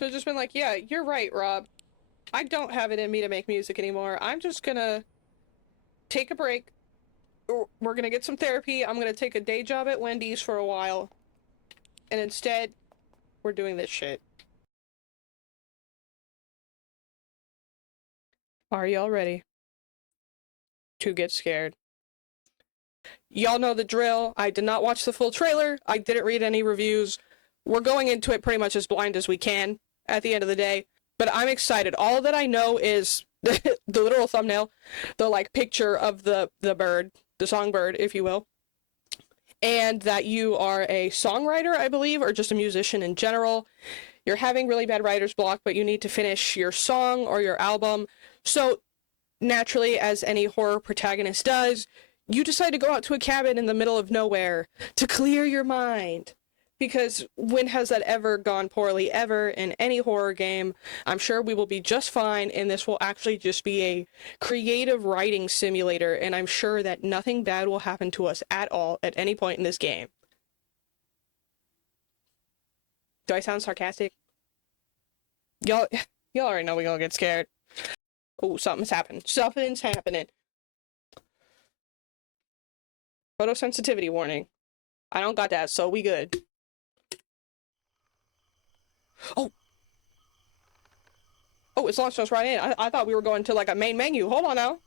Should've just been like, yeah, you're right, Rob. I don't have it in me to make music anymore. I'm just gonna take a break. We're gonna get some therapy. I'm gonna take a day job at Wendy's for a while. And instead, we're doing this shit. Are y'all ready to get scared? Y'all know the drill. I did not watch the full trailer. I didn't read any reviews. We're going into it pretty much as blind as we can at the end of the day. But I'm excited. All that I know is the literal thumbnail, the like picture of the bird, the songbird, if you will. And that you are a songwriter, I believe, or just a musician in general. You're having really bad writer's block, but you need to finish your song or your album. So naturally, as any horror protagonist does, you decide to go out to a cabin in the middle of nowhere to clear your mind. Because when has that ever gone poorly ever in any horror game? I'm sure we will be just fine, and this will actually just be a creative writing simulator, and I'm sure that nothing bad will happen to us at all at any point in this game. Do I sound sarcastic? Y'all already know we're gonna get scared. Oh, something's happened. Something's happening. Photosensitivity warning. I don't got that, so we good. Oh! Oh, it's launched us right in. I thought we were going to, like, a main menu. Hold on now.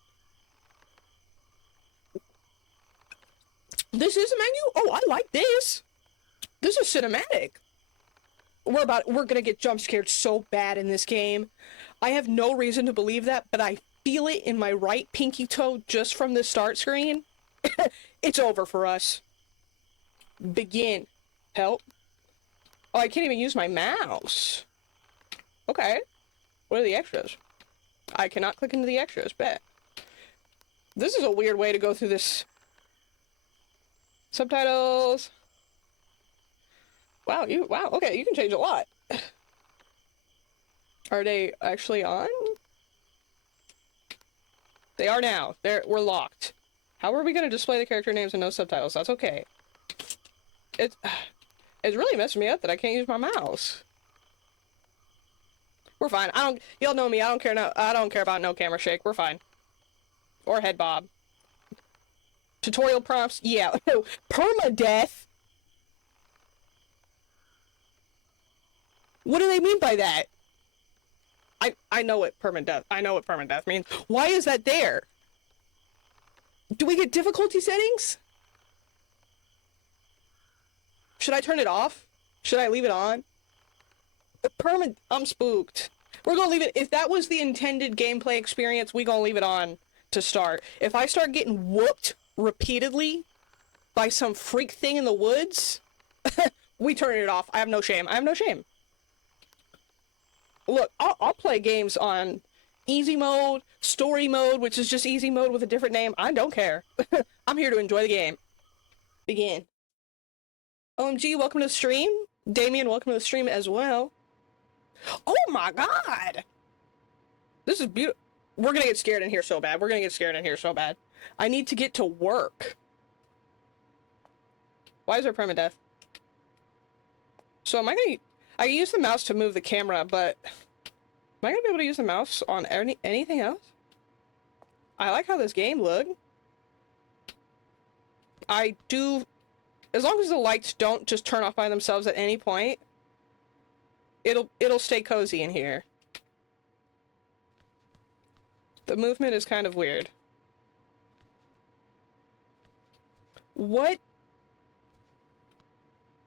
This is a menu? Oh, I like this. This is cinematic. We're gonna get jump scared so bad in this game. I have no reason to believe that, but I feel it in my right pinky toe just from the start screen. It's over for us. Begin. Help. Oh, I can't even use my mouse. Okay. What are the extras? I cannot click into the extras, bet. This is a weird way to go through this. Subtitles. Wow, okay, you can change a lot. Are they actually on? They are now. We're locked. How are we gonna display the character names and no subtitles? That's okay. It's really messing me up that I can't use my mouse. We're fine. Y'all know me, I don't care about no camera shake. We're fine. Or head bob. Tutorial prompts, yeah. Permadeath? What do they mean by that? I know what permadeath means. Why is that there? Do we get difficulty settings? Should I turn it off? Should I leave it on? I'm spooked. We're gonna leave it. If that was the intended gameplay experience, we gonna leave it on to start. If I start getting whooped repeatedly by some freak thing in the woods, we turn it off. I have no shame. I have no shame. Look, I'll play games on easy mode, story mode, which is just easy mode with a different name. I don't care. I'm here to enjoy the game. Begin. OMG, welcome to the stream. Damien, welcome to the stream as well. Oh my god! This is beautiful. We're gonna get scared in here so bad. We're gonna get scared in here so bad. I need to get to work. Why is there permadeath? So I use the mouse to move the camera, but am I gonna be able to use the mouse on anything else? I like how this game looks. I do, as long as the lights don't just turn off by themselves at any point, it'll stay cozy in here. The movement is kind of weird. What?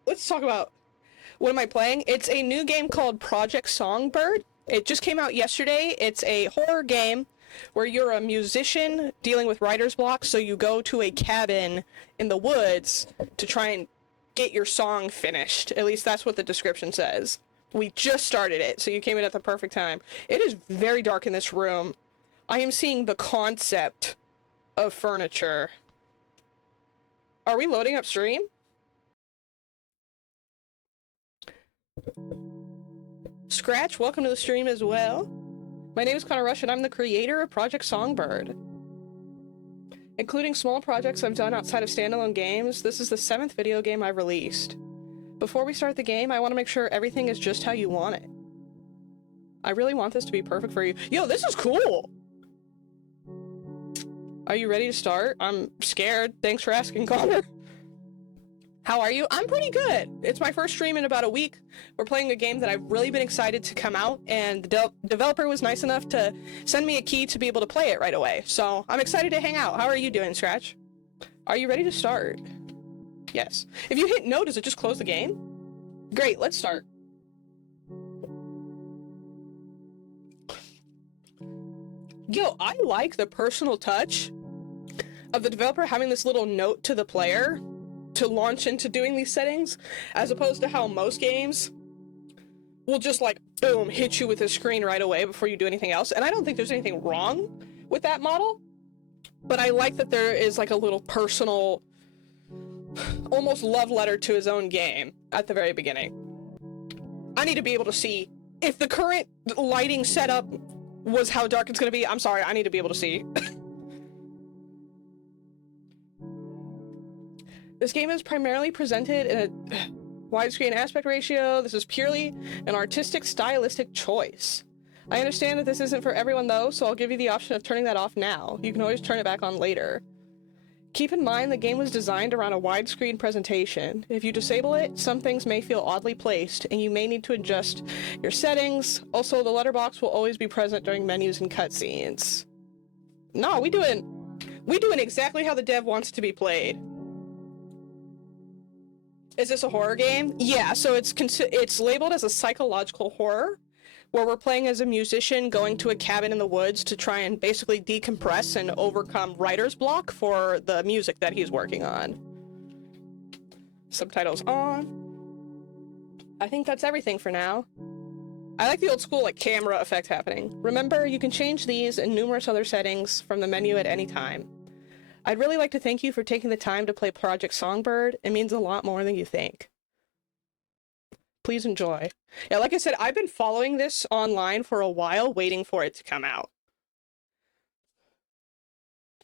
Let's talk about, what am I playing? It's a new game called Project Songbird. It just came out yesterday. It's a horror game where you're a musician dealing with writer's block, so you go to a cabin in the woods to try and get your song finished. At least that's what the description says. We just started it, so you came in at the perfect time. It is very dark in this room. I am seeing the concept of furniture. Are we loading upstream? Scratch, welcome to the stream as well. My name is Connor Rush, and I'm the creator of Project Songbird. Including small projects I've done outside of standalone games, this is the 7th video game I've released. Before we start the game, I want to make sure everything is just how you want it. I really want this to be perfect for you. Yo, this is cool! Are you ready to start? I'm scared. Thanks for asking, Connor. How are you? I'm pretty good. It's my first stream in about a week. We're playing a game that I've really been excited to come out, and the developer was nice enough to send me a key to be able to play it right away. So I'm excited to hang out. How are you doing, Scratch? Are you ready to start? Yes. If you hit no, does it just close the game? Great, let's start. Yo, I like the personal touch of the developer having this little note to the player to launch into doing these settings, as opposed to how most games will just like, boom, hit you with a screen right away before you do anything else. And I don't think there's anything wrong with that model, but I like that there is like a little personal, almost love letter to his own game at the very beginning. I need to be able to see if the current lighting setup was how dark it's gonna be. I'm sorry, I need to be able to see. This game is primarily presented in a widescreen aspect ratio. This is purely an artistic, stylistic choice. I understand that this isn't for everyone though, so I'll give you the option of turning that off now. You can always turn it back on later. Keep in mind the game was designed around a widescreen presentation. If you disable it, some things may feel oddly placed, and you may need to adjust your settings. Also, the letterbox will always be present during menus and cutscenes. No, we doing exactly how the dev wants it to be played. Is this a horror game? Yeah, so it's labeled as a psychological horror, where we're playing as a musician going to a cabin in the woods to try and basically decompress and overcome writer's block for the music that he's working on. Subtitles on. I think that's everything for now. I like the old school like camera effect happening. Remember, you can change these and numerous other settings from the menu at any time. I'd really like to thank you for taking the time to play Project Songbird. It means a lot more than you think. Please enjoy. Yeah, like I said, I've been following this online for a while, waiting for it to come out.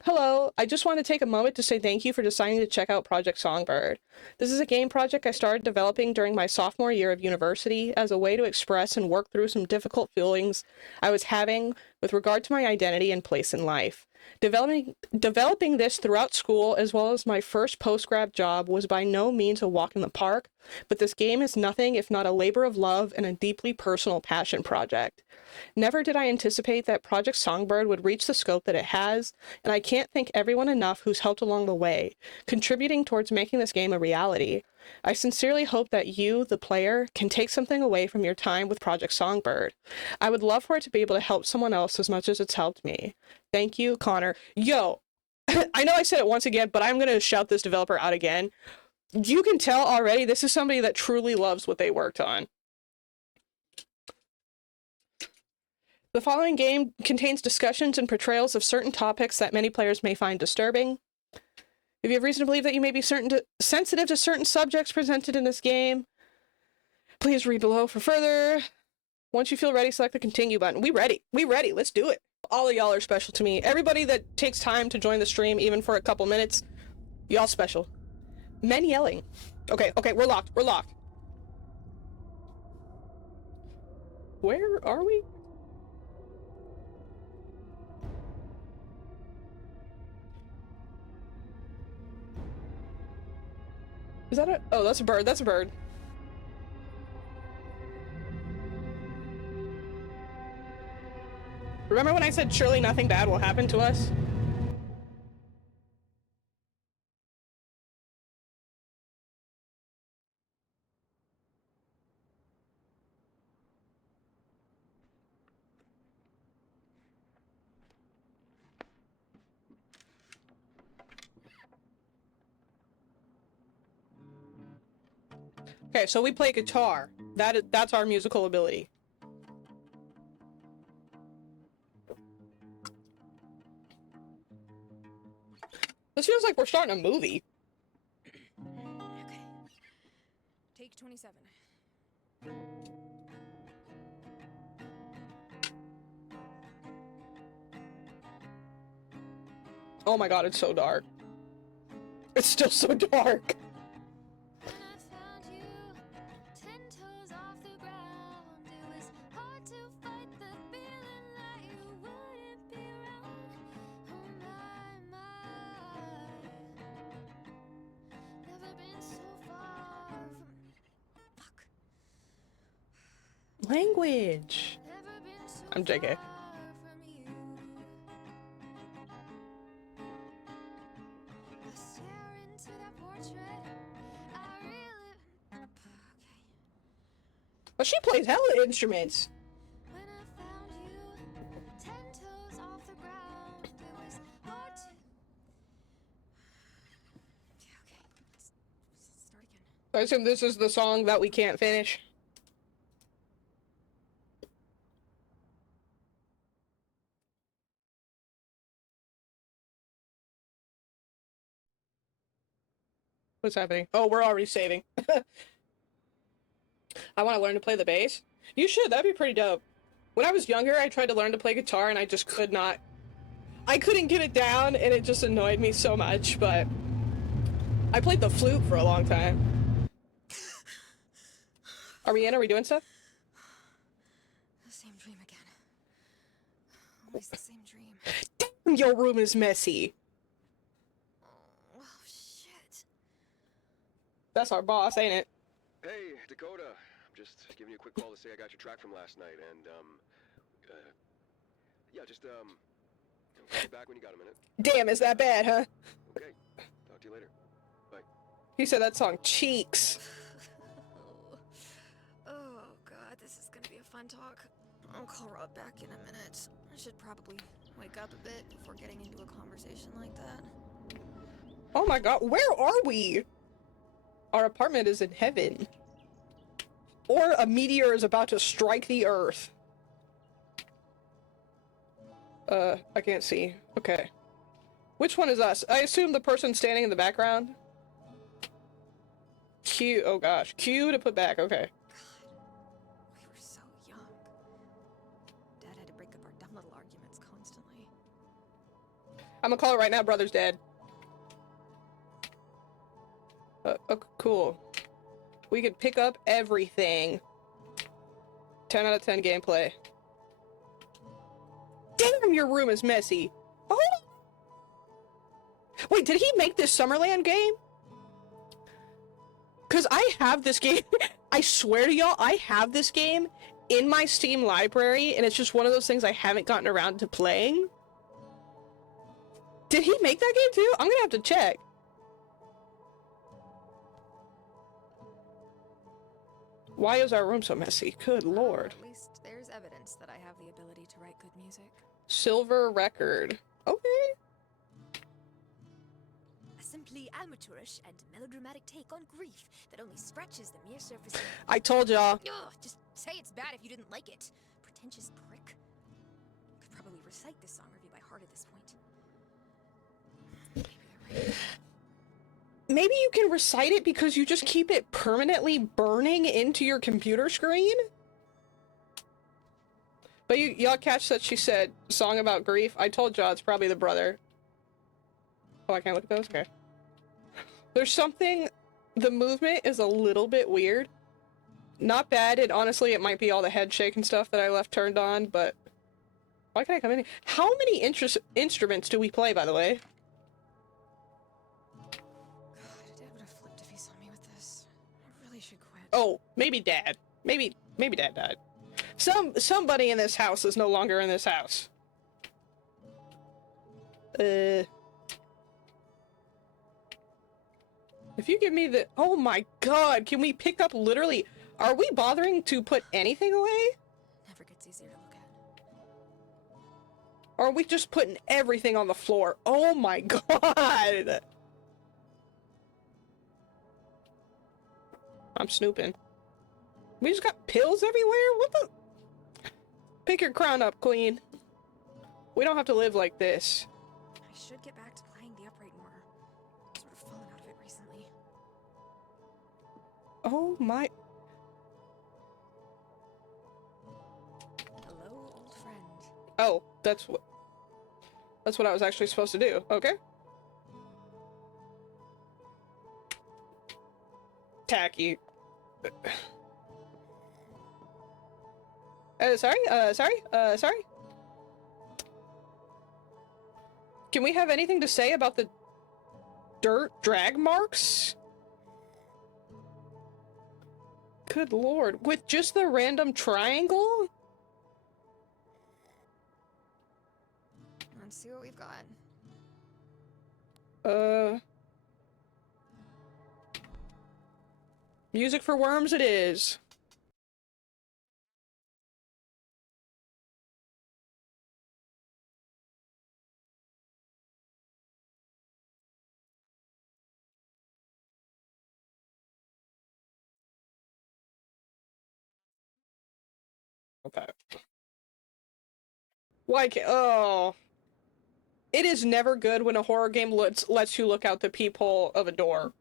Hello, I just want to take a moment to say thank you for deciding to check out Project Songbird. This is a game project I started developing during my sophomore year of university as a way to express and work through some difficult feelings I was having with regard to my identity and place in life. Developing this throughout school, as well as my first post-grad job, was by no means a walk in the park, but this game is nothing if not a labor of love and a deeply personal passion project. Never did I anticipate that Project Songbird would reach the scope that it has, and I can't thank everyone enough who's helped along the way, contributing towards making this game a reality. I sincerely hope that you, the player, can take something away from your time with Project Songbird. I would love for it to be able to help someone else as much as it's helped me. Thank you, Connor. Yo, I know I said it once again, but I'm gonna shout this developer out again. You can tell already this is somebody that truly loves what they worked on. The following game contains discussions and portrayals of certain topics that many players may find disturbing. If you have reason to believe that you may be sensitive to certain subjects presented in this game, please read below for further. Once you feel ready, select the continue button. We ready. We ready. Let's do it. All of y'all are special to me. Everybody that takes time to join the stream, even for a couple minutes, y'all special. Men yelling. Okay, we're locked. We're locked. Where are we? Is that a... Oh, that's a bird. That's a bird. Remember when I said surely nothing bad will happen to us? Okay, so we play guitar. That's our musical ability. This feels like we're starting a movie. Okay. Take 27. Oh my god, it's so dark. It's still so dark. When I found you, 10 toes off the ground, it was hard to fight Language. Never been so I'm JK. far from you. I stare into that portrait. I relive. Okay. Well, she plays hella instruments. When I found you, 10 toes off the ground, it was hard to. Yeah, okay. Let's start again. I assume this is the song that we can't finish. What's happening? Oh, we're already saving. I want to learn to play the bass. You should. That'd be pretty dope. When I was younger, I tried to learn to play guitar and I just could not. I couldn't get it down and it just annoyed me so much, but I played the flute for a long time. Are we in? Are we doing stuff? The same dream again. Always the same dream. Damn, your room is messy. Oh, shit. That's our boss, ain't it? Hey, Dakota. I'm just giving you a quick call to say I got your track from last night, and, yeah, just, call me back when you got a minute. Damn, is that bad, huh? Okay, talk to you later. Bye. He said that song, Cheeks. Oh, God, this is gonna be a fun talk. I'll call Rob back in a minute. I should probably wake up a bit before getting into a conversation like that. Oh my god, where are we? Our apartment is in heaven. Or a meteor is about to strike the earth. I can't see. Okay. Which one is us? I assume the person standing in the background? Q, oh gosh. Q to put back, okay. God, we were so young. Dad had to break up our dumb little arguments constantly. I'm gonna call it right now, brother's dead. Okay, cool. We could pick up everything. 10 out of 10 gameplay. Damn, your room is messy. Oh! Wait, did he make this Summerland game? Because I have this game. I swear to y'all, I have this game in my Steam library, and it's just one of those things I haven't gotten around to playing. Did he make that game too? I'm gonna have to check. Why is our room so messy? Good lord. At least there's evidence that I have the ability to write good music. Silver record. Okay. A simply amateurish and melodramatic take on grief that only scratches the mere surface. I told y'all. Ugh, just say it's bad if you didn't like it. Pretentious prick. Could probably recite this song review by heart at this point. Maybe they're right. Maybe you can recite it because you just keep it permanently burning into your computer screen? But y'all catch that she said, song about grief? I told y'all it's probably the brother. Oh, I can't look at those? Okay. There's something... The movement is a little bit weird. Not bad, and honestly, it might be all the head shake and stuff that I left turned on, but... Why can't I come in? How many instruments do we play, by the way? God, Dad would have flipped if he saw me with this. I really should quit. Oh, maybe Dad. Maybe Dad died. Somebody in this house is no longer in this house. If you give me the... Oh my god, can we pick up literally... Are we bothering to put anything away? Never gets easier to look at. Or are we just putting everything on the floor? Oh my god! I'm snooping. We just got pills everywhere? What the... Pick your crown up, queen. We don't have to live like this. I should get back to playing the upright more. I've sort of fallen out of it recently. Oh my... Hello, old friend. Oh, that's what I was actually supposed to do. Okay. Tacky. Sorry. Can we have anything to say about the dirt drag marks? Good lord. With just the random triangle? Let's see what we've got. Music for Worms it is. Okay. Like, oh. It is never good when a horror game lets you look out the peephole of a door.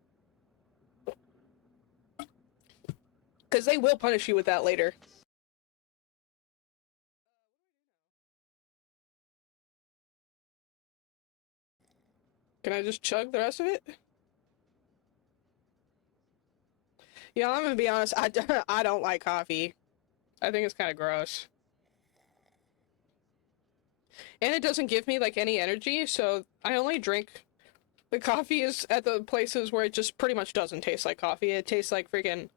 Because they will punish you with that later. Can I just chug the rest of it? Yeah, I'm gonna be honest, I don't like coffee. I think it's kind of gross. And it doesn't give me, like, any energy, so I only drink the coffee is at the places where it just pretty much doesn't taste like coffee. It tastes like freaking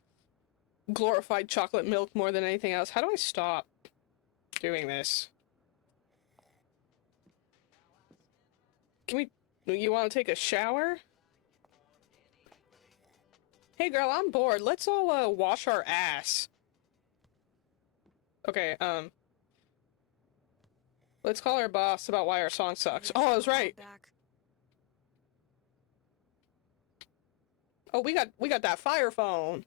glorified chocolate milk more than anything else. How do I stop doing this? Can we... You want to take a shower? Hey girl, I'm bored. Let's all, wash our ass. Okay, let's call our boss about why our song sucks. Oh, I was right. Oh, we got that fire phone.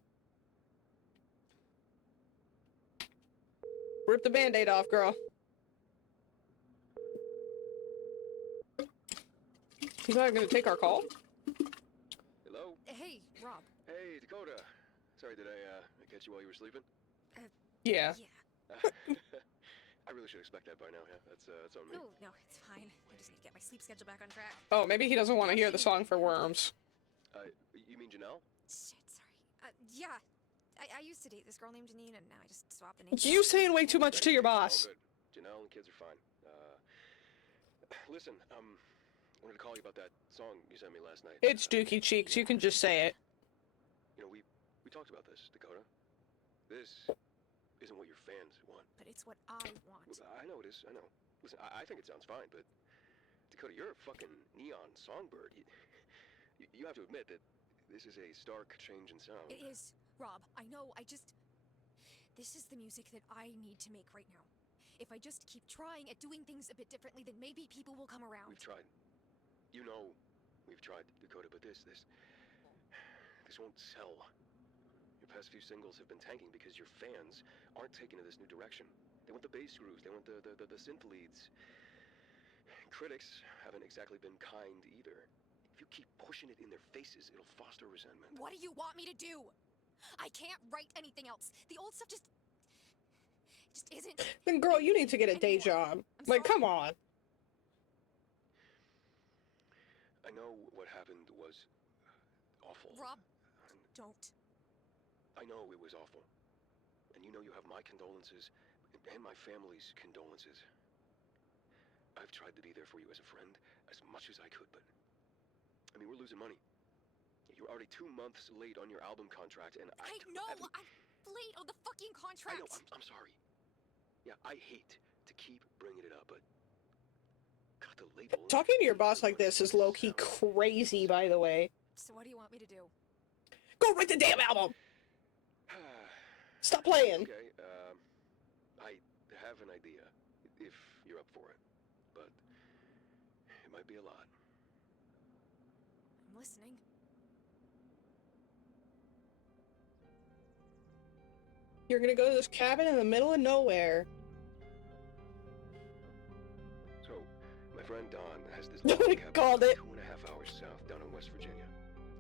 Rip the band-aid off, girl. He's not gonna take our call? Hello? Hey, Rob. Hey, Dakota. Sorry, did I catch you while you were sleeping? Yeah. I really should expect that by now, yeah? That's on me. No, it's fine. I just need to get my sleep schedule back on track. Oh, maybe he doesn't want to hear the song for Worms. You mean Janelle? Shit, sorry. Yeah. I used to date this girl named Janine, and now I just swapped the name. You saying way too much to your All boss. good. Janelle and kids are fine. Listen, I wanted to call you about that song you sent me last night. It's Dookie Cheeks, you can just say it. You know, we talked about this, Dakota. This isn't what your fans want. But it's what I want. I know it is, I know. Listen, I think it sounds fine, but Dakota, you're a fucking neon songbird. You have to admit that this is a stark change in sound. It is, Rob. I know, this is the music that I need to make right now. If I just keep trying at doing things a bit differently, then maybe people will come around. We've tried. You know we've tried, Dakota, but this won't sell. Your past few singles have been tanking because your fans aren't taking to this new direction. They want the bass grooves, they want the synth leads. Critics haven't exactly been kind either. If you keep pushing it in their faces, it'll foster resentment. What do you want me to do? I can't write anything else. The old stuff just isn't. Then girl, you need to get a day job. Like, come on. I know what happened was awful. Rob, don't. I know it was awful. And you know you have my condolences and my family's condolences. I've tried to be there for you as a friend as much as I could, but I mean, we're losing money. You're already 2 months late on your album contract, and I know! I'm late on the fucking contract! I know, I'm sorry. Yeah, I hate to keep bringing it up, but... God, the label... Talking to your boss like this is low-key crazy, by the way. So what do you want me to do? Go write the damn album! Stop playing! Okay, I have an idea, if you're up for it, but it might be a lot. I'm listening. You're gonna go to this cabin in the middle of nowhere. So, my friend Don has this No, little I cabin called it. 2.5 hours south down in West Virginia.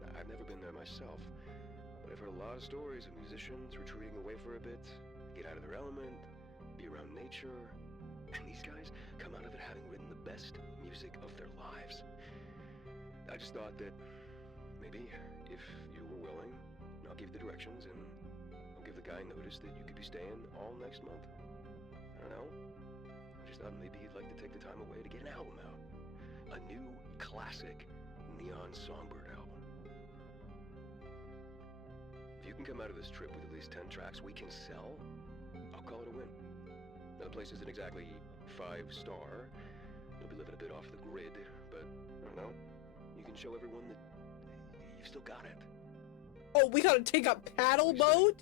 Now, I've never been there myself, but I've heard a lot of stories of musicians retreating away for a bit, get out of their element, be around nature, and these guys come out of it having written the best music of their lives. I just thought that maybe if you were willing, I'll give you the directions and I'll give the guy notice that you could be staying all next month. I don't know. I just thought maybe you'd like to take the time away to get an album out. A new classic Neon Songbird album. If you can come out of this trip with at least 10 tracks we can sell, I'll call it a win. Now, the place isn't exactly 5-star. You'll be living a bit off the grid, but, well, you can show everyone that you've still got it. Oh, we gotta take a paddle boat?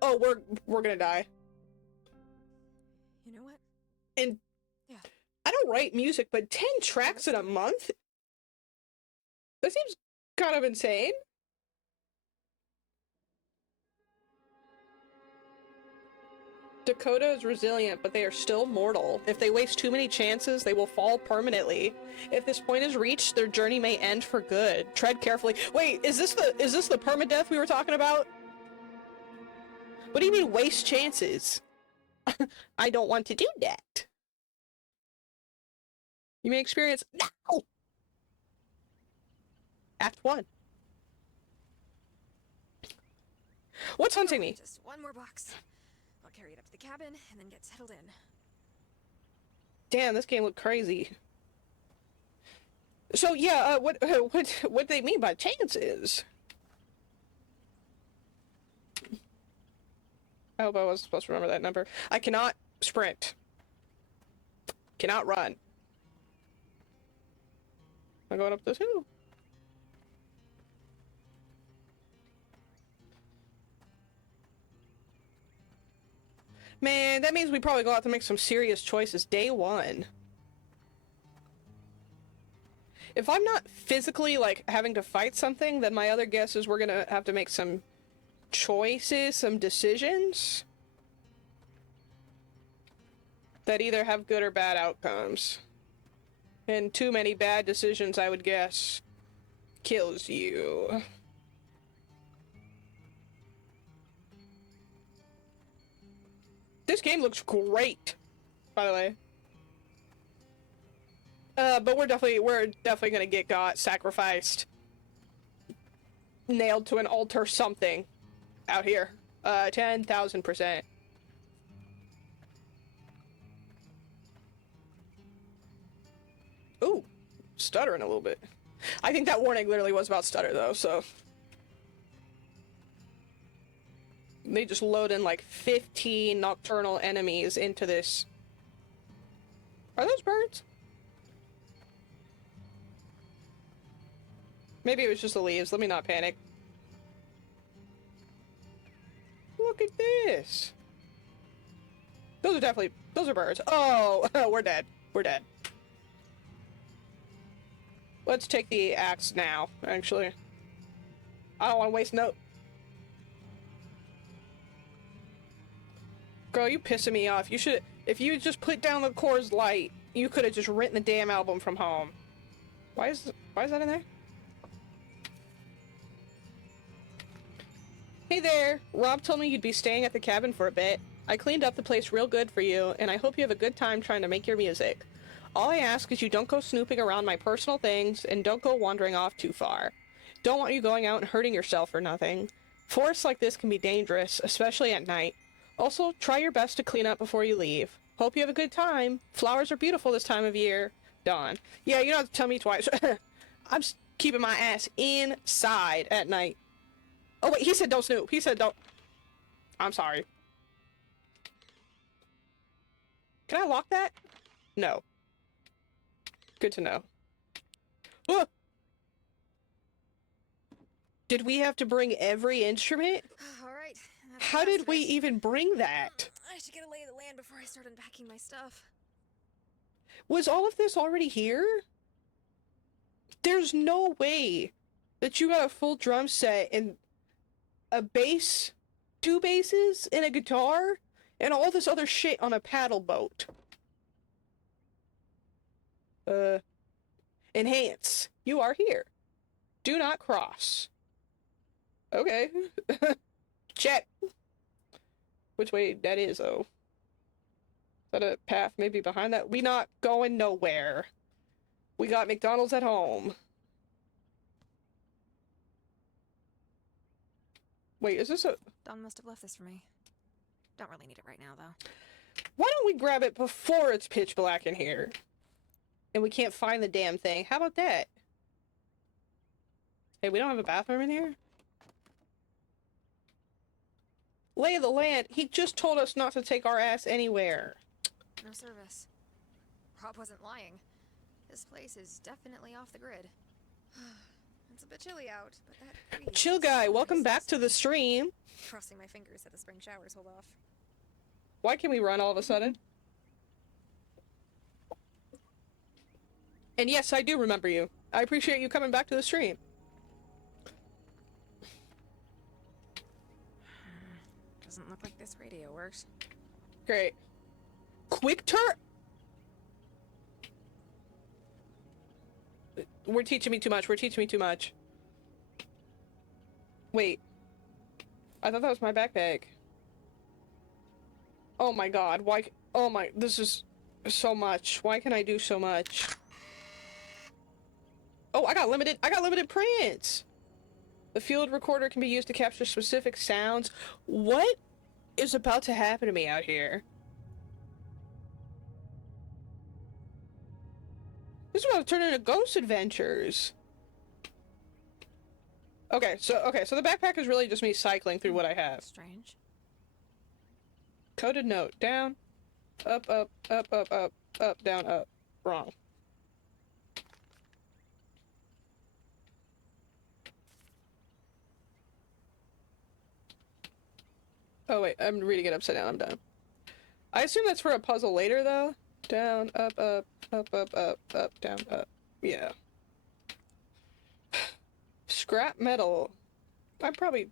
Oh, we're gonna die. You know what? And Yeah. I don't write music, but 10 tracks in a month? That seems kind of insane. Dakota is resilient, but they are still mortal. If they waste too many chances, they will fall permanently. If this point is reached, their journey may end for good. Tread carefully. Wait, is this the permadeath we were talking about? What do you mean waste chances? I don't want to do that. You may experience no. Act 1. What's hunting me? Just one more box. I'll carry it up to the cabin and then get settled in. Damn, this game looked crazy. So yeah, what they mean by chances? I hope I was supposed to remember that number. I cannot sprint. Cannot run. I'm going up this hill. Man, that means we probably go out to make some serious choices day 1. If I'm not physically, like, having to fight something, then my other guess is we're gonna have to make some choices, some decisions that either have good or bad outcomes. And too many bad decisions, I would guess, kills you. This game looks great, by the way. But we're definitely gonna get got, sacrificed, nailed to an altar, something out here. 10,000%. Ooh, stuttering a little bit. I think that warning literally was about stutter though, so. They just load in like 15 nocturnal enemies into this. Are those birds? Maybe it was just the leaves. Let me not panic. Look at this. Those are birds. Oh, we're dead. We're dead. Let's take the axe now, actually. I don't want to waste no. Girl, you pissing me off. You should, if you just put down the Coors Light, you could have just written the damn album from home. Why is that in there? Hey there, Rob told me you'd be staying at the cabin for a bit. I cleaned up the place real good for you, and I hope you have a good time trying to make your music. All I ask is you don't go snooping around my personal things, and don't go wandering off too far. Don't want you going out and hurting yourself or nothing. Forests like this can be dangerous, especially at night. Also, try your best to clean up before you leave. Hope you have a good time. Flowers are beautiful this time of year. Dawn. Yeah, you don't have to tell me twice. I'm just keeping my ass inside at night. Oh wait, he said don't snoop. He said don't. I'm sorry. Can I lock that? No. Good to know. Oh! Did we have to bring every instrument? All right. How did we even bring that? I should get a lay of the land before I start unpacking my stuff. Was all of this already here? There's no way that you got a full drum set and a bass, 2 basses, and a guitar, and all this other shit on a paddle boat. Enhance. You are here. Do not cross. Okay. Check. Which way that is, though? Is that a path maybe behind that? We not going nowhere. We got McDonald's at home. Wait, is this a... Don must have left this for me. Don't really need it right now, though. Why don't we grab it before it's pitch black in here? And we can't find the damn thing. How about that? Hey, we don't have a bathroom in here? lay of the land. He just told us not to take our ass anywhere. No service. Rob wasn't lying. This place is definitely off the grid. It's a bit chilly out, but that breeze Chill is guy, so welcome nice back to and the sunny. stream. Crossing my fingers that the spring showers hold off. Why can we run all of a sudden? And yes, I do remember you. I appreciate you coming back to the stream. Doesn't look like this radio works. Great. Quick turn. We're teaching me too much. We're teaching me too much. Wait. I thought that was my backpack. Oh my god. Why? Oh my. This is so much. Why can I do so much? Oh, I got limited prints. The field recorder can be used to capture specific sounds. What is about to happen to me out here? This is about to turn into Ghost Adventures. Okay, so the backpack is really just me cycling through what I have. Strange. Coded note. Down. Up, up, up, up, up, up, down, up. Wrong. Oh wait, I'm reading it upside down. I'm done. I assume that's for a puzzle later, though. Down, up, up, up, up, up, up, down, up. Yeah. Scrap metal. I probably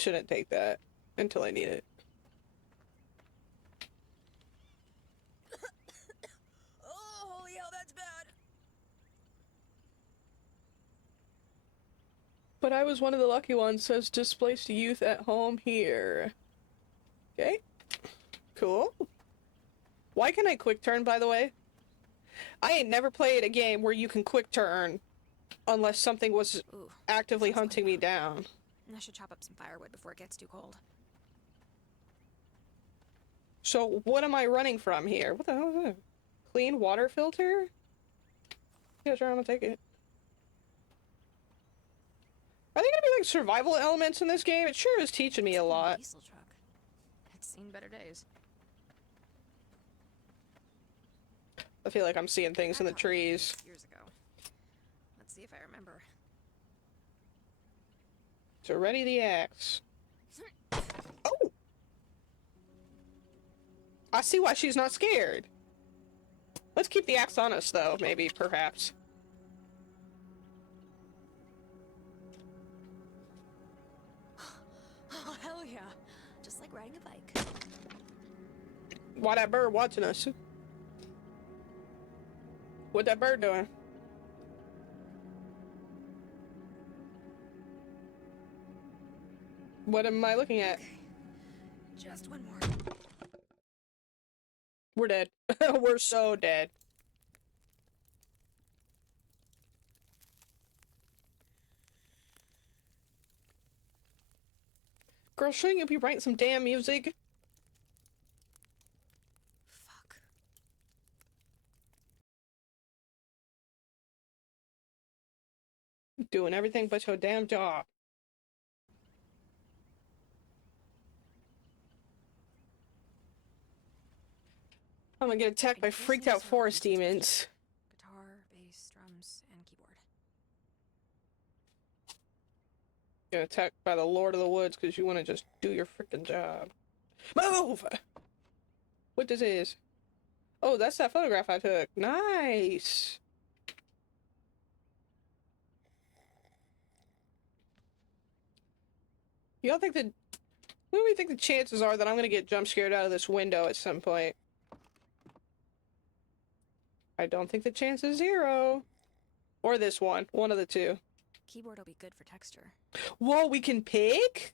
shouldn't take that until I need it. Oh, holy hell, that's bad. But I was one of the lucky ones, says displaced youth at home here. Okay. Cool. Why can I quick turn, by the way? I ain't never played a game where you can quick turn unless something was Ooh, actively sounds hunting like me down. I should chop up some firewood before it gets too cold. So what am I running from here? What the hell is that? Clean water filter? Yeah, sure, I'm gonna take it. Are there gonna be like survival elements in this game? It sure is teaching me a lot. Diesel truck. It's seen better days. I feel like I'm seeing things in the trees. Years ago. Let's see if I remember. So ready the axe. Oh! I see why she's not scared. Let's keep the axe on us, though, maybe, perhaps. Oh, hell yeah. Just like riding a bike. Why that bird watching us? What that bird doing? What am I looking at? Okay. Just one more. We're dead. We're so dead. Girl, shouldn't you be writing some damn music? Fuck. Doing everything but your damn job. I'm gonna get attacked by freaked out forest demons. Guitar, bass, drums, and keyboard. Get attacked by the Lord of the Woods because you want to just do your freaking job. Move! What this is? Oh, that's that photograph I took. Nice! Y'all think that... What do we think the chances are that I'm gonna get jump scared out of this window at some point? I don't think the chance is 0. Or this one. One of the two. Keyboard will be good for texture. Whoa, we can pick?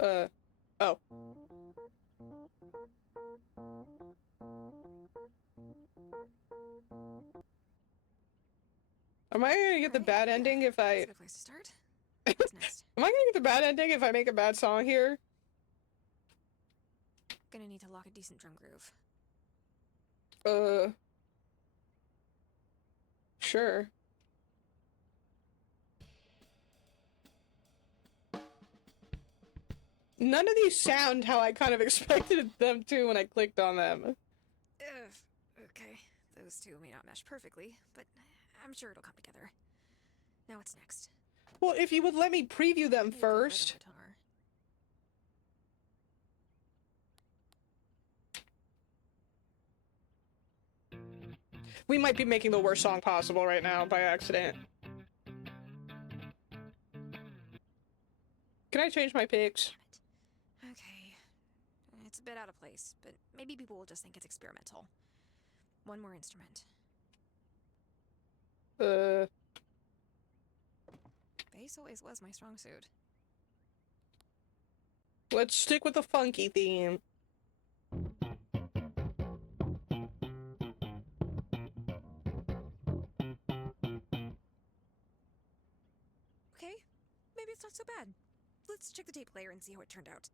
Oh. Am I gonna get the bad ending if I... That's a good place to start. What's next? Am I gonna get the bad ending if I make a bad song here? Gonna need to lock a decent drum groove. Sure. None of these sound how I kind of expected them to when I clicked on them. Ugh. Okay, those two may not mesh perfectly, but I'm sure it'll come together. Now what's next? Well, if you would let me preview them Need to get rid of first. my tar. We might be making the worst song possible right now by accident. Can I change my picks? Damn it. Okay. It's a bit out of place, but maybe people will just think it's experimental. One more instrument. Bass always was my strong suit. Let's stick with the funky theme. Okay, maybe it's not so bad. Let's check the tape player and see how it turned out.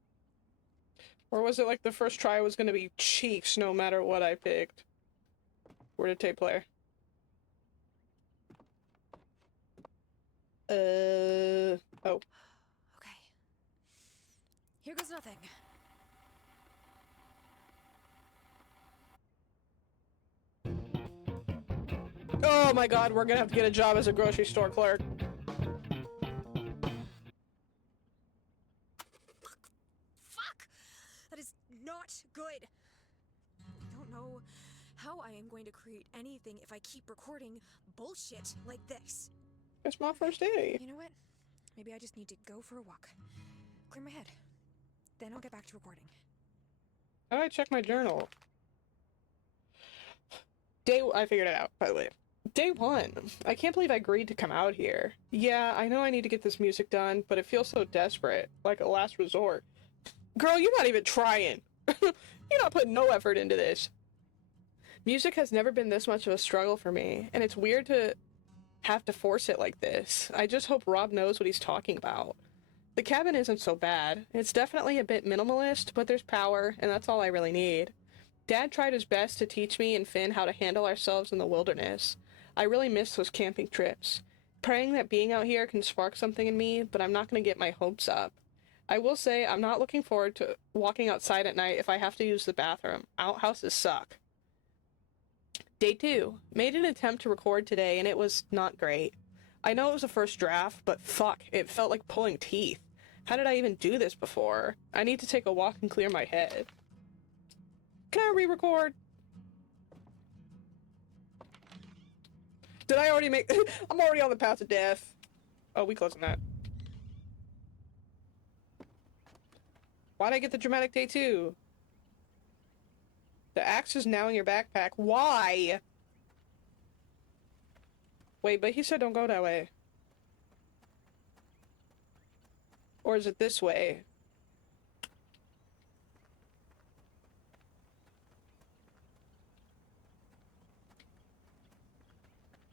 Or was it like the first try was gonna be cheeks no matter what I picked? Where did tape player? Oh. Okay. Here goes nothing. Oh my god, we're gonna have to get a job as a grocery store clerk. Fuck! That is not good. I don't know how I am going to create anything if I keep recording bullshit like this. It's my first day. You know what? Maybe I just need to go for a walk. Clear my head. Then I'll get back to recording. How do I check my journal? I figured it out, by the way. Day 1. I can't believe I agreed to come out here. Yeah, I know I need to get this music done, but it feels so desperate, like a last resort. Girl, you're not even trying. You're not putting no effort into this. Music has never been this much of a struggle for me, and it's weird to have to force it like this. I just hope Rob knows what he's talking about. The cabin isn't so bad. It's definitely a bit minimalist, but there's power, and that's all I really need. Dad tried his best to teach me and Finn how to handle ourselves in the wilderness. I really miss those camping trips. Praying that being out here can spark something in me, but I'm not going to get my hopes up. I will say I'm not looking forward to walking outside at night if I have to use the bathroom. Outhouses suck. Day 2. Made an attempt to record today and it was not great. I know it was a first draft, but fuck, it felt like pulling teeth. How did I even do this before? I need to take a walk and clear my head. Can I re-record? Did I already make... I'm already on the path to death. Oh, we closing that. Why'd I get the dramatic day 2? The axe is now in your backpack. Why? Wait, but he said don't go that way. Or is it this way?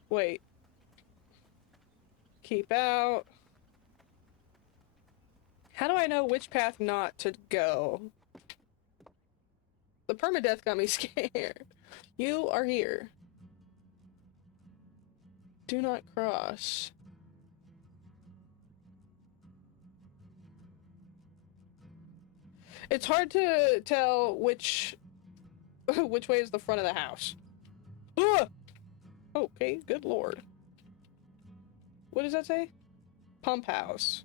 Wait. Keep out. How do I know which path not to go? The permadeath got me scared. You are here. Do not cross. It's hard to tell which way is the front of the house. Ugh! Okay, good lord. What does that say? Pump house.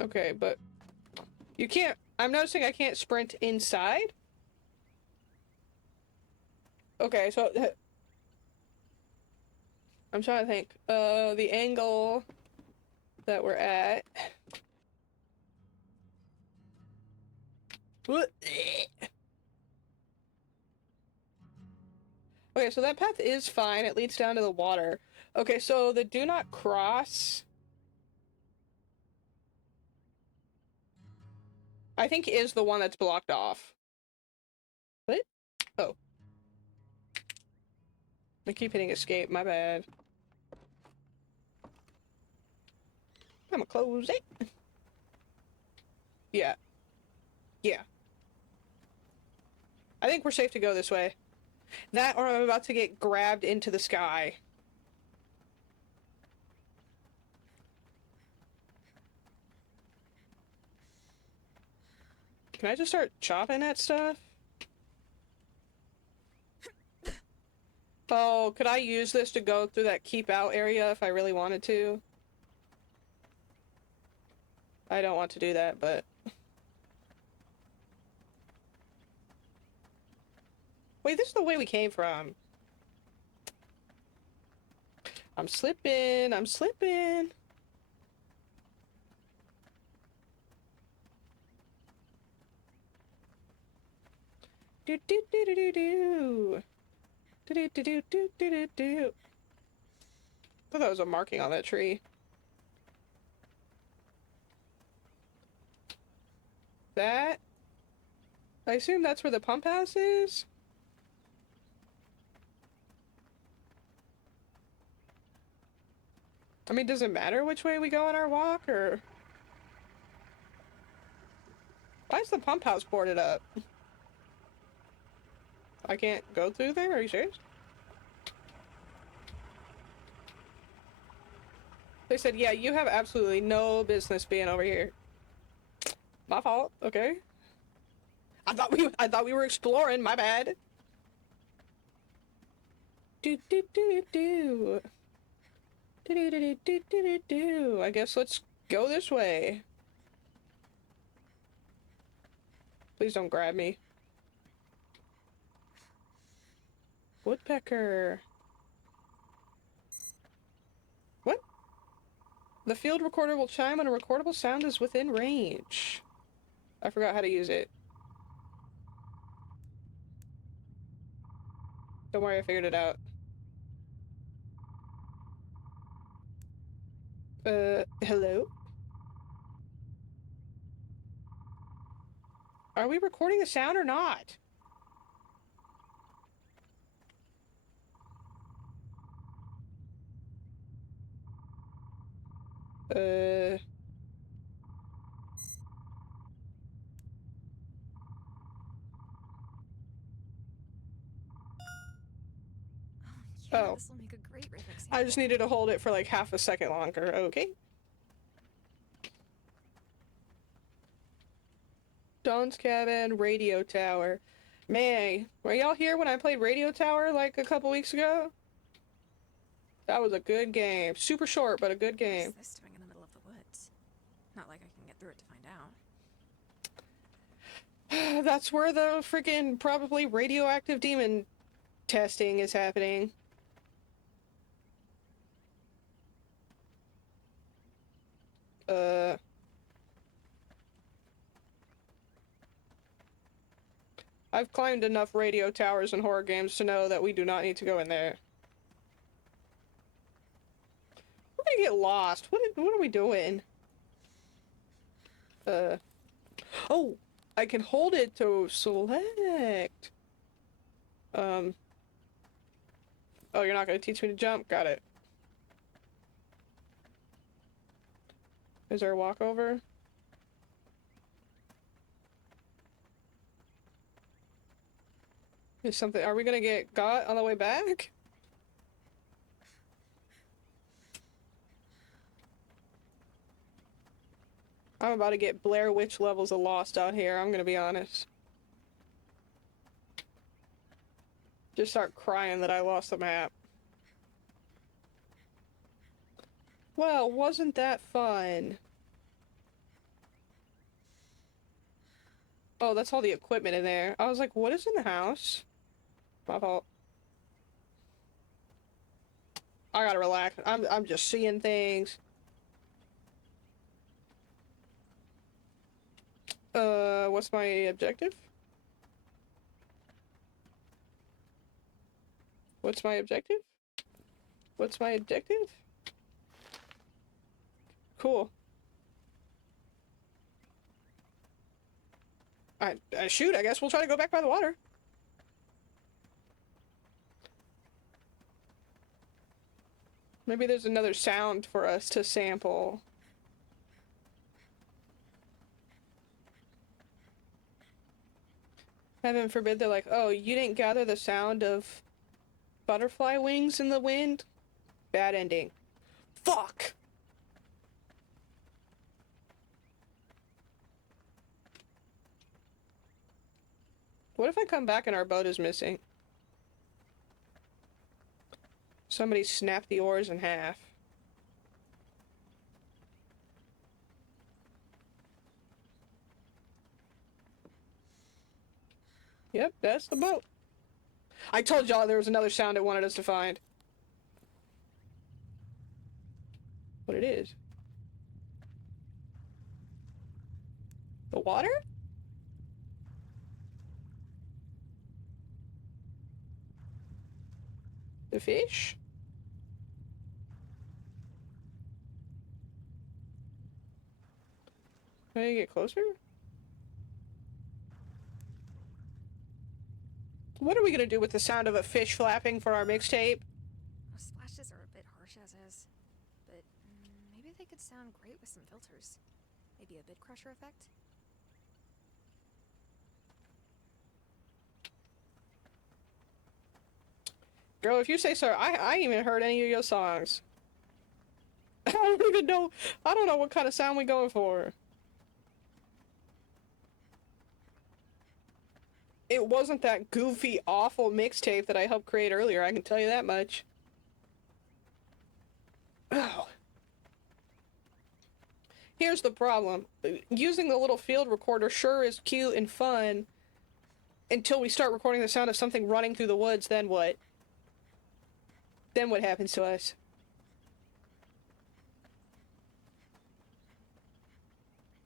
Okay, but you can't... I'm noticing I can't sprint inside? Okay, so... I'm trying to think. The angle that we're at... Okay, so that path is fine. It leads down to the water. Okay, so the do not cross... I think is the one that's blocked off. What? Oh. I keep hitting escape, my bad. I'm gonna close it. Yeah. Yeah. I think we're safe to go this way. That or I'm about to get grabbed into the sky. Can I just start chopping at stuff? Oh, could I use this to go through that keep out area if I really wanted to? I don't want to do that, but... Wait, this is the way we came from. I'm slipping, I'm slipping. Do do do do do do. Do do do do do do do. I thought that was a marking on that tree. That? I assume that's where the pump house is? I mean, does it matter which way we go on our walk, or... Why is the pump house boarded up? I can't go through there? Are you serious? They said, yeah, you have absolutely no business being over here. My fault, okay. I thought we were exploring, my bad. Do do do do. Do do do do do do do. I guess let's go this way. Please don't grab me. Woodpecker. What? The field recorder will chime when a recordable sound is within range. I forgot how to use it. Don't worry, I figured it out. Hello? Are we recording the sound or not? Yeah, Oh. this will make a great riff example. I just needed to hold it for like half a second longer. Okay. Dawn's Cabin, Radio Tower. Man, were y'all here when I played Radio Tower like a couple weeks ago? That was a good game. Super short, but a good game. What's this doing in the middle of the woods? Not like I can get through it to find out. That's where the freaking probably radioactive demon testing is happening. I've climbed enough radio towers in horror games to know that we do not need to go in there. We're gonna get lost. What are we doing? Oh! I can hold it to select! Oh, you're not gonna teach me to jump? Got it. Is there a walkover? Is something- are we gonna get got on the way back? I'm about to get Blair Witch levels of lost out here, I'm gonna be honest. Just start crying that I lost the map. Well, wasn't that fun? Oh, that's all the equipment in there. I was like, what is in the house? My fault. I gotta relax. I'm just seeing things. What's my objective? What's my objective? What's my objective? Cool. Shoot, I guess we'll try to go back by the water. Maybe there's another sound for us to sample. Heaven forbid they're like, oh, you didn't gather the sound of butterfly wings in the wind? Bad ending. Fuck! What if I come back and our boat is missing? Somebody snapped the oars in half. Yep, that's the boat. I told y'all there was another sound it wanted us to find. What it is? The water? The fish? Can I get closer? What are we gonna do with the sound of a fish flapping for our mixtape? Those splashes are a bit harsh as is, but maybe they could sound great with some filters. Maybe a bit crusher effect? Girl, if you say so, I ain't even heard any of your songs. I don't even know. I don't know what kind of sound we going for. It wasn't that goofy, awful mixtape that I helped create earlier, I can tell you that much. Oh. Here's the problem. Using the little field recorder sure is cute and fun until we start recording the sound of something running through the woods, then what? Then what happens to us?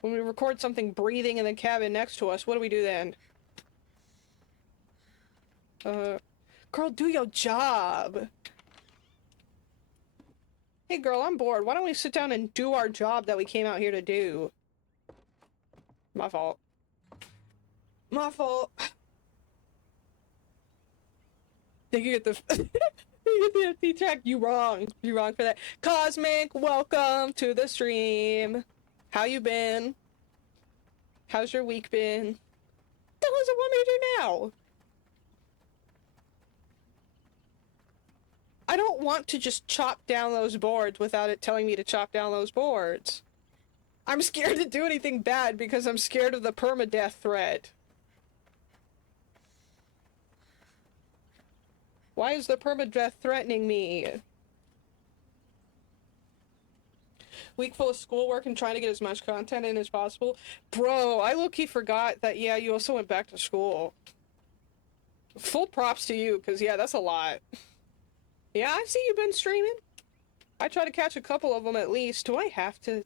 When we record something breathing in the cabin next to us, what do we do then? Girl, do your job! Hey girl, I'm bored. Why don't we sit down and do our job that we came out here to do? My fault. My fault. Did you get the you get the empty track? You wrong. You wrong for that. Cosmic, welcome to the stream. How you been? How's your week been? What the hell does it want me to do now? I don't want to just chop down those boards without it telling me to chop down those boards. I'm scared to do anything bad because I'm scared of the permadeath threat. Why is the permadeath threatening me? Week full of schoolwork and trying to get as much content in as possible. Bro, I low-key forgot that, yeah, you also went back to school. Full props to you, because, yeah, that's a lot. Yeah, I see you've been streaming. I try to catch a couple of them at least. Do I have to?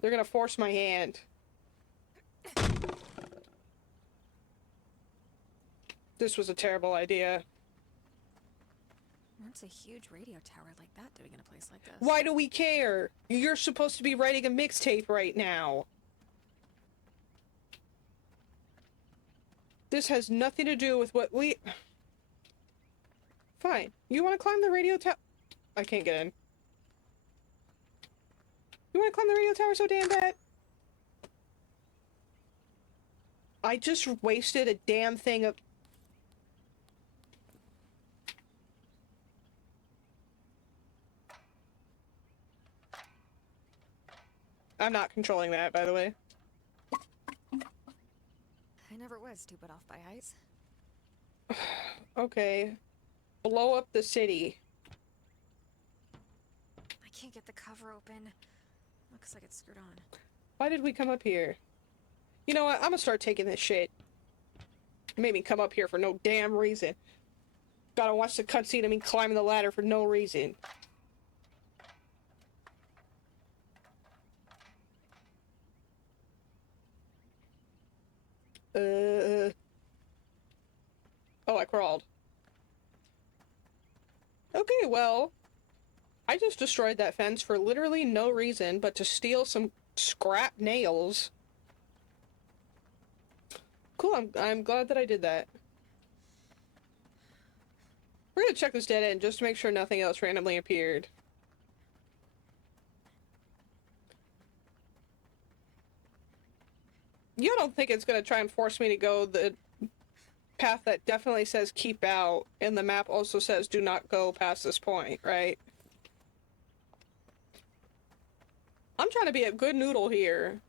They're gonna force my hand. This was a terrible idea. What's a huge radio tower like that doing in a place like this? Why do we care? You're supposed to be writing a mixtape right now. This has nothing to do with what we... Fine. You want to climb the radio tower? I can't get in. You want to climb the radio tower so damn bad? I just wasted a damn thing of... I'm not controlling that, by the way. I never was too put off by heights. Okay. Blow up the city. I can't get the cover open. Looks like it's screwed on. Why did we come up here? You know what? I'm gonna start taking this shit. You made me come up here for no damn reason. Gotta watch the cutscene of me climbing the ladder for no reason. Oh, I crawled. Okay, well, I just destroyed that fence for literally no reason but to steal some scrap nails. Cool, I'm glad that I did that. We're gonna check this dead end just to make sure nothing else randomly appeared. You don't think it's gonna try and force me to go the path that definitely says keep out, and the map also says do not go past this point, right? I'm trying to be a good noodle here.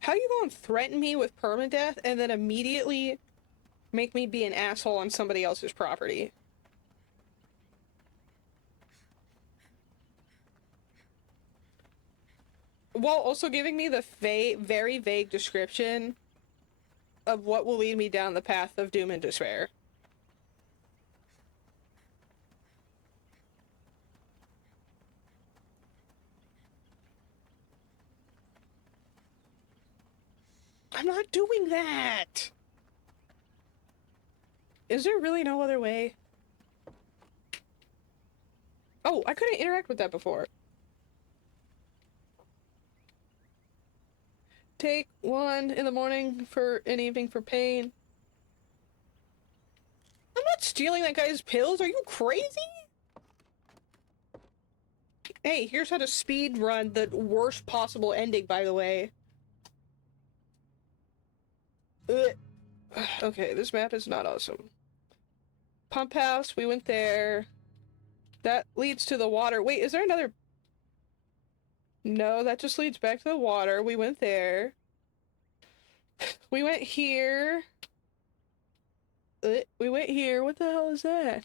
How you gonna threaten me with permadeath and then immediately make me be an asshole on somebody else's property? While also giving me the very vague description of what will lead me down the path of doom and despair. I'm not doing that! Is there really no other way? Oh, I couldn't interact with that before. Take one in the morning for an evening for pain. I'm not stealing that guy's pills. Are you crazy? Hey, here's how to speed run the worst possible ending, by the way. Ugh. Okay, this map is not awesome. Pump house, we went there. That leads to the water. Wait, is there another? No, that just leads back to the water. We went there. We went here. We went here. What the hell is that?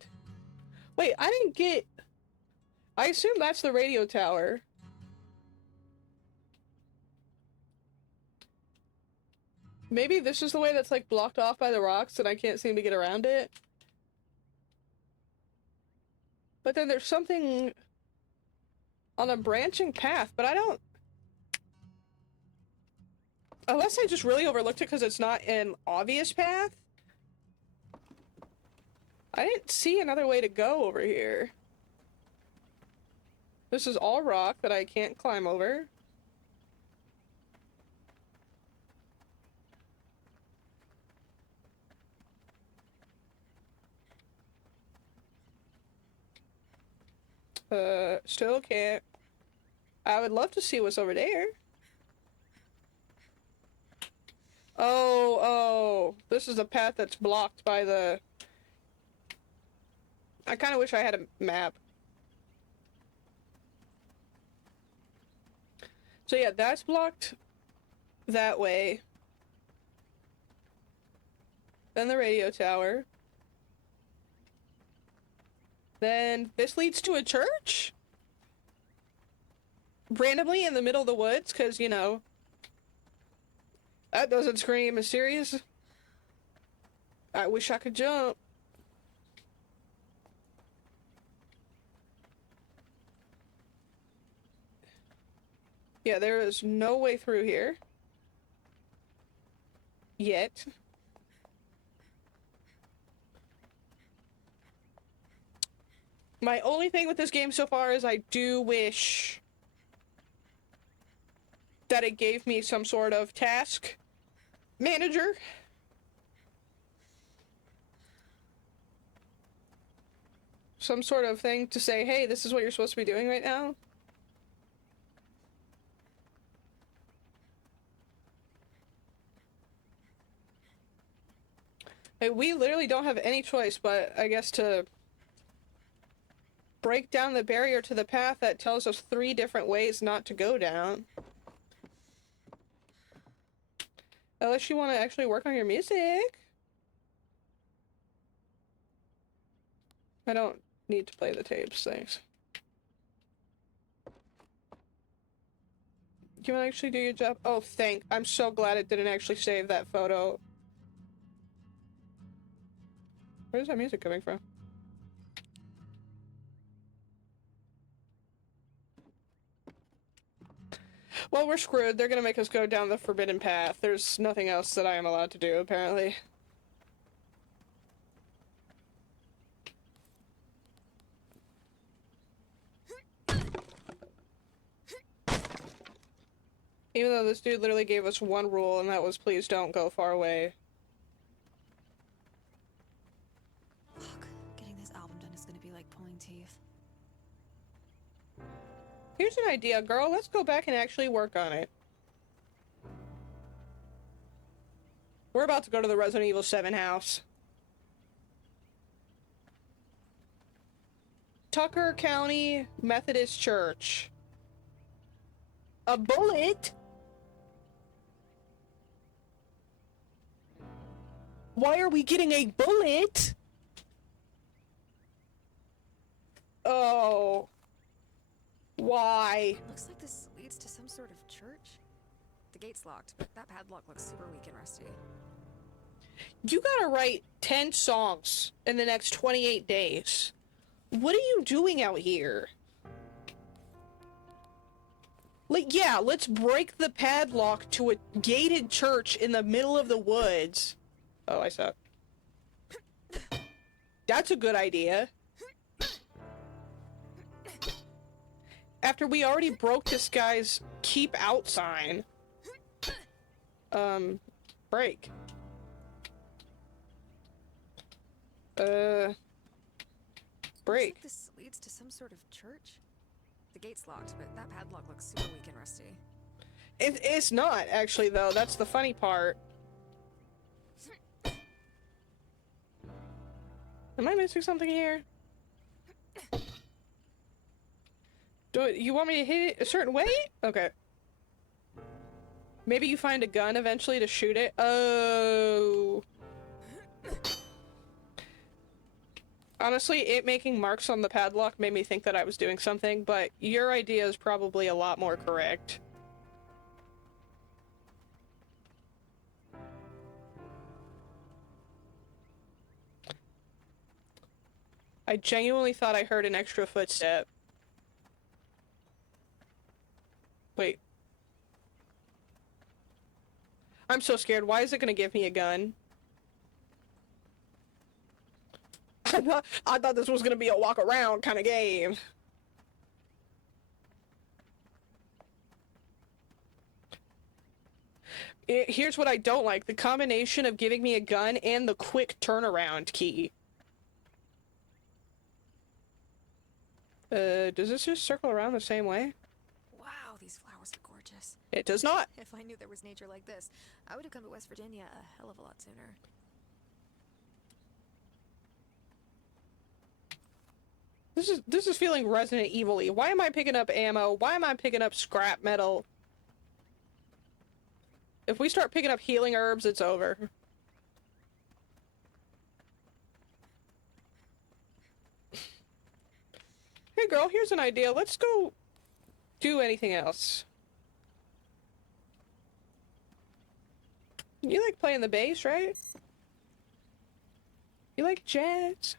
Wait, I didn't get... I assume that's the radio tower. Maybe this is the way that's like blocked off by the rocks and I can't seem to get around it. But then there's something on a branching path, but I don't... Unless I just really overlooked it because it's not an obvious path. I didn't see another way to go over here. This is all rock that I can't climb over. Still can't. I would love to see what's over there. Oh, this is a path that's blocked by the... I kind of wish I had a map. So yeah, that's blocked that way. Then the radio tower. Then this leads to a church? Randomly in the middle of the woods, because, you know, that doesn't scream mysterious. I wish I could jump. Yeah, there is no way through here. Yet. My only thing with this game so far is I do wish that it gave me some sort of task manager. Some sort of thing to say, hey, this is what you're supposed to be doing right now. Hey, we literally don't have any choice but, I guess, to break down the barrier to the path that tells us 3 different ways not to go down. Unless you want to actually work on your music. I don't need to play the tapes, thanks. You want to actually do your job? Oh, I'm so glad it didn't actually save that photo. Where's that music coming from? Well, we're screwed. They're gonna make us go down the forbidden path. There's nothing else that I am allowed to do, apparently. Even though this dude literally gave us one rule, and that was please don't go far away. Fuck. Getting this album done is gonna be like pulling teeth. Here's an idea, girl. Let's go back and actually work on it. We're about to go to the Resident Evil 7 house. Tucker County Methodist Church. A bullet? Why are we getting a bullet? Oh. Why? Looks like this leads to some sort of church. The gate's locked, but that padlock looks super weak and rusty. You gotta write 10 songs in the next 28 days. What are you doing out here? Like, yeah, let's break the padlock to a gated church in the middle of the woods. Oh, I suck. That's a good idea. After we already broke this guy's keep out sign. Break. Break. Looks like this leads to some sort of church. The gate's locked, but that padlock looks super weak and rusty. It's not, actually, though. That's the funny part. Am I missing something here? Do you want me to hit it a certain way? Okay. Maybe you find a gun eventually to shoot it? Oh. Honestly, it making marks on the padlock made me think that I was doing something, but your idea is probably a lot more correct. I genuinely thought I heard an extra footstep. Wait. I'm so scared. Why is it gonna give me a gun? I thought this was gonna be a walk around kind of game. Here's what I don't like. The combination of giving me a gun and the quick turnaround key. Does this just circle around the same way? Wow, these flowers are gorgeous. It does not. If I knew there was nature like this, I would have come to West Virginia a hell of a lot sooner. This is feeling Resident Evil-y. Why am I picking up ammo? Why am I picking up scrap metal? If we start picking up healing herbs, it's over. Hey girl, here's an idea. Let's go do anything else. You like playing the bass, right? You like jazz?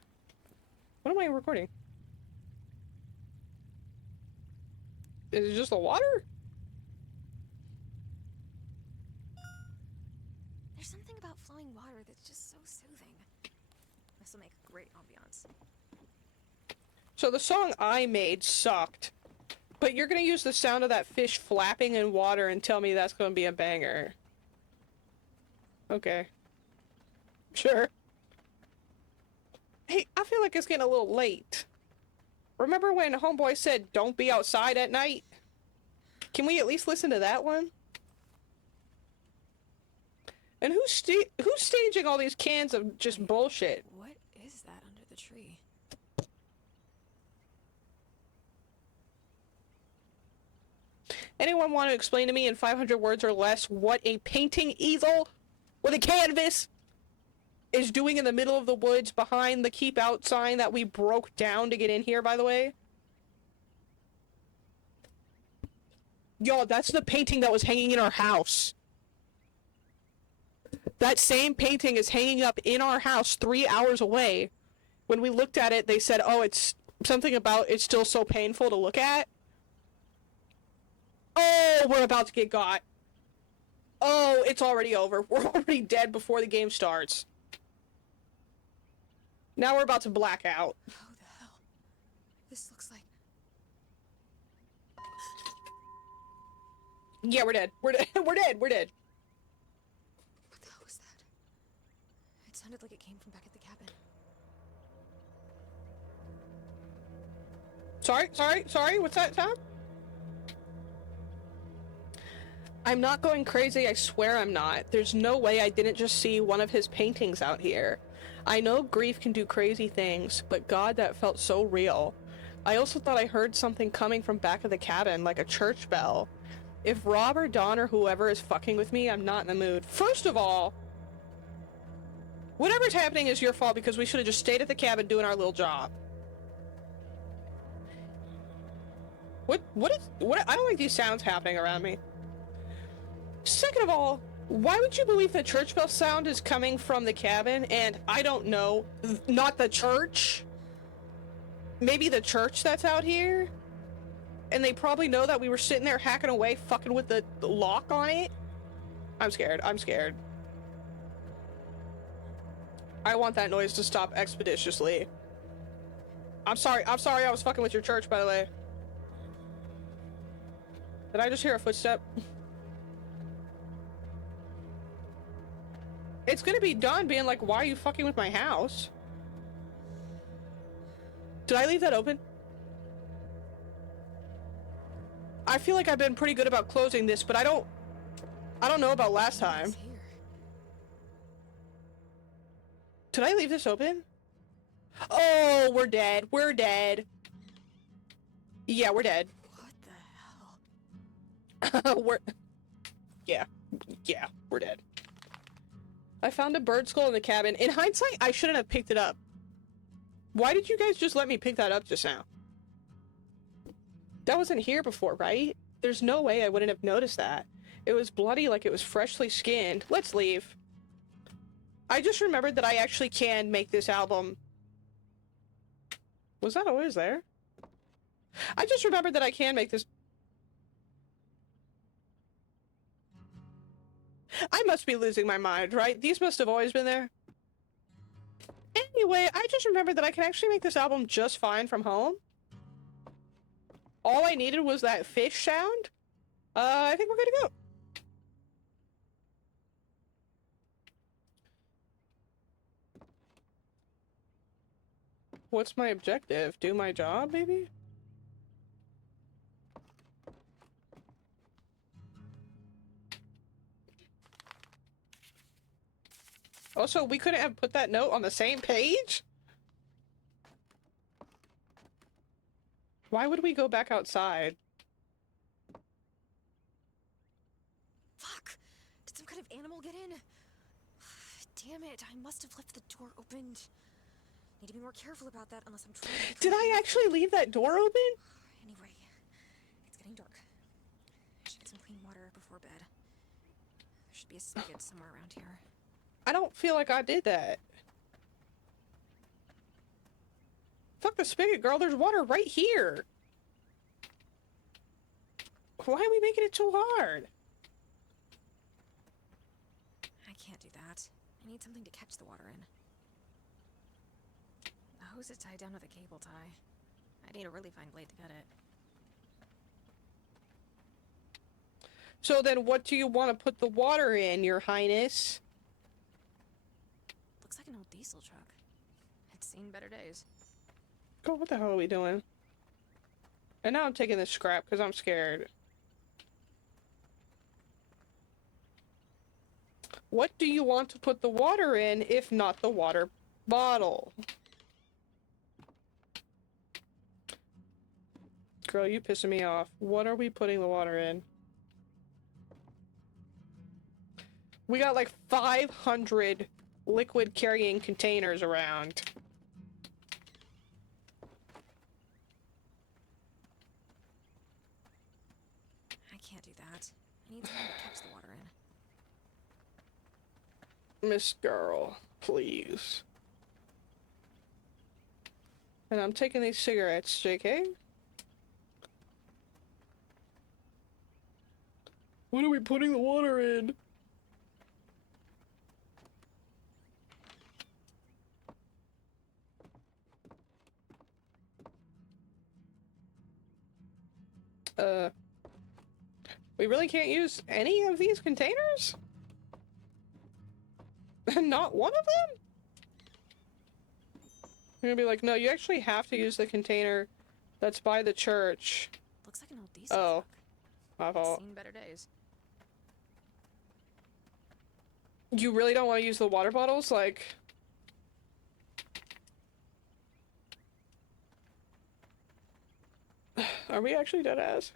What am I recording? Is it just the water? There's something about flowing water that's just so soothing. This will make a great ambiance. So the song I made sucked, but you're gonna use the sound of that fish flapping in water and tell me that's gonna be a banger. Okay. Sure. Hey, I feel like it's getting a little late. Remember when Homeboy said, don't be outside at night? Can we at least listen to that one? And who's staging all these cans of just bullshit? What is that under the tree? Anyone want to explain to me in 500 words or less what a painting easel with a canvas is doing in the middle of the woods behind the keep out sign that we broke down to get in here, by the way? Yo, that's the painting that was hanging in our house. That same painting is hanging up in our house 3 hours away. When we looked at it, they said, oh, it's something about it's still so painful to look at. Oh, we're about to get got. Oh, it's already over. We're already dead before the game starts. Now we're about to black out. Oh, the hell. This looks like... Yeah, we're dead. We're dead. We're dead. We're dead. What the hell was that? It sounded like it came from back at the cabin. Sorry. What's that sound? I'm not going crazy, I swear I'm not. There's no way I didn't just see one of his paintings out here. I know grief can do crazy things, but God, that felt so real. I also thought I heard something coming from back of the cabin, like a church bell. If Rob or Don or whoever is fucking with me, I'm not in the mood. First of all, Whatever's happening is your fault because we should have just stayed at the cabin doing our little job. What I don't like these sounds happening around me. Second of all, why would you believe the church bell sound is coming from the cabin and I don't know, not the church? Maybe the church that's out here? And they probably know that we were sitting there hacking away fucking with the lock on it? I'm scared. I'm scared. I want that noise to stop expeditiously. I'm sorry I was fucking with your church, by the way. Did I just hear a footstep? It's gonna be done being like, why are you fucking with my house? Did I leave that open? I feel like I've been pretty good about closing this, but I don't know about last time. Did I leave this open? Oh, we're dead. We're dead. Yeah, we're dead. What the hell? Yeah, we're dead. I found a bird skull in the cabin. In hindsight, I shouldn't have picked it up. Why did you guys just let me pick that up just now? That wasn't here before, right? There's no way I wouldn't have noticed that. It was bloody like it was freshly skinned. Let's leave. I just remembered that I actually can make this album. Was that always there? I just remembered that I can make this. I must be losing my mind, right? These must have always been there. Anyway, I just remembered that I can actually make this album just fine from home. All I needed was that fish sound. I think we're good to go. What's my objective? Do my job, maybe? Also, we couldn't have put that note on the same page? Why would we go back outside? Fuck! Did some kind of animal get in? Damn it, I must have left the door opened. Need to be more careful about that unless I'm trying to... Did I actually leave that door open? Anyway, it's getting dark. I should get some clean water before bed. There should be a spigot somewhere around here. I don't feel like I did that. Fuck the spigot, girl. There's water right here. Why are we making it too hard? I can't do that. I need something to catch the water in. The hose is tied down with a cable tie. I need a really fine blade to cut it. So then what do you want to put the water in, Your Highness? Looks like an old diesel truck. It's seen better days. God, what the hell are we doing? And now I'm taking this scrap because I'm scared. What do you want to put the water in if not the water bottle? Girl, you pissing me off. What are we putting the water in? We got like 500 liquid carrying containers around. I can't do that. I need something to catch the water in. Miss Girl, please. And I'm taking these cigarettes, JK. What are we putting the water in? We really can't use any of these containers? Not one of them? You're gonna be like, no, you actually have to use the container that's by the church. Looks like an old diesel Oh, truck. my It's fault. seen better days. You really don't want to use the water bottles? Like... Are we actually dead ass?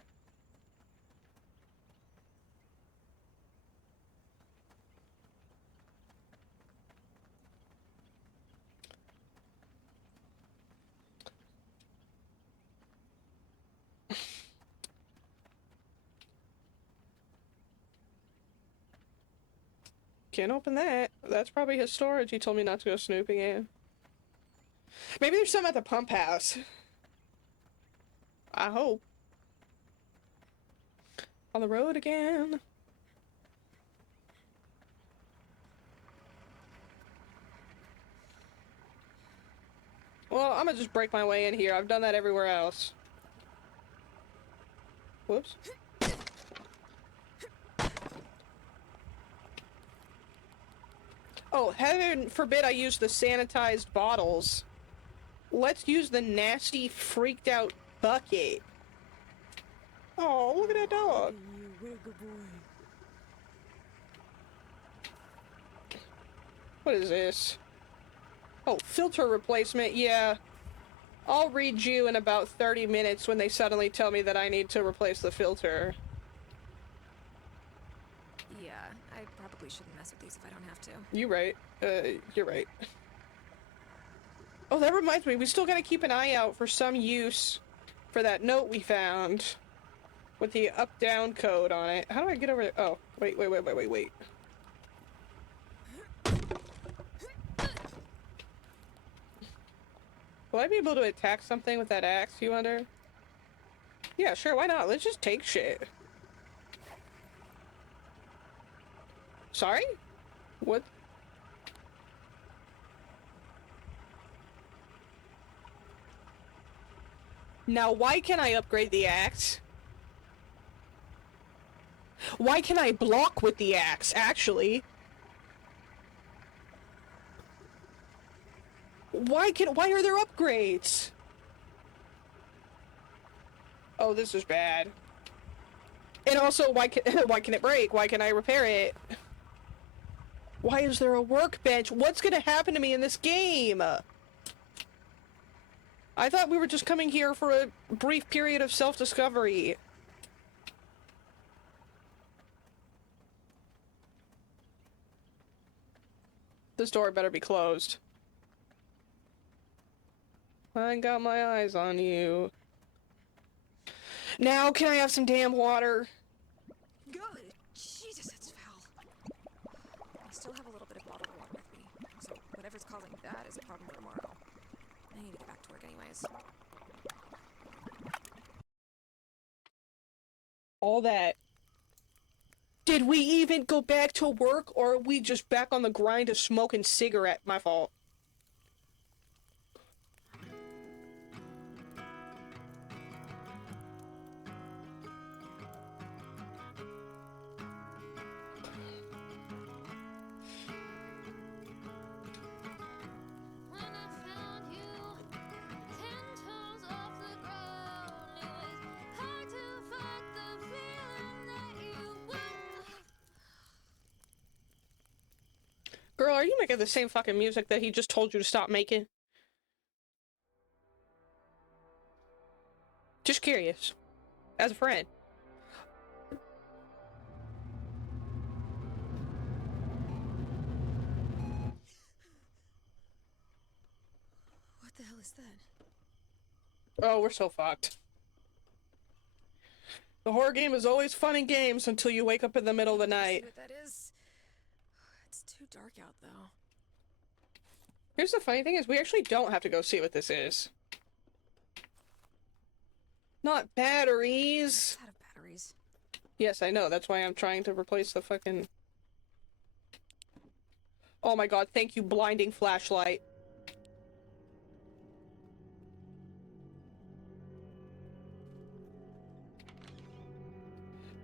Can't open that. That's probably his storage. He told me not to go snooping in. Maybe there's some at the pump house. I hope. On the road again. Well, I'm gonna just break my way in here. I've done that everywhere else. Whoops. Oh, heaven forbid I use the sanitized bottles. Let's use the nasty, freaked out bucket. Oh, look at that dog. What a good boy. What is this? Oh, filter replacement, yeah. I'll read you in about 30 minutes when they suddenly tell me that I need to replace the filter. Yeah, I probably shouldn't mess with these if I don't have to. You're right. You're right. Oh, that reminds me, we still gotta keep an eye out for some use for that note we found with the up-down code on it. How do I get over there? Oh, wait. Will I be able to attack something with that axe, you wonder? Yeah, sure, why not? Let's just take shit. Sorry? What? Now, why can't I upgrade the axe? Why can I block with the axe, actually? Why are there upgrades? Oh, this is bad. And also, why can it break? Why can I repair it? Why is there a workbench? What's gonna happen to me in this game? I thought we were just coming here for a brief period of self-discovery. This door better be closed. I got my eyes on you. Now, can I have some damn water? God, Jesus, it's foul. I still have a little bit of bottled water with me, so whatever's causing that is a problem for tomorrow. I need to get back to work anyways. All that. Did we even go back to work, or are we just back on the grind of smoking cigarette? My fault. Girl, are you making the same fucking music that he just told you to stop making? Just curious. As a friend. What the hell is that? Oh, we're so fucked. The horror game is always fun and games until you wake up in the middle of the night. See what that is? It's too dark out, though. Here's the funny thing is we actually don't have to go see what this is. Not batteries. It's out of batteries. Yes, I know. That's why I'm trying to replace the fucking... Oh my god, thank you, blinding flashlight.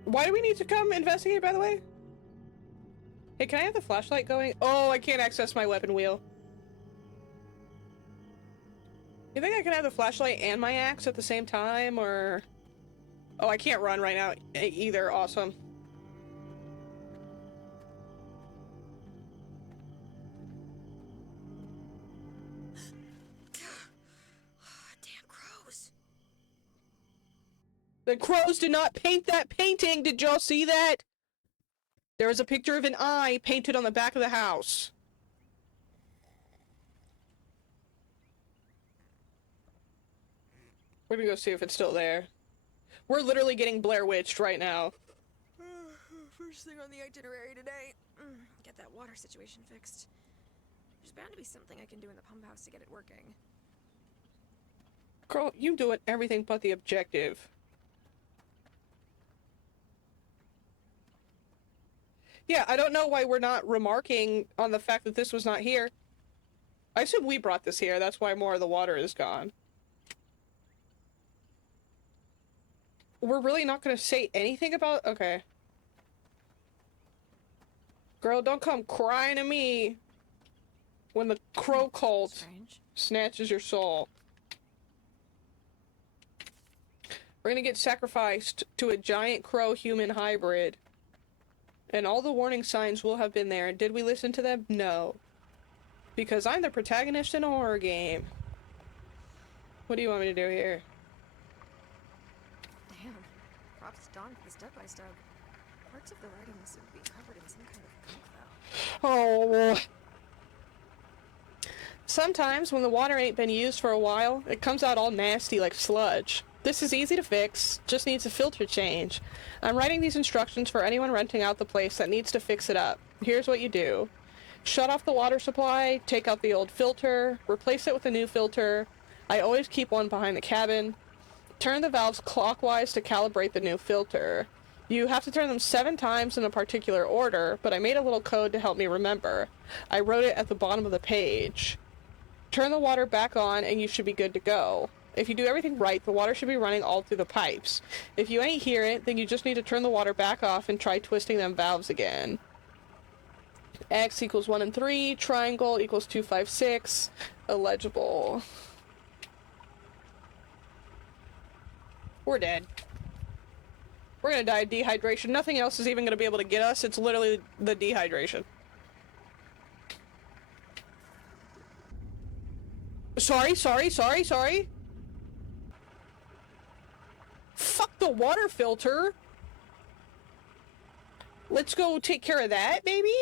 Why do we need to come investigate, by the way? Hey, can I have the flashlight going? Oh, I can't access my weapon wheel. You think I can have the flashlight and my axe at the same time, or... Oh, I can't run right now either. Awesome. Damn crows. The crows did not paint that painting! Did y'all see that? There was a picture of an eye painted on the back of the house. We're gonna go see if it's still there. We're literally getting Blair Witched right now. For first thing on the itinerary today. Get that water situation fixed. There's bound to be something I can do in the pump house to get it working. Girl, you doing everything but the objective. Yeah, I don't know why we're not remarking on the fact that this was not here. I assume we brought this here, that's why more of the water is gone. We're really not gonna say anything about- okay. Girl, don't come crying to me when the crow cult snatches your soul. We're gonna get sacrificed to a giant crow-human hybrid. And all the warning signs will have been there. Did we listen to them? No. Because I'm the protagonist in a horror game. What do you want me to do here? Damn. Props to Dawn for the step-by-step. Parts of the writing seem to be covered in some kind of gunk, though. Oh. Sometimes, when the water ain't been used for a while, it comes out all nasty like sludge. This is easy to fix, just needs a filter change. I'm writing these instructions for anyone renting out the place that needs to fix it up. Here's what you do. Shut off the water supply, take out the old filter, replace it with a new filter. I always keep one behind the cabin. Turn the valves clockwise to calibrate the new filter. You have to turn them 7 times in a particular order, but I made a little code to help me remember. I wrote it at the bottom of the page. Turn the water back on and you should be good to go. If you do everything right, the water should be running all through the pipes. If you ain't hear it, then you just need to turn the water back off and try twisting them valves again. X equals 1 and 3, triangle equals 2, 5, 6, illegible. We're dead. We're gonna die of dehydration. Nothing else is even gonna be able to get us. It's literally the dehydration. Sorry. Fuck the water filter. Let's go take care of that, maybe?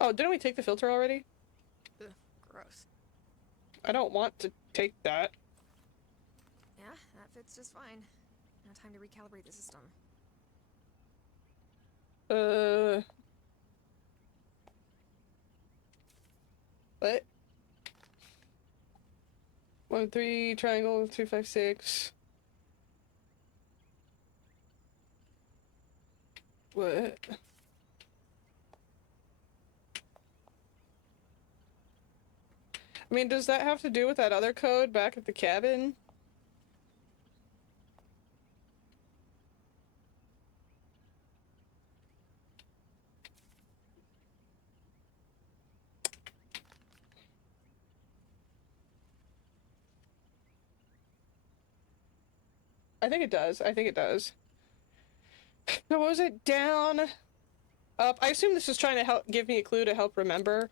Oh, didn't we take the filter already? Ugh, gross. I don't want to take that. Yeah, that fits just fine. Now time to recalibrate the system. What? 1, 3, triangle, 2, 5, 6. What? I mean, does that have to do with that other code back at the cabin? I think it does. So what was it? Down, up. I assume this is trying to help give me a clue to help remember.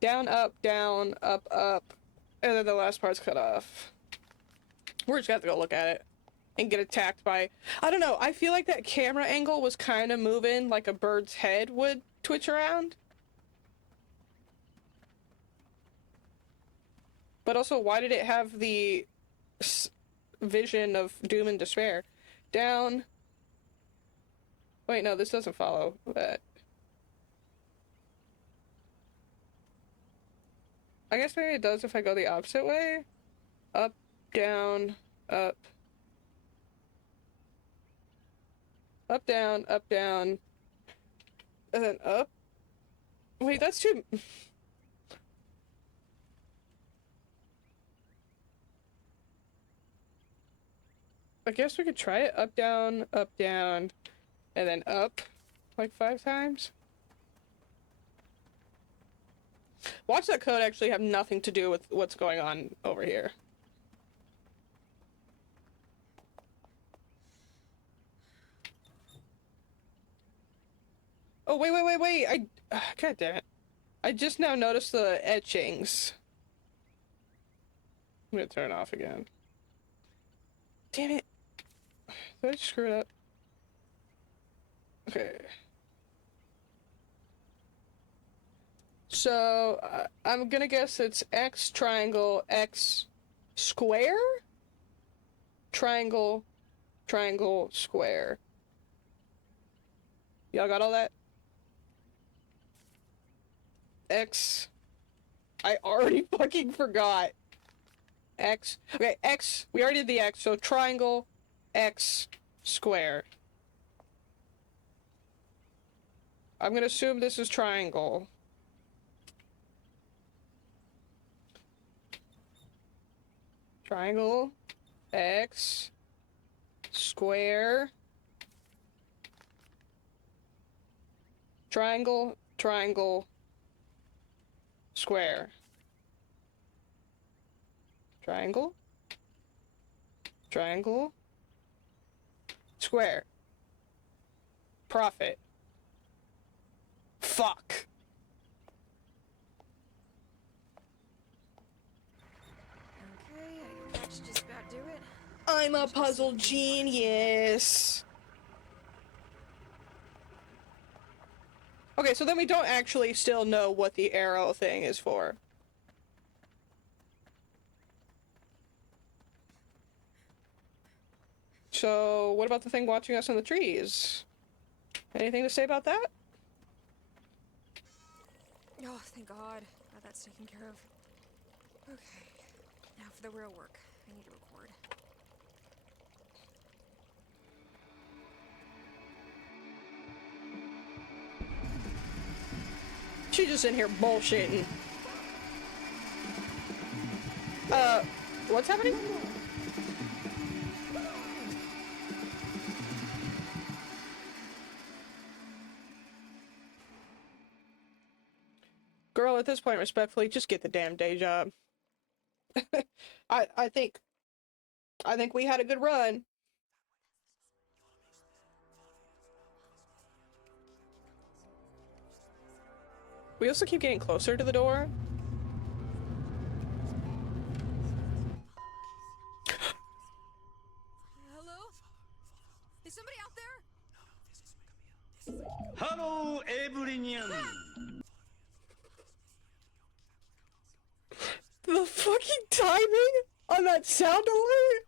Down, up, up. And then the last part's cut off. We're just gonna have to go look at it. And get attacked by... I don't know, I feel like that camera angle was kind of moving like a bird's head would twitch around. But also, why did it have the vision of doom and despair? Down... Wait, no, this doesn't follow that. I guess maybe it does if I go the opposite way. Up, down, up. Up, down, and then up. Wait, that's too... I guess we could try it. Up, down, and then up, like 5 times. Watch that code actually have nothing to do with what's going on over here. Oh, wait. God damn it. I just now noticed the etchings. I'm gonna turn it off again. Damn it. Did I just screw it up? Okay. So, I'm gonna guess it's X triangle, X square? Triangle, triangle, square. Y'all got all that? X. I already fucking forgot. X. Okay, X. We already did the X, so triangle, X, square. I'm gonna assume this is triangle. Triangle, X, square, triangle, triangle, square. Triangle, triangle, square. Profit. Fuck. Okay, I think that should just about do it. I'm a puzzle genius. Okay, so then we don't actually still know what the arrow thing is for. So, what about the thing watching us in the trees? Anything to say about that? Oh, thank God. Now that's taken care of. Okay, now for the real work. I need to record. She's just in here bullshitting. What's happening? Girl, at this point, respectfully, just get the damn day job. I think we had a good run. We also keep getting closer to the door. Hello? Is somebody out there? Hello, everyone. The fucking timing on that sound alert!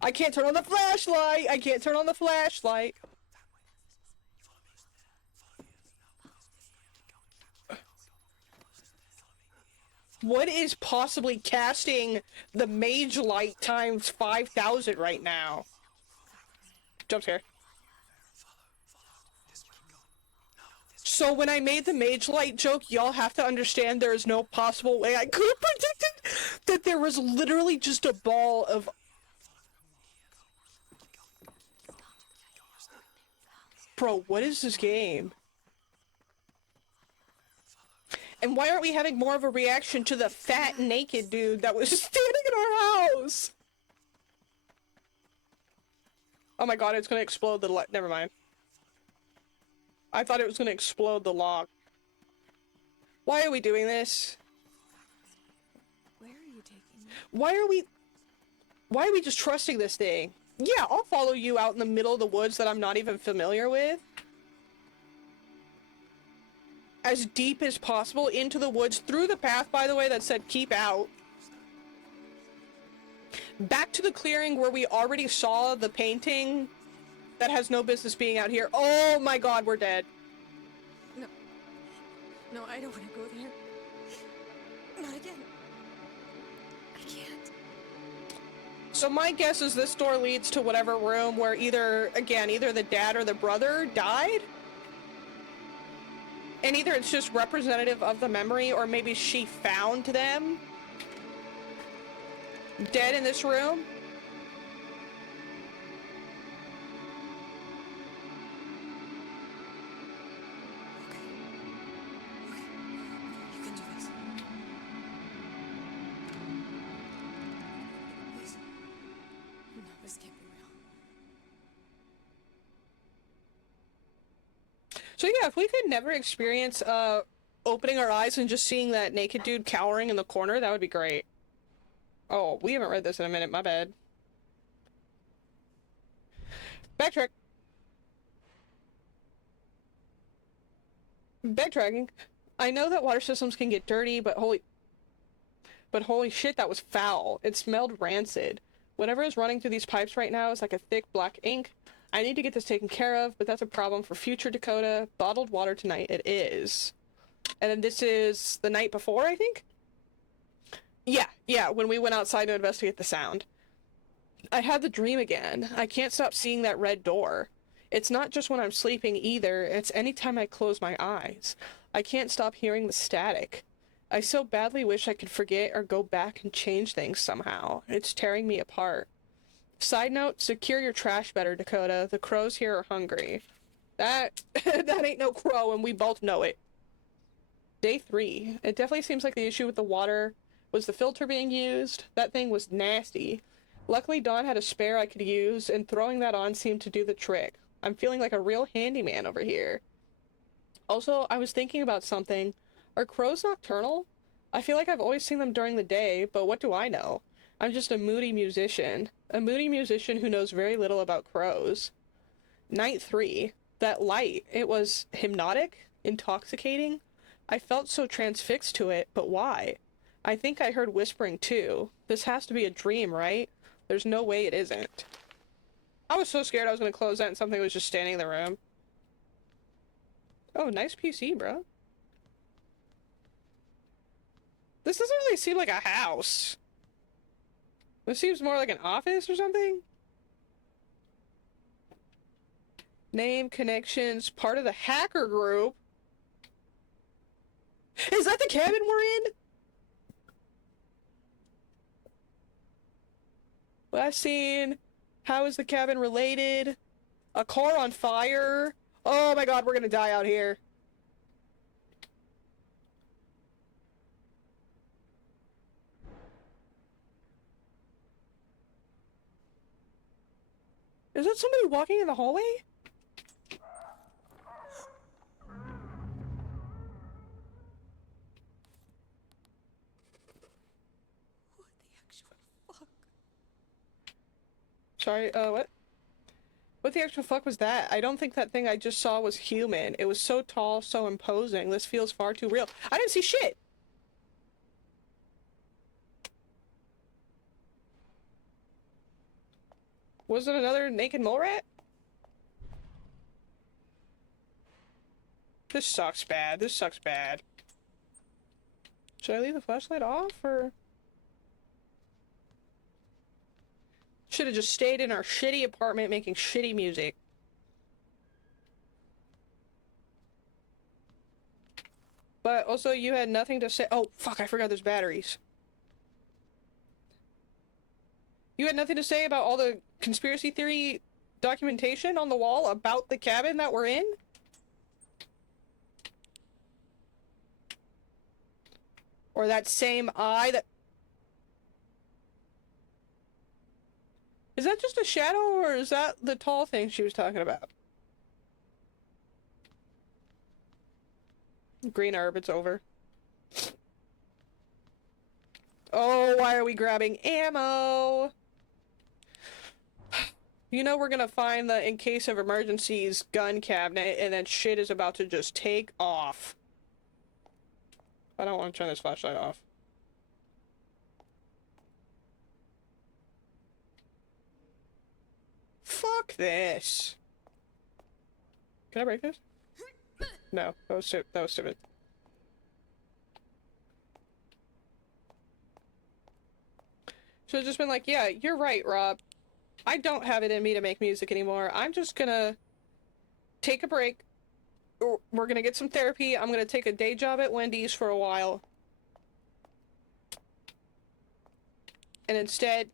I can't turn on the flashlight! I can't turn on the flashlight! What is possibly casting the mage light times 5,000 right now? Jump scare. So when I made the mage light joke, y'all have to understand there is no possible way I could have predicted that there was literally just a ball of... Bro, what is this game? And why aren't we having more of a reaction to the fat naked dude that was standing in our house? Oh my god, it's gonna explode the never mind. I thought it was gonna explode the lock. Why are we doing this? Where are you taking me? Why are we just trusting this thing? Yeah, I'll follow you out in the middle of the woods that I'm not even familiar with. As deep as possible into the woods, through the path, by the way, that said keep out. Back to the clearing where we already saw the painting that has no business being out here. Oh my god, we're dead. No. No, I don't want to go there. Not again. I can't. So my guess is this door leads to whatever room where either the dad or the brother died? And either it's just representative of the memory, or maybe she found them dead in this room? Okay. You can do this. Please. No, this can't be real. So yeah, if we could never experience opening our eyes and just seeing that naked dude cowering in the corner, that would be great. Oh, we haven't read this in a minute, my bad. Backtrack. Backtracking. I know that water systems can get dirty, but holy shit, that was foul. It smelled rancid. Whatever is running through these pipes right now is like a thick black ink. I need to get this taken care of, but that's a problem for future Dakota. Bottled water tonight it is. And then this is the night before, I think? Yeah, when we went outside to investigate the sound. I had the dream again. I can't stop seeing that red door. It's not just when I'm sleeping either, it's anytime I close my eyes. I can't stop hearing the static. I so badly wish I could forget or go back and change things somehow. It's tearing me apart. Side note, secure your trash better, Dakota. The crows here are hungry. That ain't no crow, and we both know it. Day 3. It definitely seems like the issue with the water was the filter being used. That thing was nasty. Luckily, Dawn had a spare I could use, and throwing that on seemed to do the trick. I'm feeling like a real handyman over here. Also, I was thinking about something. Are crows nocturnal? I feel like I've always seen them during the day, but what do I know? I'm just a moody musician. A moody musician who knows very little about crows. Night 3. That light. It was hypnotic? Intoxicating? I felt so transfixed to it, but why? I think I heard whispering too. This has to be a dream, right? There's no way it isn't. I was so scared I was gonna close that and something was just standing in the room. Oh, nice PC, bro. This doesn't really seem like a house. This seems more like an office or something. Name, connections, part of the hacker group. Is that the cabin we're in? Last scene. How is the cabin related? A car on fire. Oh my god, we're gonna die out here. Is that somebody walking in the hallway? What the actual fuck? Sorry, what? What the actual fuck was that? I don't think that thing I just saw was human. It was so tall, so imposing. This feels far too real. I didn't see shit! Was it another naked mole rat? This sucks bad. This sucks bad. Should I leave the flashlight off, or...? Should have just stayed in our shitty apartment making shitty music. But also, you had nothing to say- oh, fuck, I forgot there's batteries. You had nothing to say about all the conspiracy theory documentation on the wall about the cabin that we're in? Or that same eye that... Is that just a shadow, or is that the tall thing she was talking about? Green herb, it's over. Oh, why are we grabbing ammo? You know we're gonna find the in case of emergencies gun cabinet, and then shit is about to just take off. I don't want to turn this flashlight off. Fuck this. Can I break this? No, that was stupid. Should have just been like, yeah, you're right, Rob. I don't have it in me to make music anymore. I'm just gonna take a break. We're gonna get some therapy. I'm gonna take a day job at Wendy's for a while. And instead,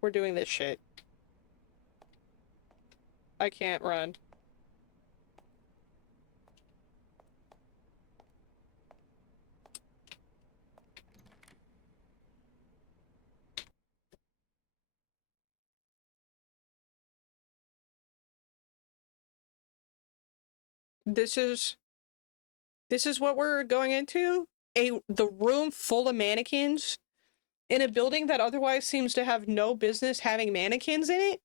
we're doing this shit. I can't run. This is what we're going into? The room full of mannequins in a building that otherwise seems to have no business having mannequins in it?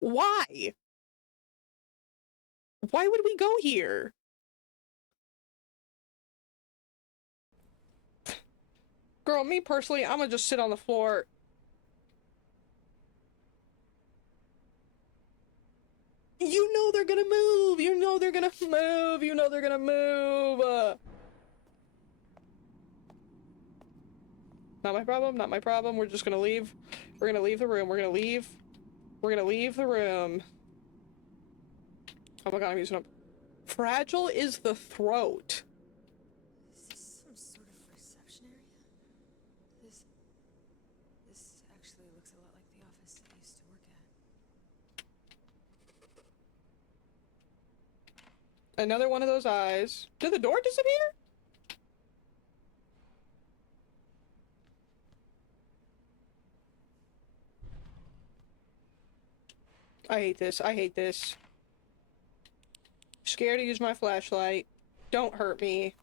Why? Why would we go here? Girl, me personally, I'm gonna just sit on the floor. You know they're gonna move! You know they're gonna move! You know they're gonna move! Not my problem, not my problem. We're just gonna leave. We're gonna leave the room. We're gonna leave. We're gonna leave the room. Oh my god, I'm using up. Fragile is the throat. Is this some sort of reception area? This actually looks a lot like the office I used to work at. Another one of those eyes. Did the door disappear? I hate this. I hate this. Scared to use my flashlight. Don't hurt me.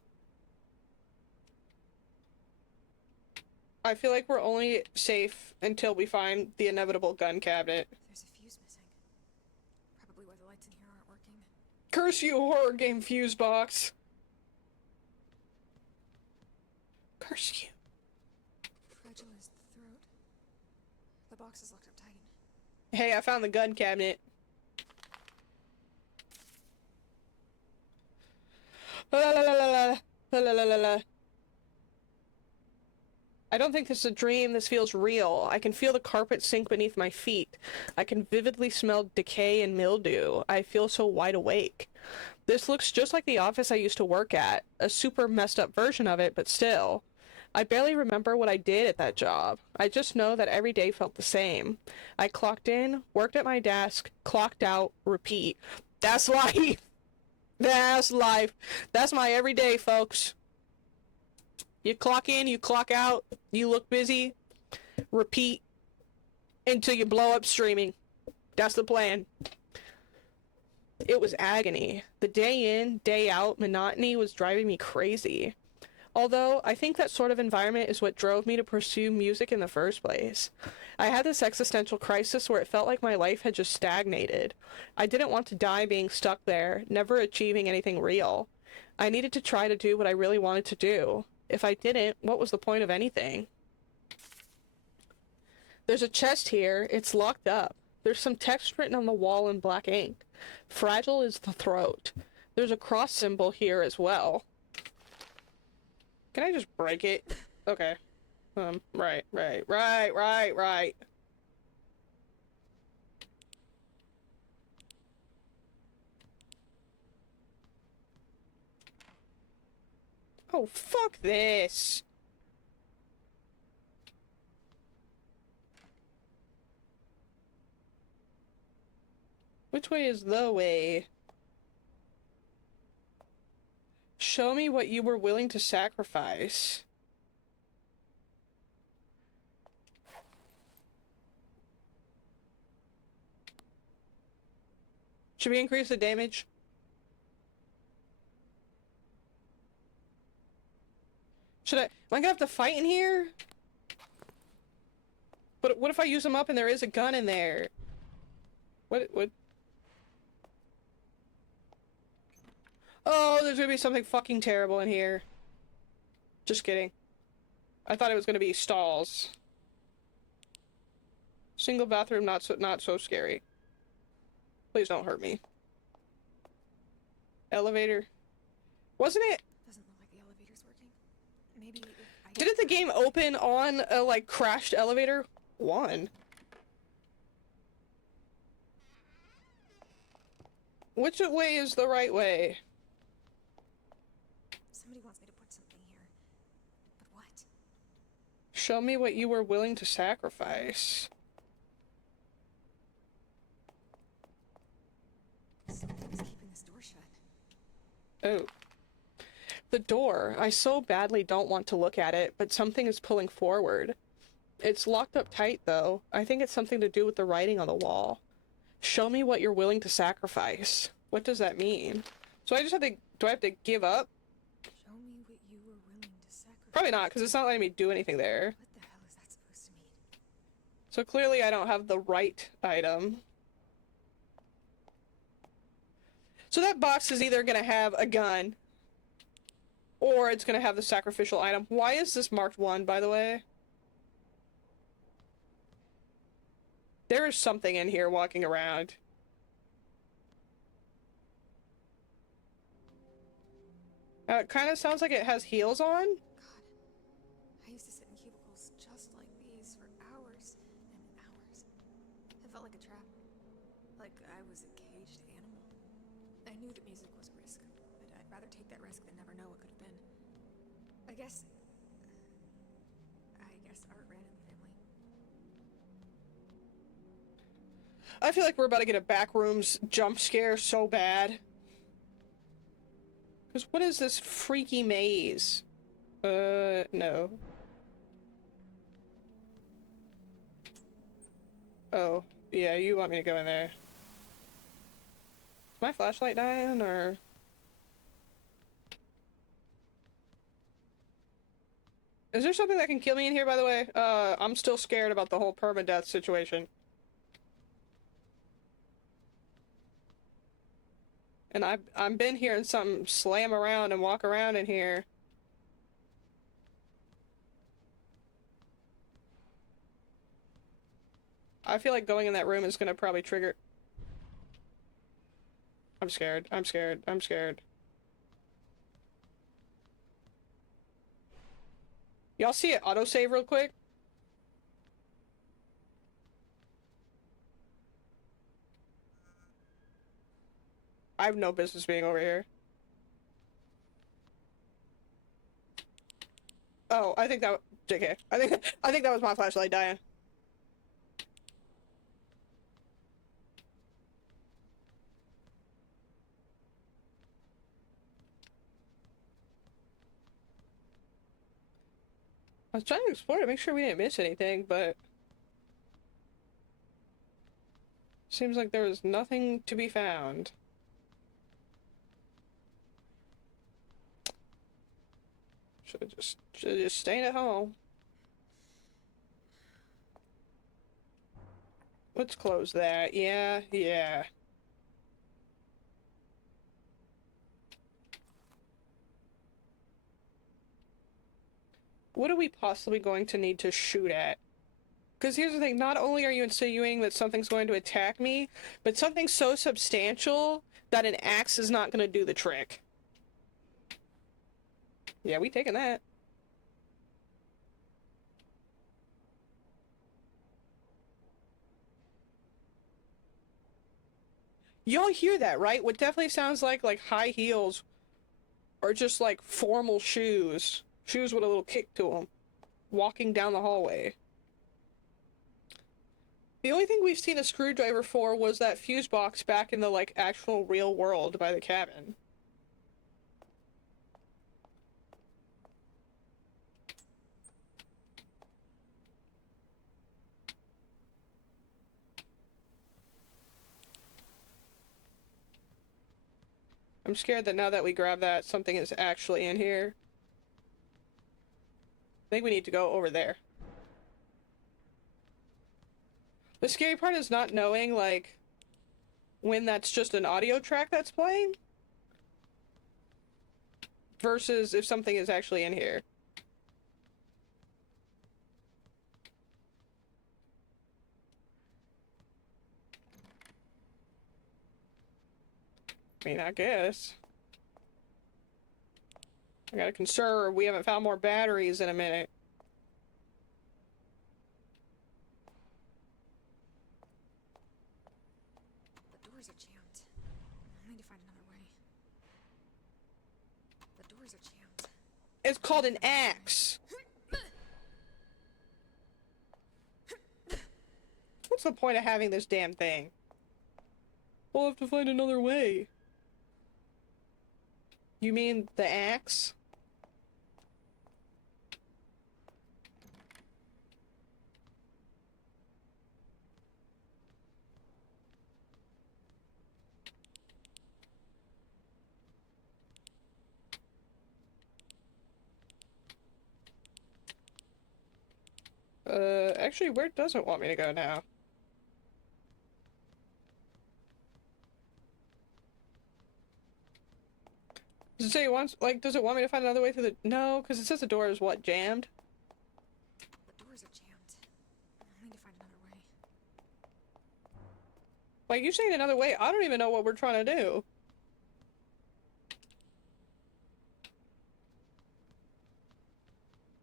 I feel like we're only safe until we find the inevitable gun cabinet. There's a fuse missing. Probably why the lights in here aren't working. Curse you, horror game fuse box. Curse you. Fragile is the throat. The box is locked up tight. Hey, I found the gun cabinet. La la la la la la la la la la. I don't think this is a dream. This feels real. I can feel the carpet sink beneath my feet. I can vividly smell decay and mildew. I feel so wide awake. This looks just like the office I used to work at. A super messed up version of it, but still. I barely remember what I did at that job. I just know that every day felt the same. I clocked in, worked at my desk, clocked out, repeat. That's life! That's life. That's my everyday, folks. You clock in, you clock out, you look busy, repeat until you blow up streaming. That's the plan. It was agony. The day in, day out monotony was driving me crazy. Although, I think that sort of environment is what drove me to pursue music in the first place. I had this existential crisis where it felt like my life had just stagnated. I didn't want to die being stuck there, never achieving anything real. I needed to try to do what I really wanted to do. If I didn't, what was the point of anything? There's a chest here. It's locked up. There's some text written on the wall in black ink. Fragile is the throat. There's a cross symbol here as well. Can I just break it? Okay. Right. Oh, fuck this. Which way is the way? Show me what you were willing to sacrifice. Should we increase the damage? Should I? Am I gonna have to fight in here? But what if I use them up and there is a gun in there? What? Oh, there's gonna be something fucking terrible in here. Just kidding. I thought it was gonna be stalls. Single bathroom, not so scary. Please don't hurt me. Elevator. Wasn't it? Doesn't look like the elevator's working. Maybe if I... Didn't the game open on a, like, crashed elevator? One. Which way is the right way? Somebody wants me to put something here. But what? Show me what you were willing to sacrifice. Something's keeping this door shut. Oh. The door. I so badly don't want to look at it, but something is pulling forward. It's locked up tight, though. I think it's something to do with the writing on the wall. Show me what you're willing to sacrifice. What does that mean? So I just have to... Do I have to give up? Show me what you were willing to sacrifice. Probably not, because it's not letting me do anything there. What the hell is that supposed to mean? So clearly I don't have the right item. So that box is either gonna have a gun, or it's gonna have the sacrificial item. Why is this marked 1, by the way? There is something in here walking around. It kind of sounds like it has heels on. God, I used to sit in cubicles just like these for hours and hours. It felt like a trap. Like I was a caged animal. I knew that music was a risk, but I'd rather take that risk than never know what could have been. I guess art ran in the family. I feel like we're about to get a backrooms jump scare so bad. Because what is this freaky maze? No. Oh, yeah, you want me to go in there. Is my flashlight dying, or...? Is there something that can kill me in here, by the way? I'm still scared about the whole permadeath situation. And I've been hearing something slam around and walk around in here. I feel like going in that room is gonna probably trigger... I'm scared. I'm scared. I'm scared. Y'all see it autosave real quick? I have no business being over here. Oh, I think that... JK. I think that was my flashlight dying. I was trying to explore to make sure we didn't miss anything, but... Seems like there was nothing to be found. Should've just stayed at home. Let's close that. Yeah, yeah. What are we possibly going to need to shoot at? Because here's the thing, not only are you insinuating that something's going to attack me, but something so substantial that an axe is not going to do the trick. Yeah, we taking that. Y'all hear that, right? What definitely sounds like high heels or just like formal shoes. Shoes with a little kick to them. Walking down the hallway. The only thing we've seen a screwdriver for was that fuse box back in the like actual real world by the cabin. I'm scared that now that we grab that, something is actually in here. I think we need to go over there. The scary part is not knowing, like, when that's just an audio track that's playing versus if something is actually in here. I mean, I guess. I gotta conserve. We haven't found more batteries in a minute. The doors are jammed. I'll need to find another way. The doors are jammed. It's called an axe. What's the point of having this damn thing? We'll have to find another way. You mean the axe? Actually, where does it want me to go now? it say it wants, like, does it want me to find another way through the... No, because it says the door is, what, jammed? The doors are jammed. I need to find another way. Like, you saying another way, I don't even know what we're trying to do.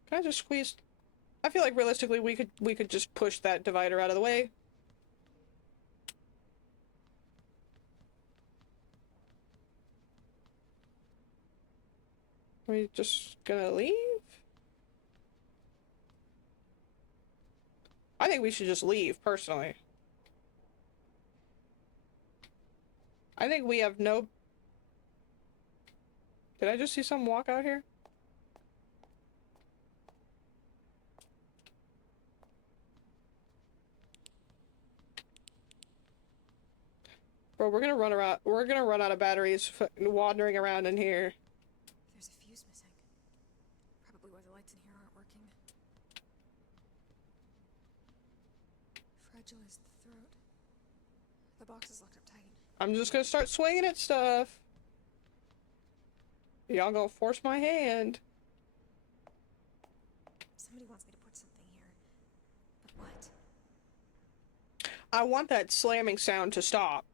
Can I just squeeze... I feel like realistically we could just push that divider out of the way. Are we just gonna leave? I think we should just leave, personally. I think we have no... Did I just see someone walk out here? Bro, we're gonna run around. We're gonna run out of batteries wandering around in here. There's a fuse missing. Probably why the lights in here aren't working. Fragile as the throat. The box is locked up tight. I'm just gonna start swinging at stuff. Y'all gonna force my hand. Somebody wants me to put something here. But what? I want that slamming sound to stop.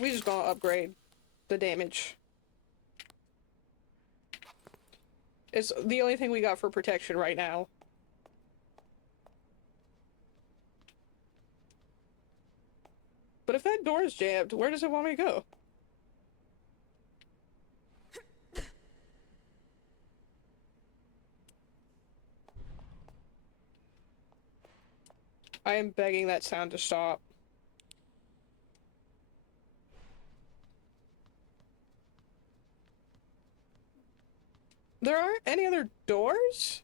We just gonna upgrade the damage. It's the only thing we got for protection right now. But if that door is jammed, where does it want me to go? I am begging that sound to stop. There aren't any other doors?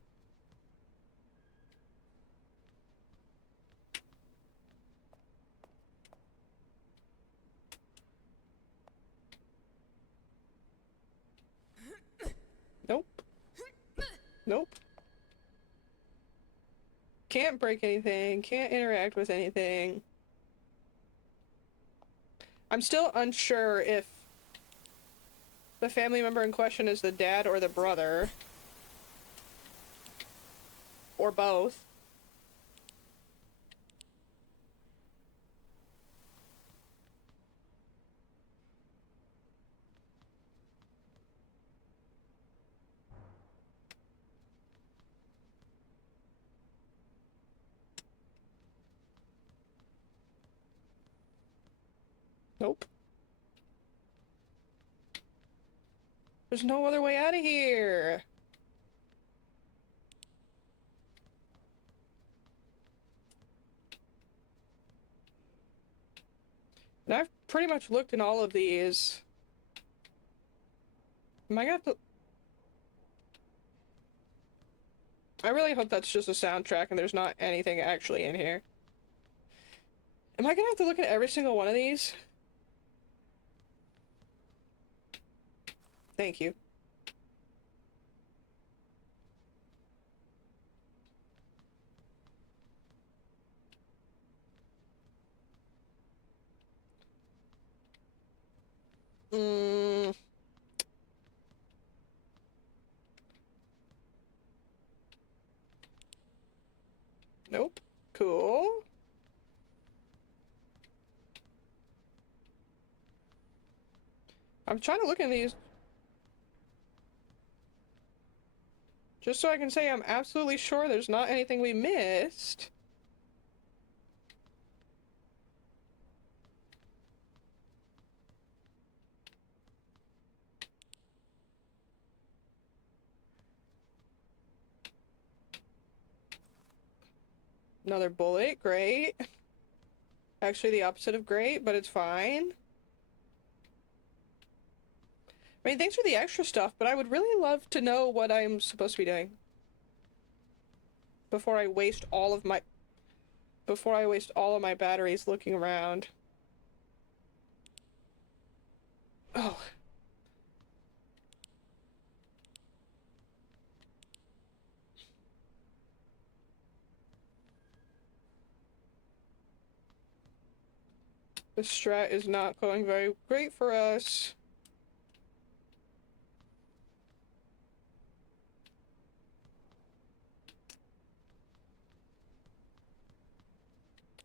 Nope. Nope. Can't break anything, can't interact with anything. I'm still unsure if the family member in question is the dad or the brother. Or both. Nope. There's no other way out of here. And I've pretty much looked in all of these. Am I gonna have to... I really hope that's just a soundtrack and there's not anything actually in here. Am I gonna have to look at every single one of these? Thank you. Nope. Cool. I'm trying to look in these. Just so I can say I'm absolutely sure there's not anything we missed. Another bullet, great. Actually the opposite of great, but it's fine. I mean, thanks for the extra stuff, but I would really love to know what I'm supposed to be doing. Before I waste all of my... Before I waste all of my batteries looking around. Oh. This strat is not going very great for us.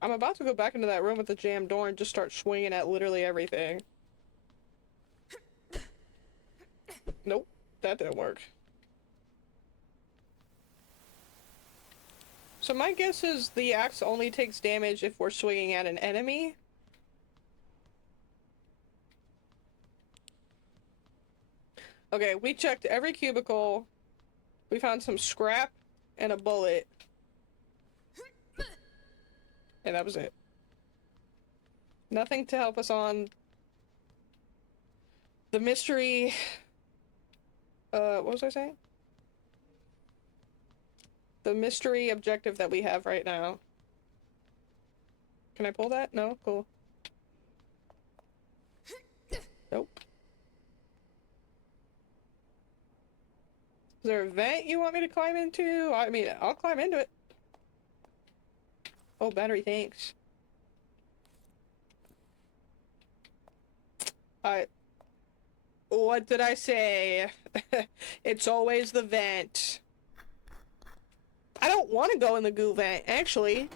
I'm about to go back into that room with the jammed door and just start swinging at literally everything. Nope, that didn't work. So my guess is the axe only takes damage if we're swinging at an enemy. Okay, we checked every cubicle. We found some scrap and a bullet. And that was it. Nothing to help us on the mystery. What was I saying? The mystery objective that we have right now. Can I pull that? No? Cool. Nope. Is there a vent you want me to climb into? I mean, I'll climb into it. Oh, battery, thanks. What did I say? It's always the vent. I don't want to go in the goo vent, actually.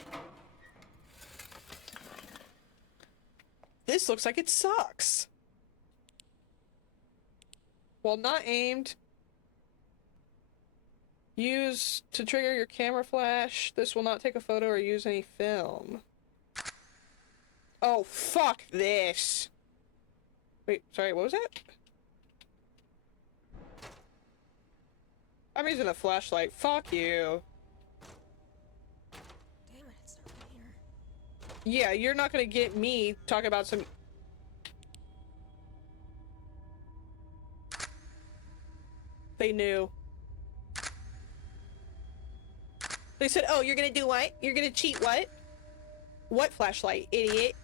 This looks like it sucks. While not aimed, use to trigger your camera flash. This will not take a photo or use any film. Oh, fuck this. Wait, sorry, what was that? I'm using a flashlight. Fuck you. Damn it, it's dark in here. Yeah, you're not gonna get me talking about some... They knew. They said, oh, you're gonna do what? You're gonna cheat what? What flashlight, idiot?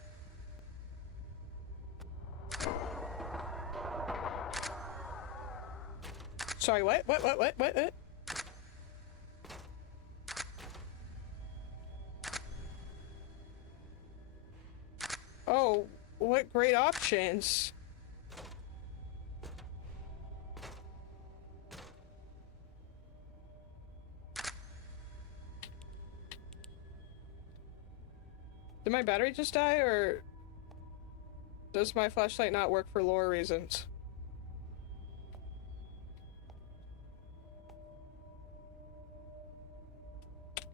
Sorry, what? What? Oh, what great options. Did my battery just die, or does my flashlight not work for lore reasons?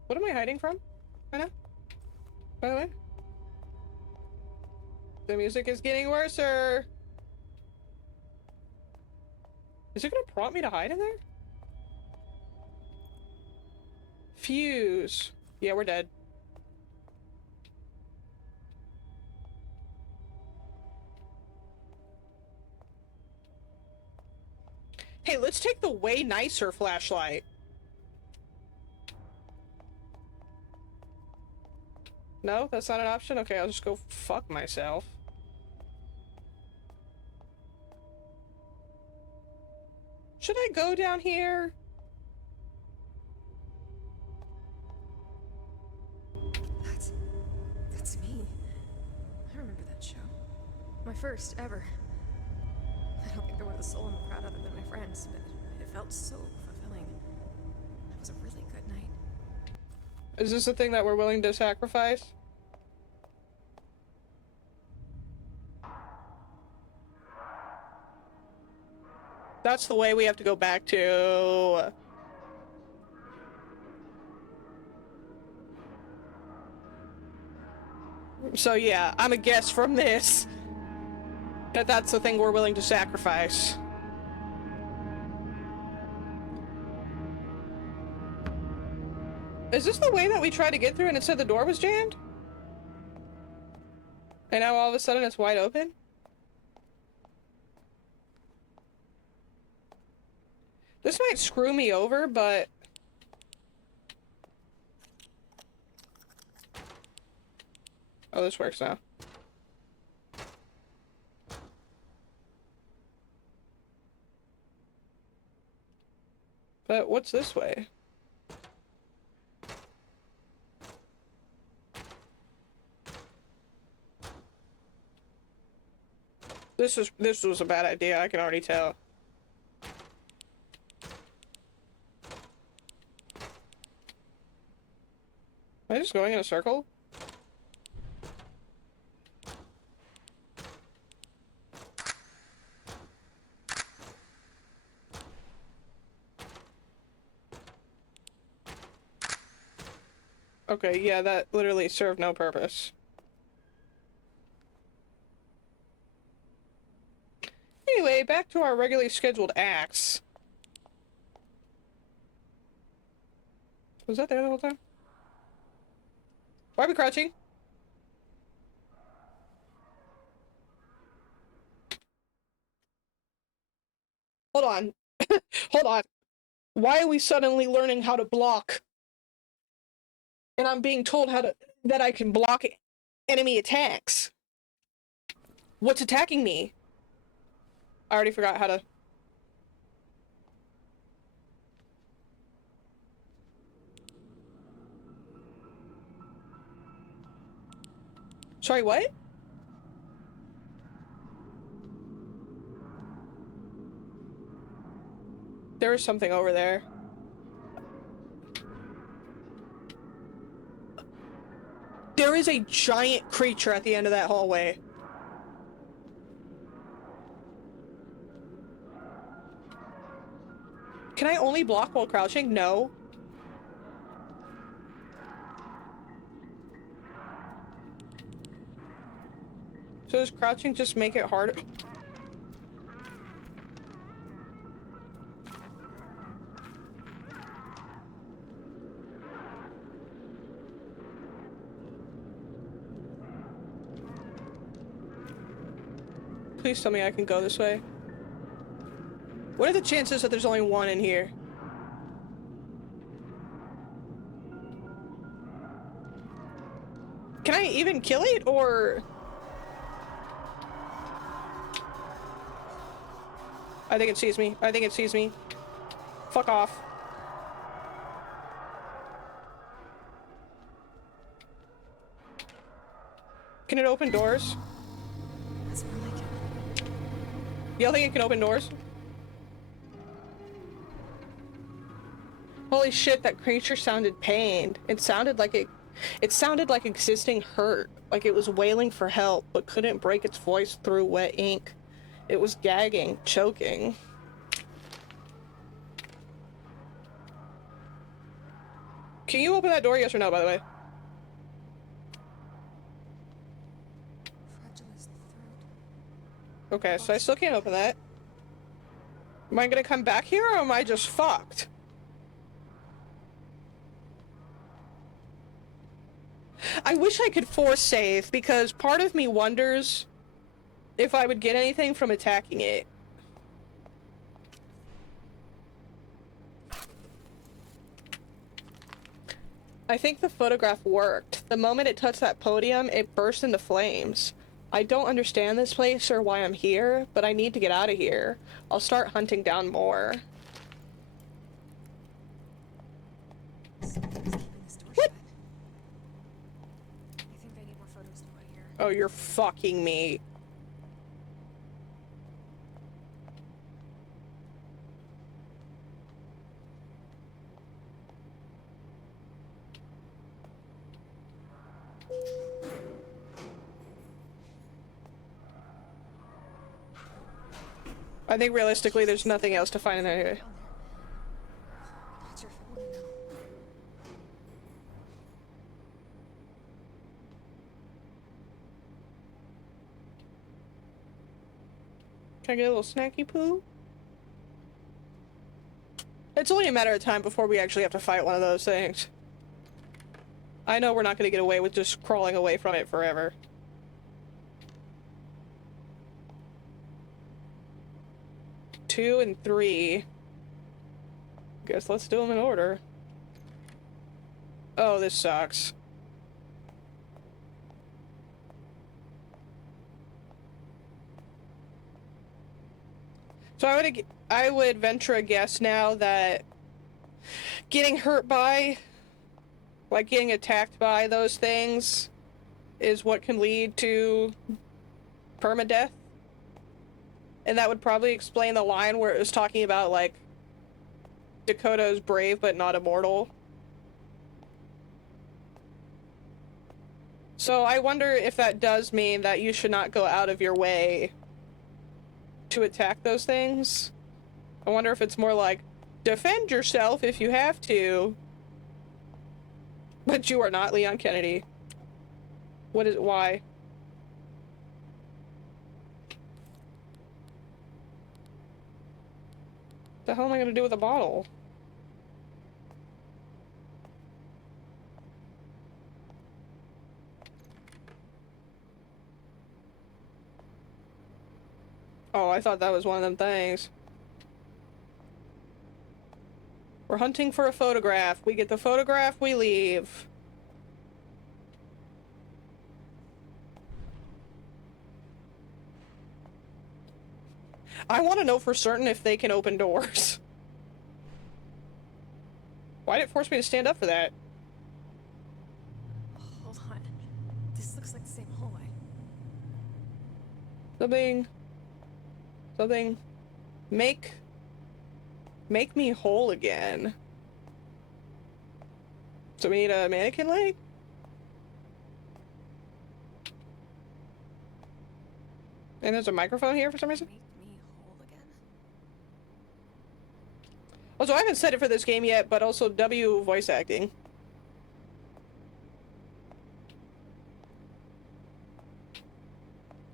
What am I hiding from right now? By the way? The music is getting worser. Is it gonna prompt me to hide in there? Fuse. Yeah, we're dead. Hey, let's take the way nicer flashlight. No, that's not an option? Okay, I'll just go fuck myself. Should I go down here? That's me. I remember that show. My first ever. I don't think there was a soul in the crowd other than my friends, but it felt so fulfilling. It was a really good night. Is this the thing that we're willing to sacrifice? That's the way we have to go back to. So yeah, I'm a guess from this that that's the thing we're willing to sacrifice. Is this the way that we tried to get through and it said the door was jammed? And now all of a sudden it's wide open? This might screw me over, but... Oh, this works now. But what's this way? This was a bad idea, I can already tell. Am I just going in a circle? Okay, yeah, that literally served no purpose. Anyway, back to our regularly scheduled acts. Was that there the whole time? Why are we crouching? Hold on. Hold on. Why are we suddenly learning how to block? And I'm being told that I can block enemy attacks. What's attacking me? I already forgot how to... Sorry, what? There is something over there. There is a giant creature at the end of that hallway. Can I only block while crouching? No. So does crouching just make it harder? Please tell me I can go this way. What are the chances that there's only one in here? Can I even kill it, or... I think it sees me. I think it sees me. Fuck off. Can it open doors? That's more like it. Y'all think it can open doors? Holy shit, that creature sounded pained. It sounded like existing hurt. Like it was wailing for help, but couldn't break its voice through wet ink. It was gagging, choking. Can you open that door, yes or no, by the way? Fragilis throat. Okay, so I still can't open that. Am I gonna come back here, or am I just fucked? I wish I could force save, because part of me wonders if I would get anything from attacking it. I think the photograph worked. The moment it touched that podium, it burst into flames. I don't understand this place or why I'm here, but I need to get out of here. I'll start hunting down more. Something's keeping this door shut. I think I need more photos to put here. Oh, you're fucking me. I think realistically there's nothing else to find in there. Not sure if I want to know. Can I get a little snacky poo? It's only a matter of time before we actually have to fight one of those things. I know we're not going to get away with just crawling away from it forever. Two and three. Guess let's do them in order. Oh, this sucks. So I would venture a guess now that getting hurt by, like getting attacked by those things, is what can lead to permadeath. And that would probably explain the line where it was talking about, like, Dakota is brave but not immortal. So I wonder if that does mean that you should not go out of your way to attack those things. I wonder if it's more like, defend yourself if you have to. But you are not Leon Kennedy. Why? The hell am I gonna do with a bottle? Oh, I thought that was one of them things. We're hunting for a photograph. We get the photograph, we leave. I want to know for certain if they can open doors. Why did it force me to stand up for that? Hold on. This looks like the same hallway. Something. Make me whole again. So we need a mannequin leg? And there's a microphone here for some reason? Make me whole again. Also, I haven't said it for this game yet, but also W voice acting.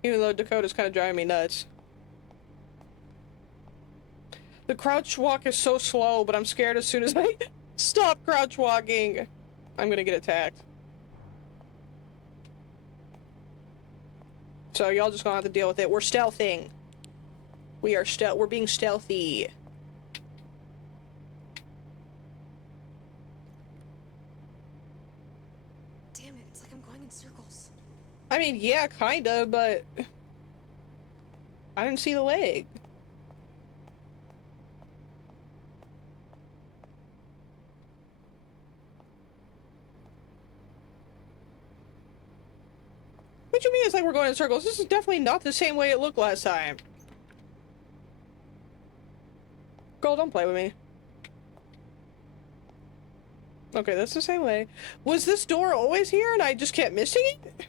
Even though Dakota's kind of driving me nuts. The crouch walk is so slow, but I'm scared as soon as I stop crouch walking, I'm gonna get attacked. So y'all just gonna have to deal with it. We're stealthing. We're being stealthy. Damn it, it's like I'm going in circles. I mean, yeah, kinda, but I didn't see the leg. What you mean it's like we're going in circles? This is definitely not the same way it looked last time. Girl, don't play with me. Okay, that's the same way. Was this door always here and I just kept missing it?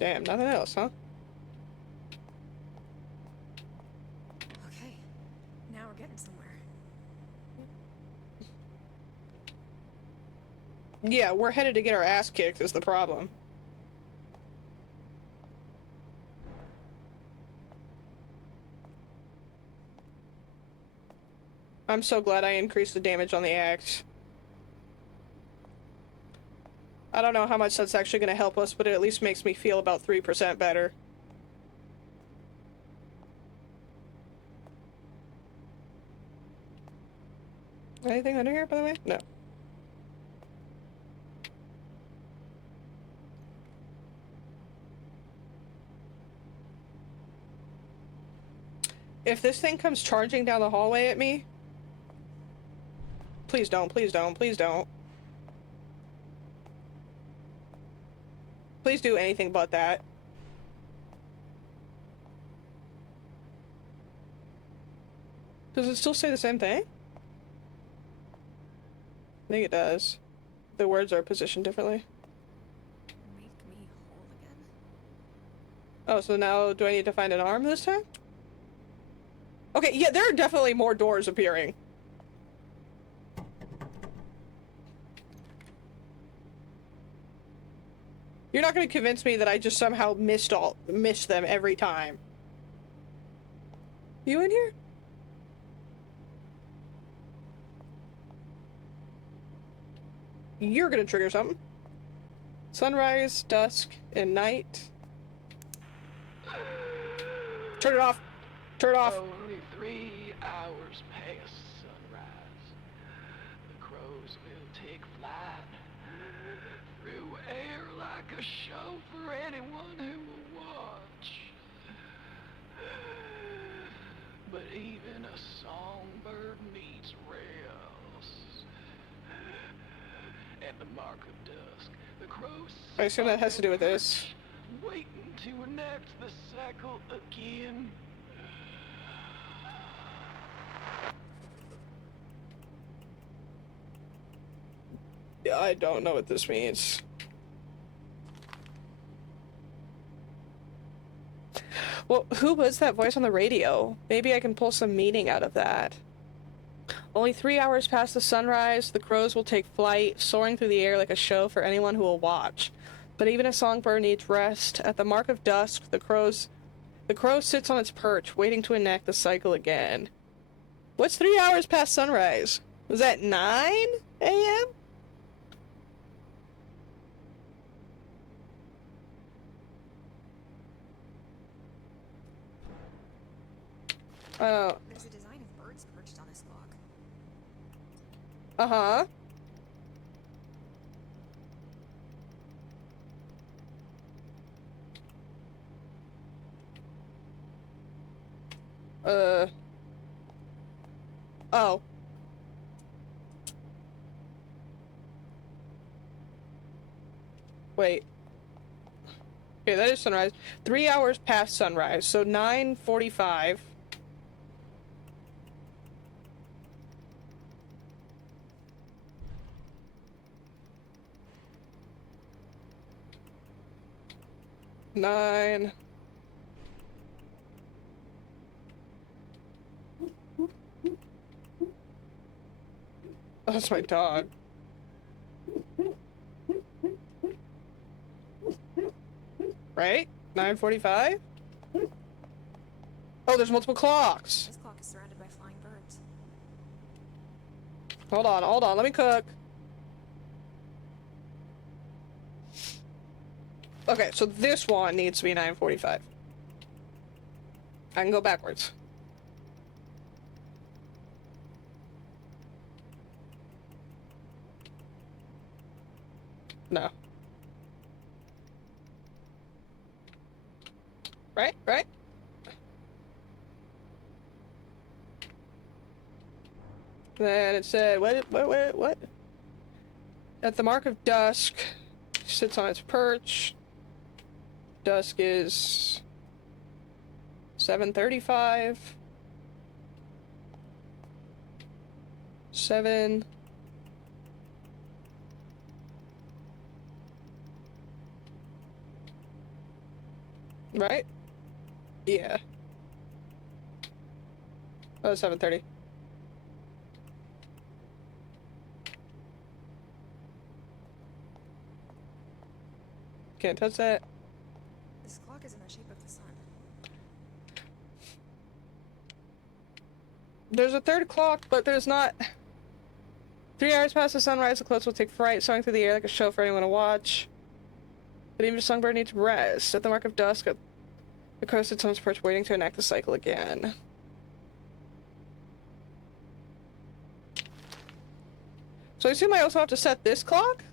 Damn, nothing else, huh? Okay, now we're getting somewhere. Yeah, we're headed to get our ass kicked is the problem. I'm so glad I increased the damage on the axe. I don't know how much that's actually going to help us, but it at least makes me feel about 3% better. Anything under here, by the way? No. If this thing comes charging down the hallway at me... Please don't, please don't, please don't. Please do anything but that. Does it still say the same thing? I think it does. The words are positioned differently. Make me whole again. Oh, so now do I need to find an arm this time? Okay, yeah, there are definitely more doors appearing. You're not gonna convince me that I just somehow missed them every time. You in here? You're gonna trigger something. Sunrise, dusk, and night. Turn it off. Turn it off. Only 3 hours past sunrise. The crows will take flight through air like a show for anyone who will watch. But even a songbird needs rest. at the mark of dusk. The crows I assume that has to do with this. waiting to enact the cycle again. Yeah, I don't know what this means. Well, who was that voice on the radio? Maybe I can pull some meaning out of that. Only 3 hours past the sunrise, the crows will take flight, soaring through the air like a show for anyone who will watch. But even a songbird needs rest. At the mark of dusk, the crow sits on its perch, waiting to enact the cycle again. What's 3 hours past sunrise? Was that 9 a.m.? There's a design of birds perched on this clock. Uh-huh. Oh. Wait. Okay, that is sunrise. 3 hours past sunrise, so 9:45. Nine. Oh, that's my dog. Right? 9:45? Oh, there's multiple clocks. This clock is surrounded by flying birds. Hold on, let me cook. Okay, so this one needs to be 9:45. I can go backwards. No. Right? Then it said, what? At the mark of dusk, sits on its perch. Dusk is 7:35. 7. Right? Yeah. Oh, 7:30. Can't touch that. This clock is in the shape of the sun. There's a third clock, but there's not. 3 hours past the sunrise, the clouds will take fright, soaring through the air like a show for anyone to watch. But even a songbird needs rest. At the mark of dusk, the crow sits on its perch, waiting to enact the cycle again. So I assume I also have to set this clock?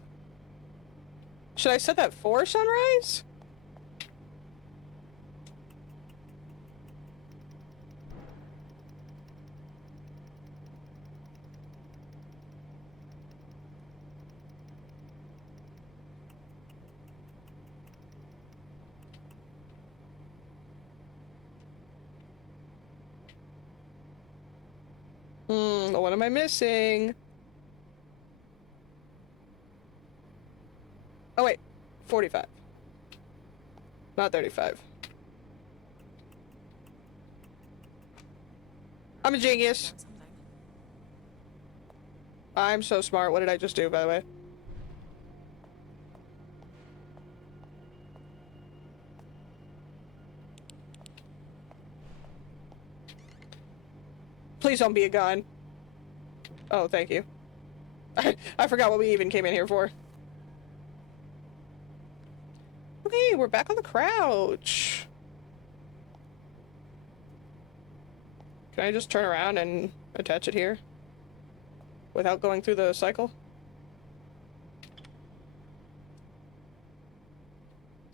Should I set that for sunrise? What am I missing? Oh wait, 45. Not 35. I'm a genius. Done something. I'm so smart. What did I just do, by the way? Please don't be a gun. Oh, thank you. I forgot what we even came in here for. Okay, we're back on the crouch. Can I just turn around and attach it here? Without going through the cycle?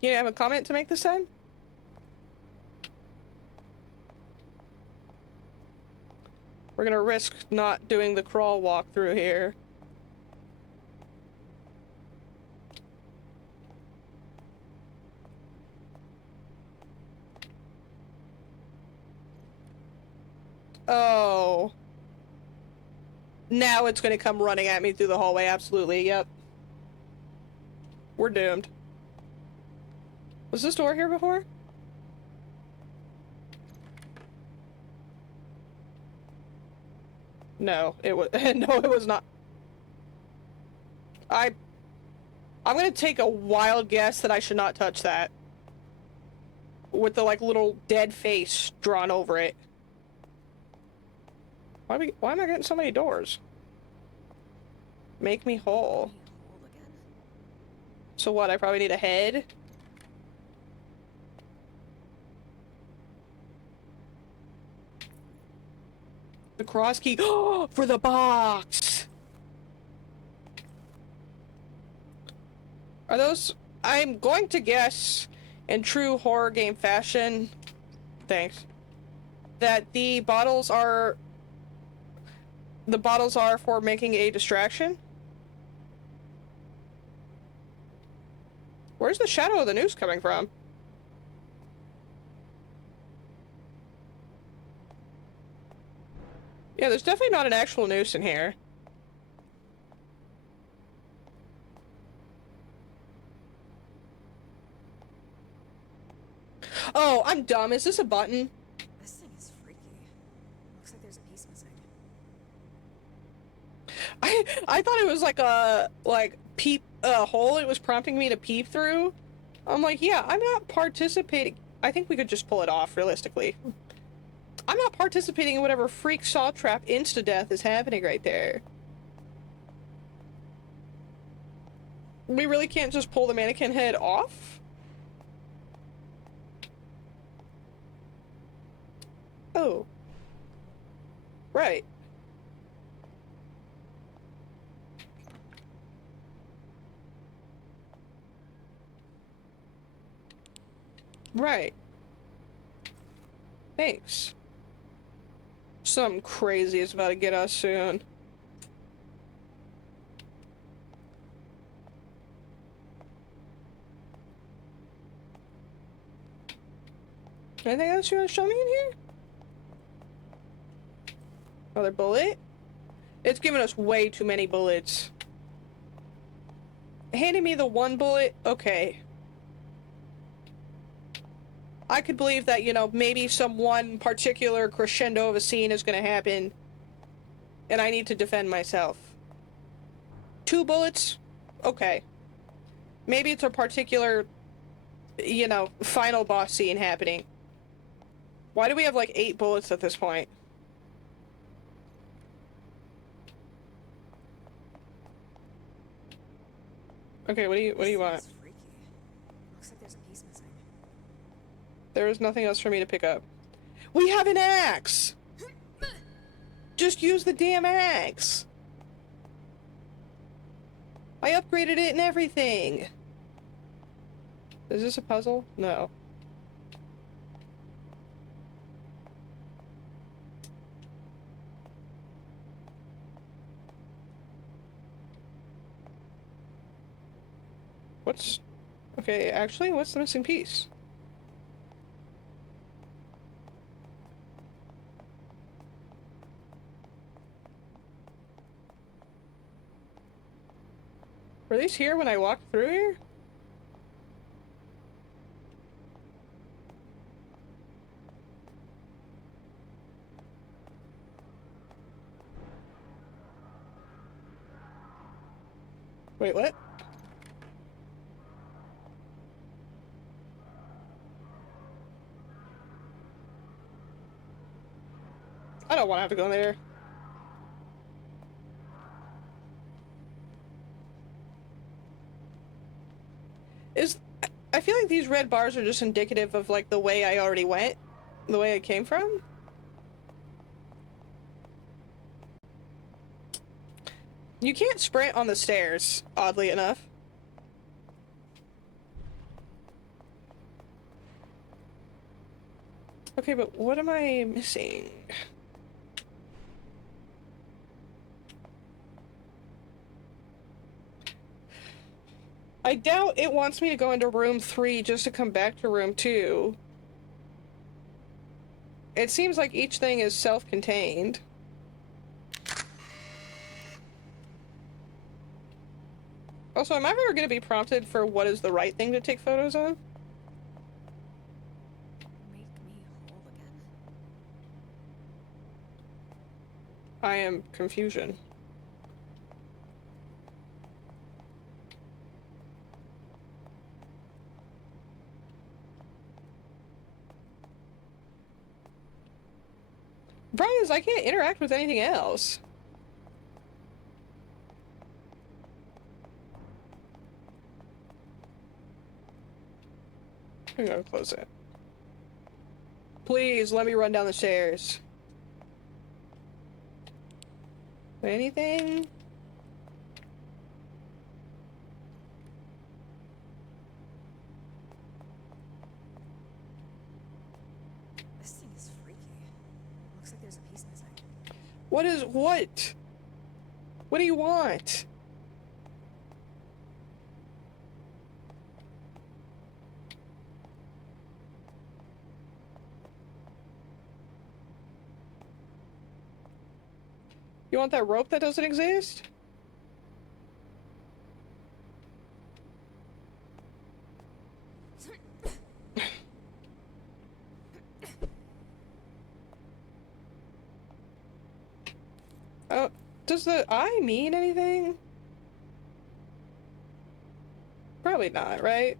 You have a comment to make this time? We're gonna risk not doing the crawl walk through here. Oh. Now it's gonna come running at me through the hallway, absolutely, yep. We're doomed. Was this door here before? No, it was no, it was not. I'm gonna take a wild guess that I should not touch that. With the like little dead face drawn over it. Why am I getting so many doors? Make me whole. Hold again. So what, I probably need a head? The cross key for the box! Are those... I'm going to guess, in true horror game fashion, thanks, that the bottles are for making a distraction? Where's the shadow of the noose coming from? Yeah, there's definitely not an actual noose in here. Oh, I'm dumb. Is this a button? This thing is freaky. Looks like there's a piece missing. I thought it was like a peep hole it was prompting me to peep through. I'm like, yeah, I'm not participating. I think we could just pull it off realistically. I'm not participating in whatever freak saw trap insta-death is happening right there. We really can't just pull the mannequin head off? Oh. Right. Right. Thanks. Something crazy is about to get us soon. Anything else you want to show me in here? Another bullet? It's giving us way too many bullets. Handing me the one bullet? Okay. I could believe that, you know, maybe some one particular crescendo of a scene is gonna happen, and I need to defend myself. 2 bullets? Okay. Maybe it's a particular, you know, final boss scene happening. Why do we have like 8 bullets at this point? Okay, what do you want? This thing is freaky. Looks like there's a piece missing. There is nothing else for me to pick up. We have an axe! Just use the damn axe! I upgraded it and everything! Is this a puzzle? No. What's... Okay, actually, what's the missing piece? Were these here when I walked through here? Wait, what? I don't want to have to go in there. I feel like these red bars are just indicative of like the way I already went, the way I came from. You can't sprint on the stairs, oddly enough. Okay, but what am I missing? I doubt it wants me to go into room 3 just to come back to room 2. It seems like each thing is self-contained. Also, am I ever going to be prompted for what is the right thing to take photos of? Make me whole again? I am confusion. Problem is, I can't interact with anything else. I'm gonna close it. Please, let me run down the stairs. Anything? This thing is freaky. Looks like there's a piece missing. What is what? What do you want? You want that rope that doesn't exist? Oh, does the eye mean anything? Probably not, right?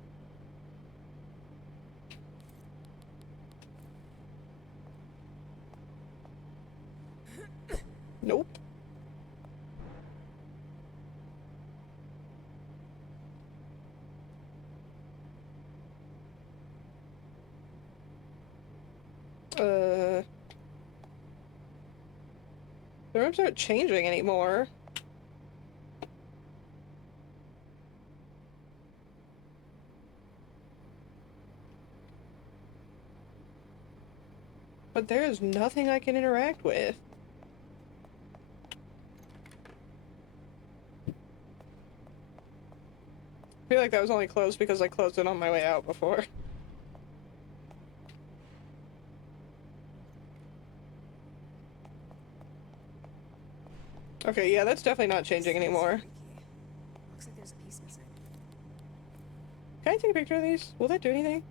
Nope. The rooms aren't changing anymore. But there is nothing I can interact with. I feel like that was only closed because I closed it on my way out before. Okay, yeah, that's definitely not changing This thing's anymore. freaky. Looks like there's a piece missing. Can I take a picture of these? Will that do anything?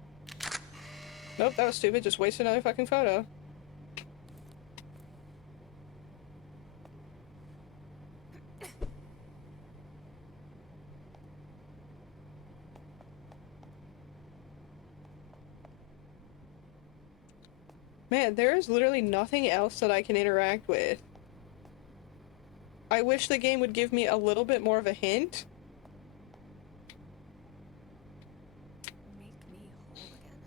Nope, that was stupid. Just waste another fucking photo. Man, there is literally nothing else that I can interact with. I wish the game would give me a little bit more of a hint. Make me whole again.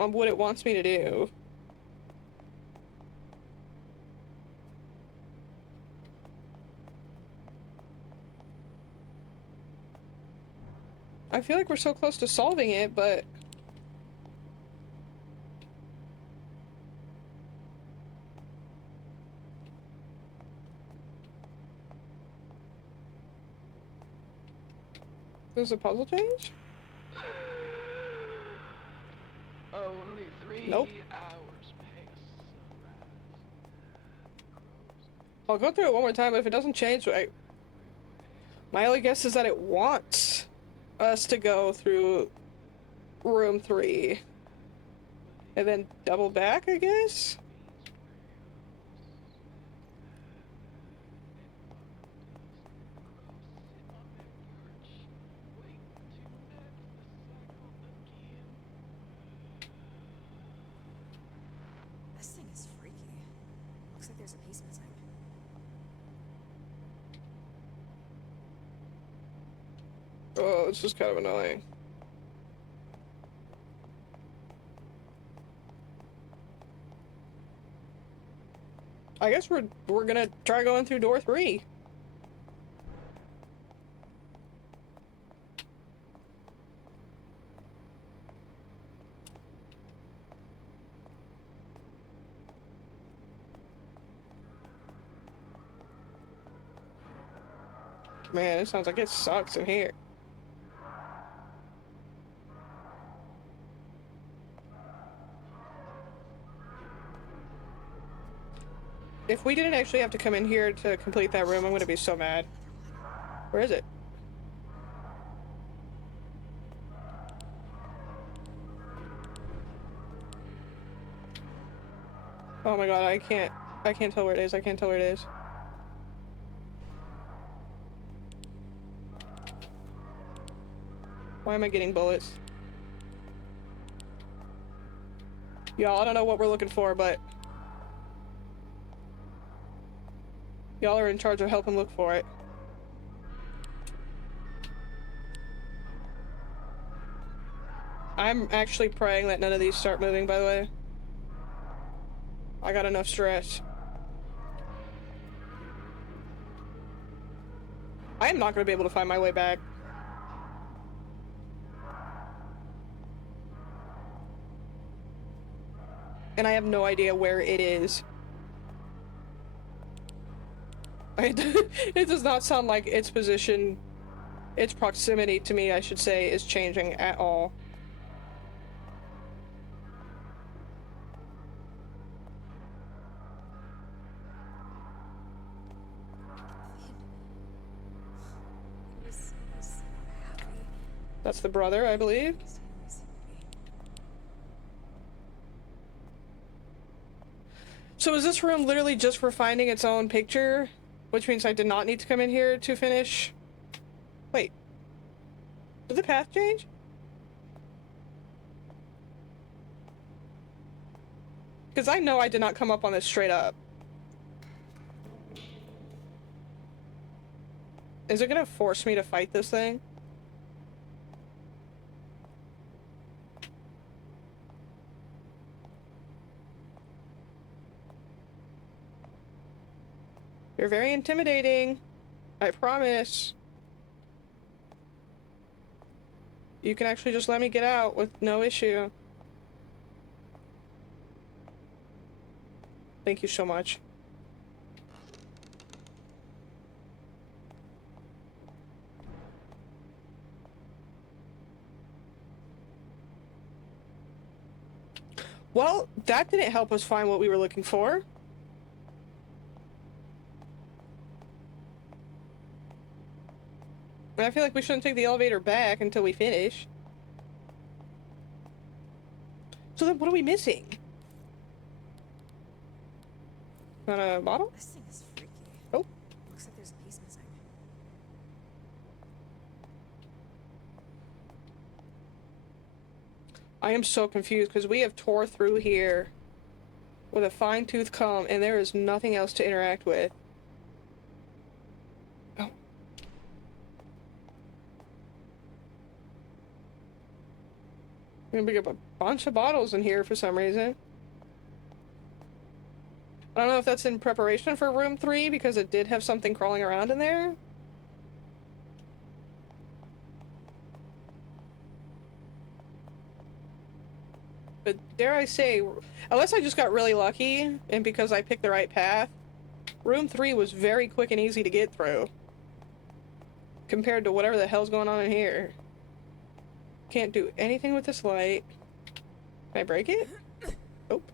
On what it wants me to do. I feel like we're so close to solving it, but... Does the puzzle change? Only 3 Nope. hours past sunrise. I'll go through it one more time, but if it doesn't change, my only guess is that it wants us to go through room 3. And then double back, I guess? This thing is freaky. Looks like there's a piece missing. Oh, it's just kind of annoying. I guess we're gonna try going through door 3. Man, it sounds like it sucks in here. If we didn't actually have to come in here to complete that room, I'm gonna be so mad. Where is it? Oh my god, I can't tell where it is. I can't tell where it is. Why am I getting bullets? Y'all, I don't know what we're looking for, but y'all are in charge of helping look for it. I'm actually praying that none of these start moving, by the way. I got enough stress. I am not going to be able to find my way back. And I have no idea where it is. It does not sound like its position, its proximity to me, I should say, is changing at all. He was happy. That's the brother, I believe. Just always seemed to be. So is this room literally just for finding its own picture? Which means I did not need to come in here to finish? Wait. Did the path change? Because I know I did not come up on this straight up. Is it gonna force me to fight this thing? You're very intimidating. I promise. You can actually just let me get out with no issue. Thank you so much. Well, that didn't help us find what we were looking for. And I feel like we shouldn't take the elevator back until we finish. So then what are we missing? Got a bottle? This thing is freaky. Oh. Looks like there's a piece missing. I am so confused because we have tore through here with a fine-tooth comb and there is nothing else to interact with. Oh. I'm gonna pick up a bunch of bottles in here for some reason. I don't know if that's in preparation for room 3 because it did have something crawling around in there. But dare I say, unless I just got really lucky and because I picked the right path, room 3 was very quick and easy to get through. Compared to whatever the hell's going on in here. Can't do anything with this light. Can I break it? Nope.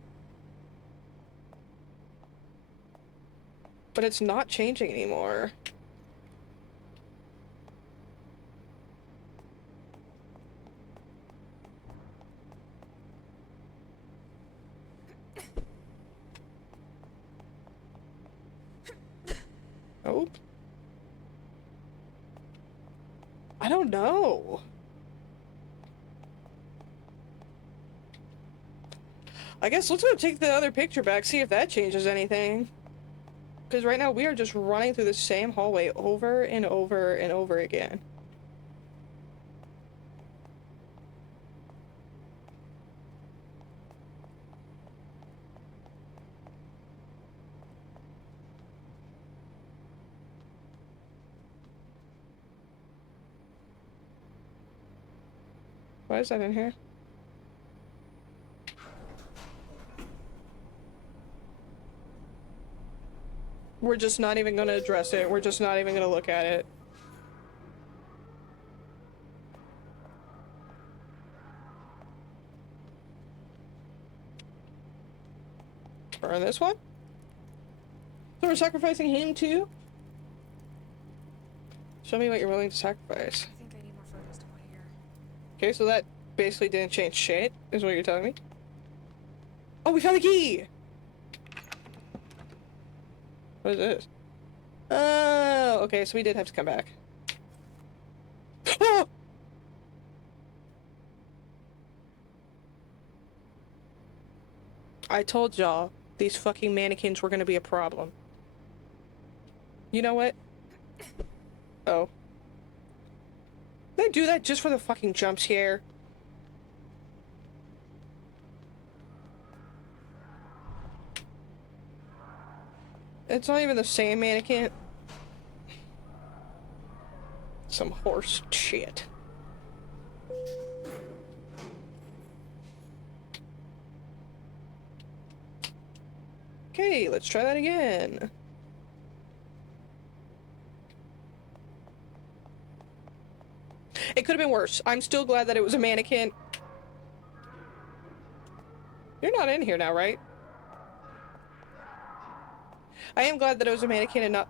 But it's not changing anymore. Nope. I don't know. I guess let's go take the other picture back, see if that changes anything. Because right now we are just running through the same hallway over and over and over again. Why is that in here? We're just not even gonna address it. We're just not even gonna look at it. Burn this one? So we're sacrificing him too? Show me what you're willing to sacrifice. I think I need more photos to put here. Okay, so that basically didn't change shit, is what you're telling me? Oh, we found the key! What is this? Oh, okay, so we did have to come back. Oh! I told y'all these fucking mannequins were gonna be a problem. You know what? Oh. They do that just for the fucking jump scare. It's not even the same mannequin. Some horse shit. Okay, let's try that again. It could have been worse. I'm still glad that it was a mannequin. You're not in here now, right? I am glad that it was a mannequin and not...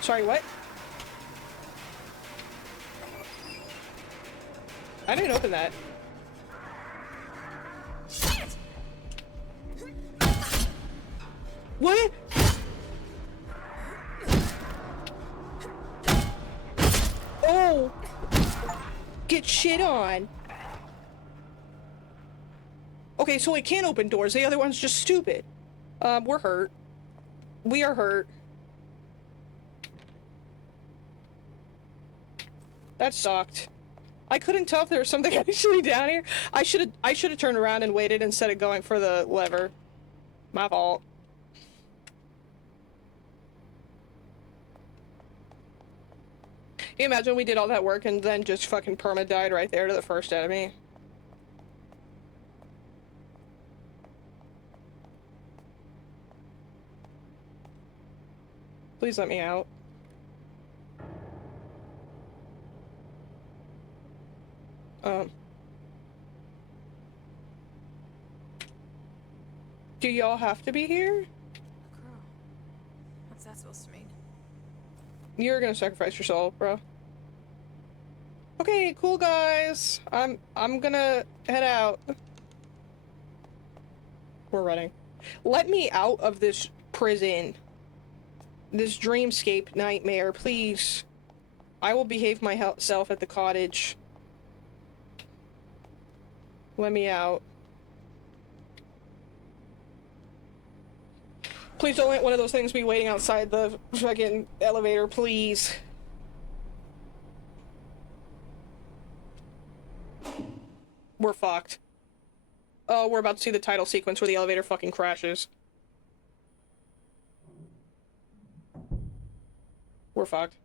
Sorry, what? I didn't open that. What? Oh! Get shit on. Okay, so it can open doors. The other one's just stupid. We're hurt. We are hurt. That sucked. I couldn't tell if there was something actually down here. I should have turned around and waited instead of going for the lever. My fault. Can you imagine we did all that work and then just fucking perma died right there to the first enemy? Please let me out. Do y'all have to be here? A crow. What's that supposed to mean? You're gonna sacrifice yourself, bro. Okay, cool guys. I'm gonna head out. We're running. Let me out of this prison. This dreamscape nightmare, please. I will behave myself at the cottage. Let me out. Please don't let one of those things be waiting outside the fucking elevator, please. We're fucked. Oh, we're about to see the title sequence where the elevator fucking crashes. We're fucked.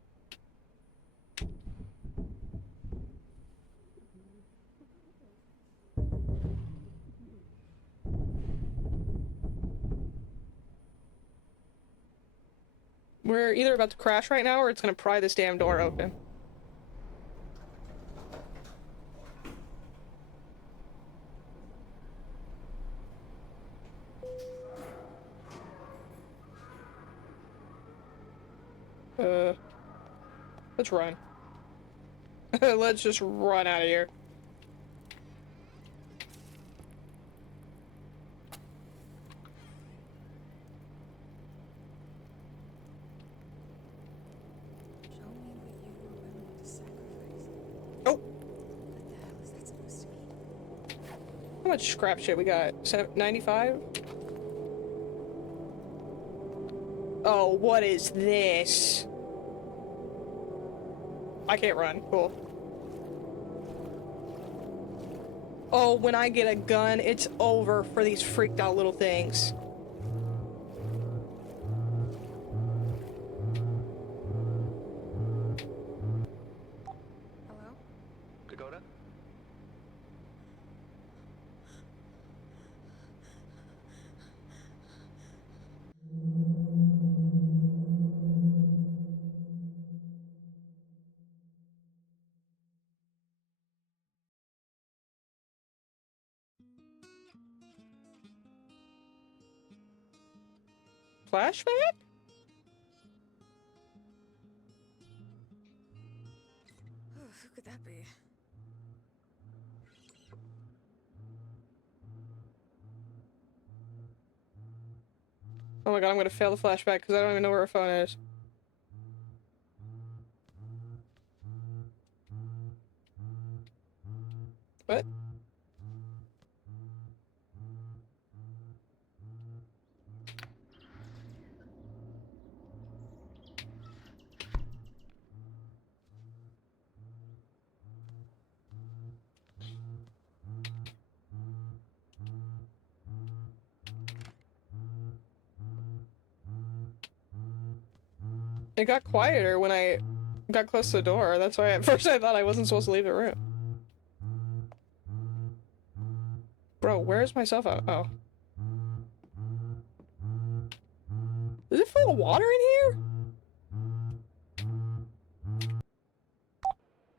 We're either about to crash right now or it's gonna pry this damn door open. Let's run. Let's just run out of here. Show me what you were willing to sacrifice. Oh, What the hell is that supposed to mean? how much scrap shit we got? 95? Oh, what is this? I can't run. Cool. Oh, when I get a gun, it's over for these freaked out little things. Hello? Dakota? Flashback? Who could that be? Oh my god, I'm gonna fail the flashback because I don't even know where her phone is. What? It got quieter when I got close to the door. That's why at first I thought I wasn't supposed to leave the room. Bro, where's my cell phone? Oh. Is it full of water in here?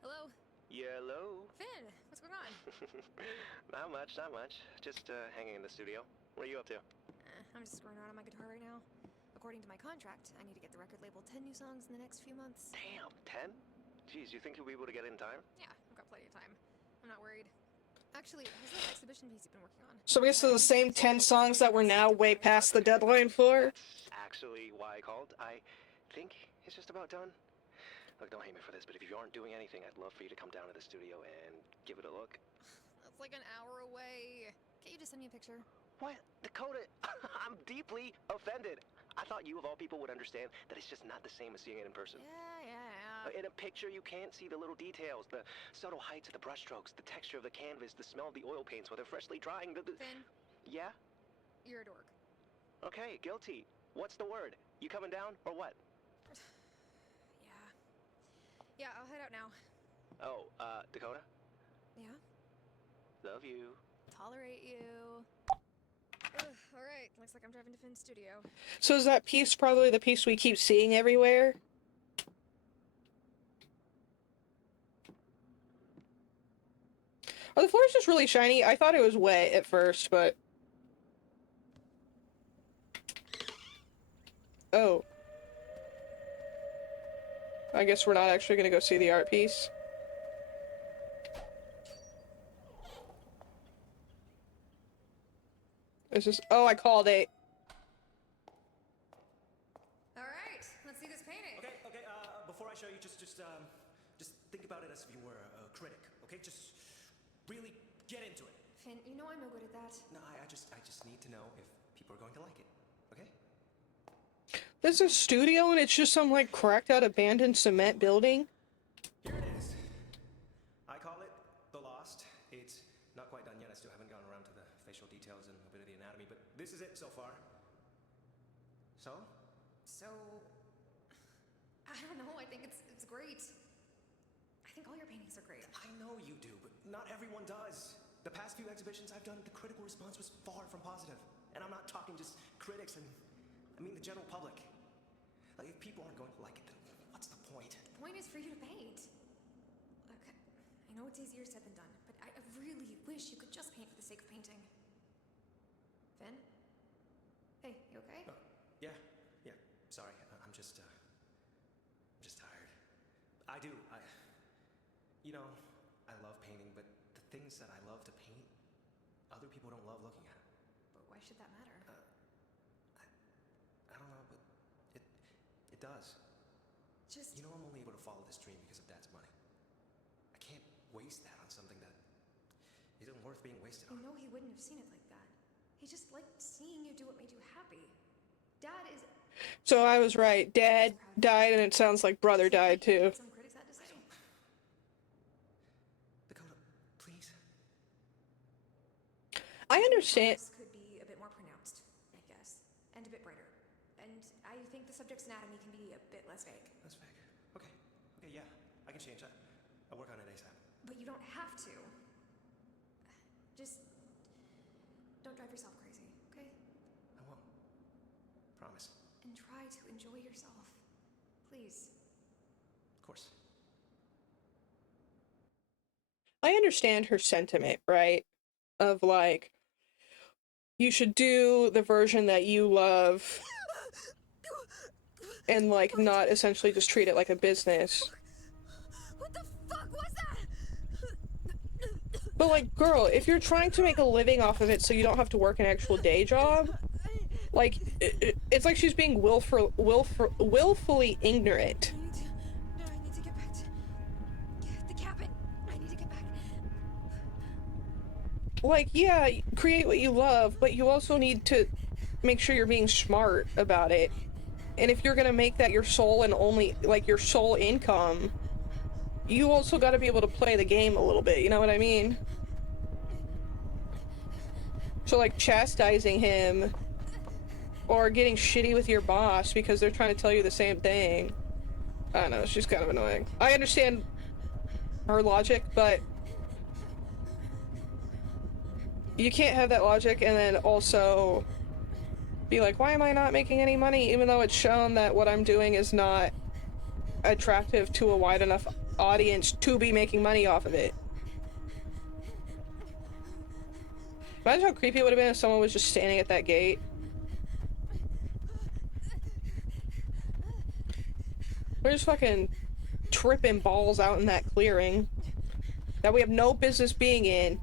Hello? Hello? Finn, what's going on? Not much, not much. Just hanging in the studio. What are you up to? I'm just screwing around on my guitar right now. According to my contract, I need to get the record label 10 new songs in the next few months. Damn, 10? Jeez, you think you'll be able to get it in time? Yeah, I've got plenty of time. I'm not worried. Actually, how's that exhibition piece you've been working on? So I guess they're the same 10 songs that we're now way past the deadline for. That's actually why I called. I think it's just about done. Look, don't hate me for this, but if you aren't doing anything, I'd love for you to come down to the studio and give it a look. That's like an hour away. Can't you just send me a picture? What? Dakota, I'm deeply offended. I thought you, of all people, would understand that it's just not the same as seeing it in person. Yeah. In a picture, you can't see the little details, the subtle heights of the brushstrokes, the texture of the canvas, the smell of the oil paints while they're freshly drying. Finn, Yeah? you're a dork. Okay, guilty. What's the word? You coming down, or what? Yeah, I'll head out now. Oh, Dakota? Yeah? Love you. Tolerate you. Alright, looks like I'm driving to Finn's studio. So is that piece probably the piece we keep seeing everywhere? Are the floors just really shiny? I thought it was wet at first, but... Oh. I guess we're not actually gonna go see the art piece. It's just... Oh, I called it. Alright, let's see this painting. Okay, before I show you, just think about it as if you were a critic, okay? Just really get into it. Finn, you know I'm no good at that. No, I just need to know if people are going to like it, okay? There's a studio and it's just some, like, cracked out abandoned cement building. Here it is. I call it The Lost. It's not quite done yet. I still haven't gone around to the facial details and a bit of the anatomy, but this is it so far. So? So... I don't know, I think it's great. I think all your paintings are great. I know you do, but not everyone does. The past few exhibitions I've done, the critical response was far from positive. And I'm not talking just critics, I mean the general public. Like, if people aren't going to like it, then what's the point? The point is for you to paint. Look, I know it's easier said than done, but I really wish you could just paint for the sake of painting. Finn? Hey, you okay? Yeah. Sorry, I'm just tired. You know, I love painting, but the things that I love to paint, other people don't love looking at. But why should that matter? I don't know, but it does. Just... You know, I'm only able to follow this dream because of Dad's money. I can't waste that on something that isn't worth being wasted You on. know he wouldn't have seen it like that. He just liked seeing you do what made you happy. Dad is... So I was right. Dad died and it sounds like brother died too. Some critics had to say. Dakota, please. I understand. This could be a bit more pronounced, I guess, and a bit brighter. And I think the subject's anatomy can be a bit less vague. That's vague. Okay, yeah, I can change that. I'll work on it ASAP. But you don't have to. Just don't drive yourself crazy, okay? I won't. Promise. And try to enjoy yourself. Please. Of course. I understand her sentiment, right? Of like, you should do the version that you love and like not essentially just treat it like a business. What the fuck was that? But like, girl, if you're trying to make a living off of it so you don't have to work an actual day job, like, it's like she's being willfully ignorant. I need to get back to the cabin. I need to get back. Like, yeah, create what you love, but you also need to make sure you're being smart about it. And if you're gonna make that your sole and only, like, your sole income, you also gotta be able to play the game a little bit, you know what I mean? So, like, chastising him or getting shitty with your boss because they're trying to tell you the same thing. I don't know, she's kind of annoying. I understand her logic, but you can't have that logic and then also be like, why am I not making any money, even though it's shown that what I'm doing is not attractive to a wide enough audience to be making money off of it. Imagine how creepy it would have been if someone was just standing at that gate. We're just fucking tripping balls out in that clearing that we have no business being in.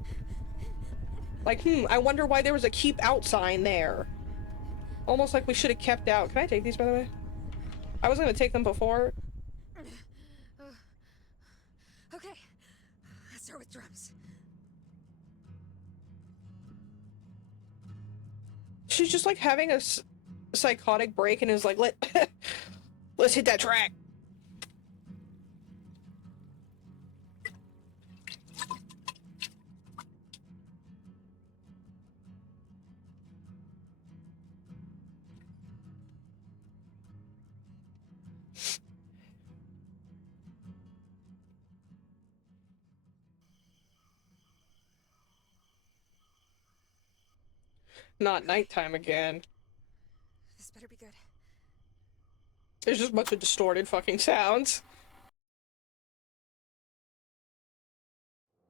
Like, I wonder why there was a keep out sign there. Almost like we should have kept out. Can I take these, by the way? I was gonna take them before. Okay, let's start with drums. She's just like having a psychotic break and is like, let's hit that track. Not nighttime again. This better be good. There's just a bunch of distorted fucking sounds.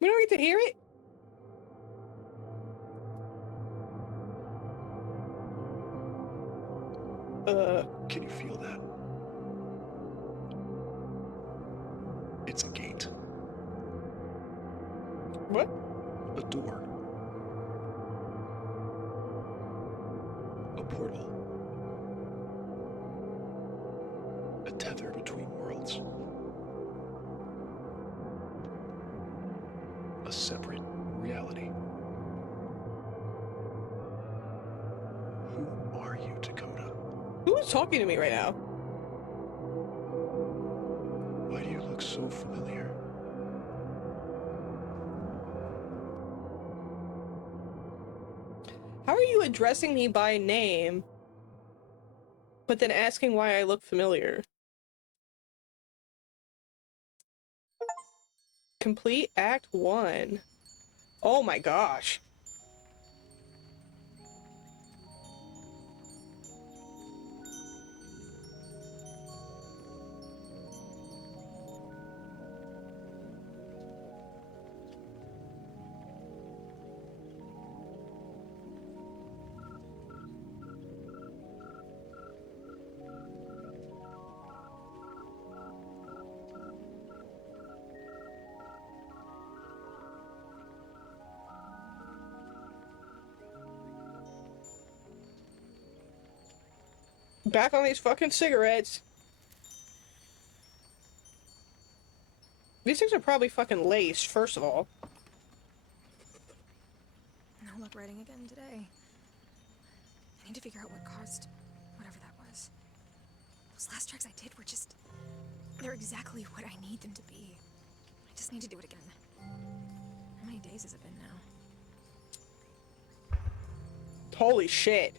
We don't get to hear it. Can you feel that? It's a gate. What? A door. A portal. A tether between worlds. A separate reality. Who are you, Dakota? Who is talking to me right now? Why do you look so familiar? How are you addressing me by name, but then asking why I look familiar? Complete Act 1. Oh my gosh. Back on these fucking cigarettes. These things are probably fucking laced, first of all. No luck writing again today. I need to figure out what caused whatever that was. Those last tracks I did were just... they're exactly what I need them to be. I just need to do it again. How many days has it been now? Holy shit.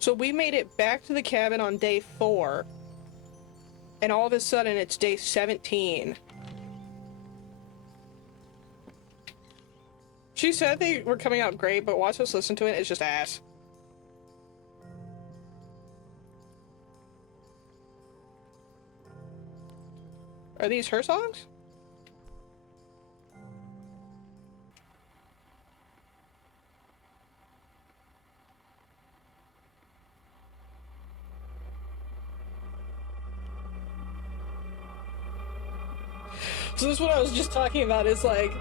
So we made it back to the cabin on day 4. And all of a sudden it's day 17. She said they were coming out great, but watch us listen to it, it's just ass. Are these her songs? So this is what I was just talking about, is like,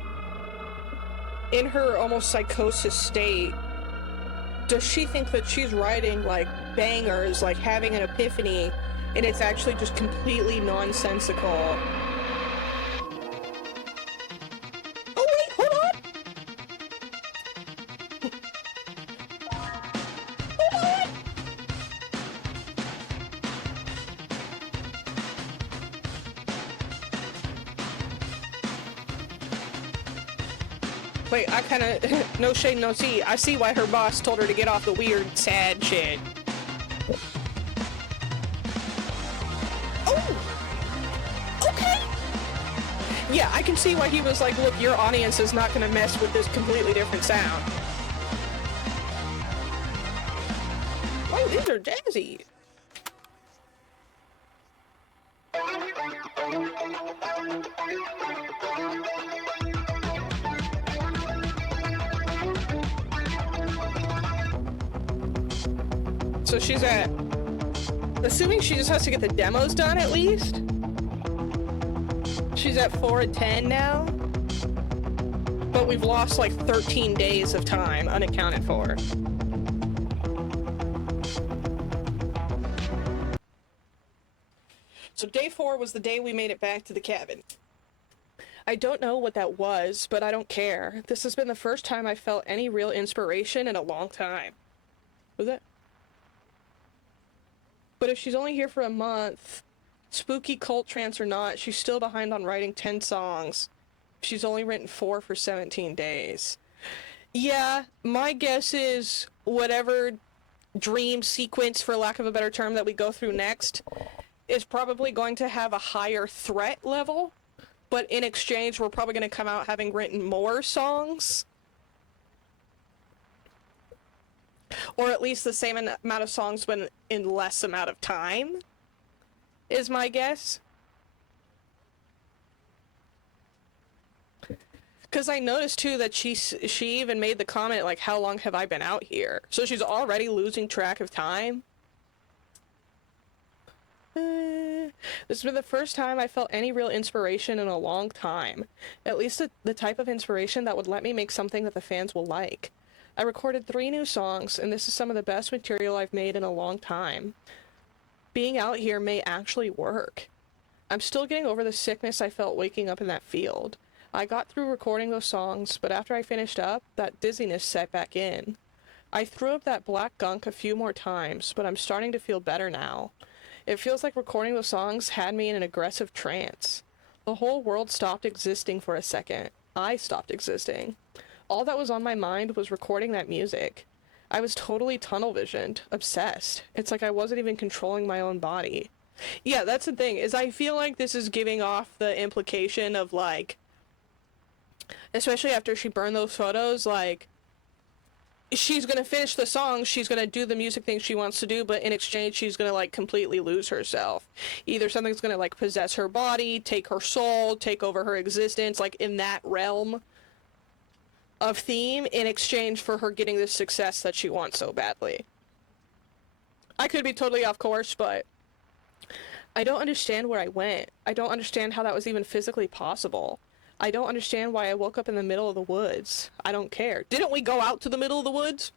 in her almost psychosis state, does she think that she's writing like bangers, like having an epiphany, and it's actually just completely nonsensical? Oh wait, hold on! Hold on! Wait, I kinda, no shade, no tea. I see why her boss told her to get off the weird, sad shit. Oh! Okay! Yeah, I can see why he was like, look, your audience is not gonna mess with this completely different sound. Oh, these are jazzy. So she's at, assuming she just has to get the demos done at least. She's at 4 and 10 now. But we've lost like 13 days of time unaccounted for. So day 4 was the day we made it back to the cabin. I don't know what that was, but I don't care. This has been the first time I felt any real inspiration in a long time. Was it? But if she's only here for a month, spooky cult trance or not, she's still behind on writing 10 songs. She's only written 4 for 17 days. Yeah, my guess is whatever dream sequence, for lack of a better term, that we go through next is probably going to have a higher threat level, but in exchange, we're probably going to come out having written more songs. Or at least the same amount of songs, but in less amount of time, is my guess. Because I noticed too that she even made the comment like, how long have I been out here? So she's already losing track of time. This has been the first time I felt any real inspiration in a long time. At least the type of inspiration that would let me make something that the fans will like. I recorded 3 new songs, and this is some of the best material I've made in a long time. Being out here may actually work. I'm still getting over the sickness I felt waking up in that field. I got through recording those songs, but after I finished up, that dizziness set back in. I threw up that black gunk a few more times, but I'm starting to feel better now. It feels like recording those songs had me in an aggressive trance. The whole world stopped existing for a second. I stopped existing. All that was on my mind was recording that music. I was totally tunnel visioned, obsessed. It's like I wasn't even controlling my own body. Yeah, that's the thing, is I feel like this is giving off the implication of like, especially after she burned those photos, like, she's gonna finish the song, she's gonna do the music thing she wants to do, but in exchange she's gonna like completely lose herself. Either something's gonna like possess her body, take her soul, take over her existence, like in that realm of theme, in exchange for her getting the success that she wants so badly. I could be totally off course, but I don't understand where I went. I don't understand how that was even physically possible. I don't understand why I woke up in the middle of the woods. I don't care. Didn't we go out to the middle of the woods?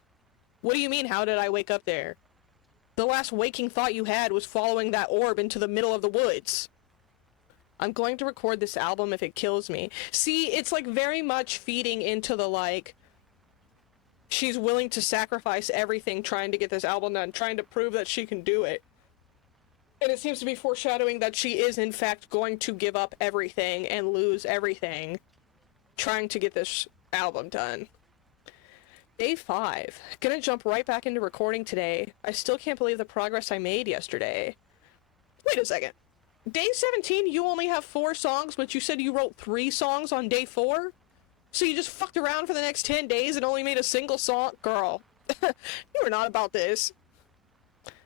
What do you mean, how did I wake up there? The last waking thought you had was following that orb into the middle of the woods. I'm going to record this album if it kills me. See, it's like very much feeding into the like, she's willing to sacrifice everything trying to get this album done, trying to prove that she can do it. And it seems to be foreshadowing that she is in fact going to give up everything and lose everything trying to get this album done. Day 5. Gonna jump right back into recording today. I still can't believe the progress I made yesterday. Wait a second. Day 17, you only have 4 songs, but you said you wrote 3 songs on day 4? So you just fucked around for the next 10 days and only made a single song? Girl, you are not about this.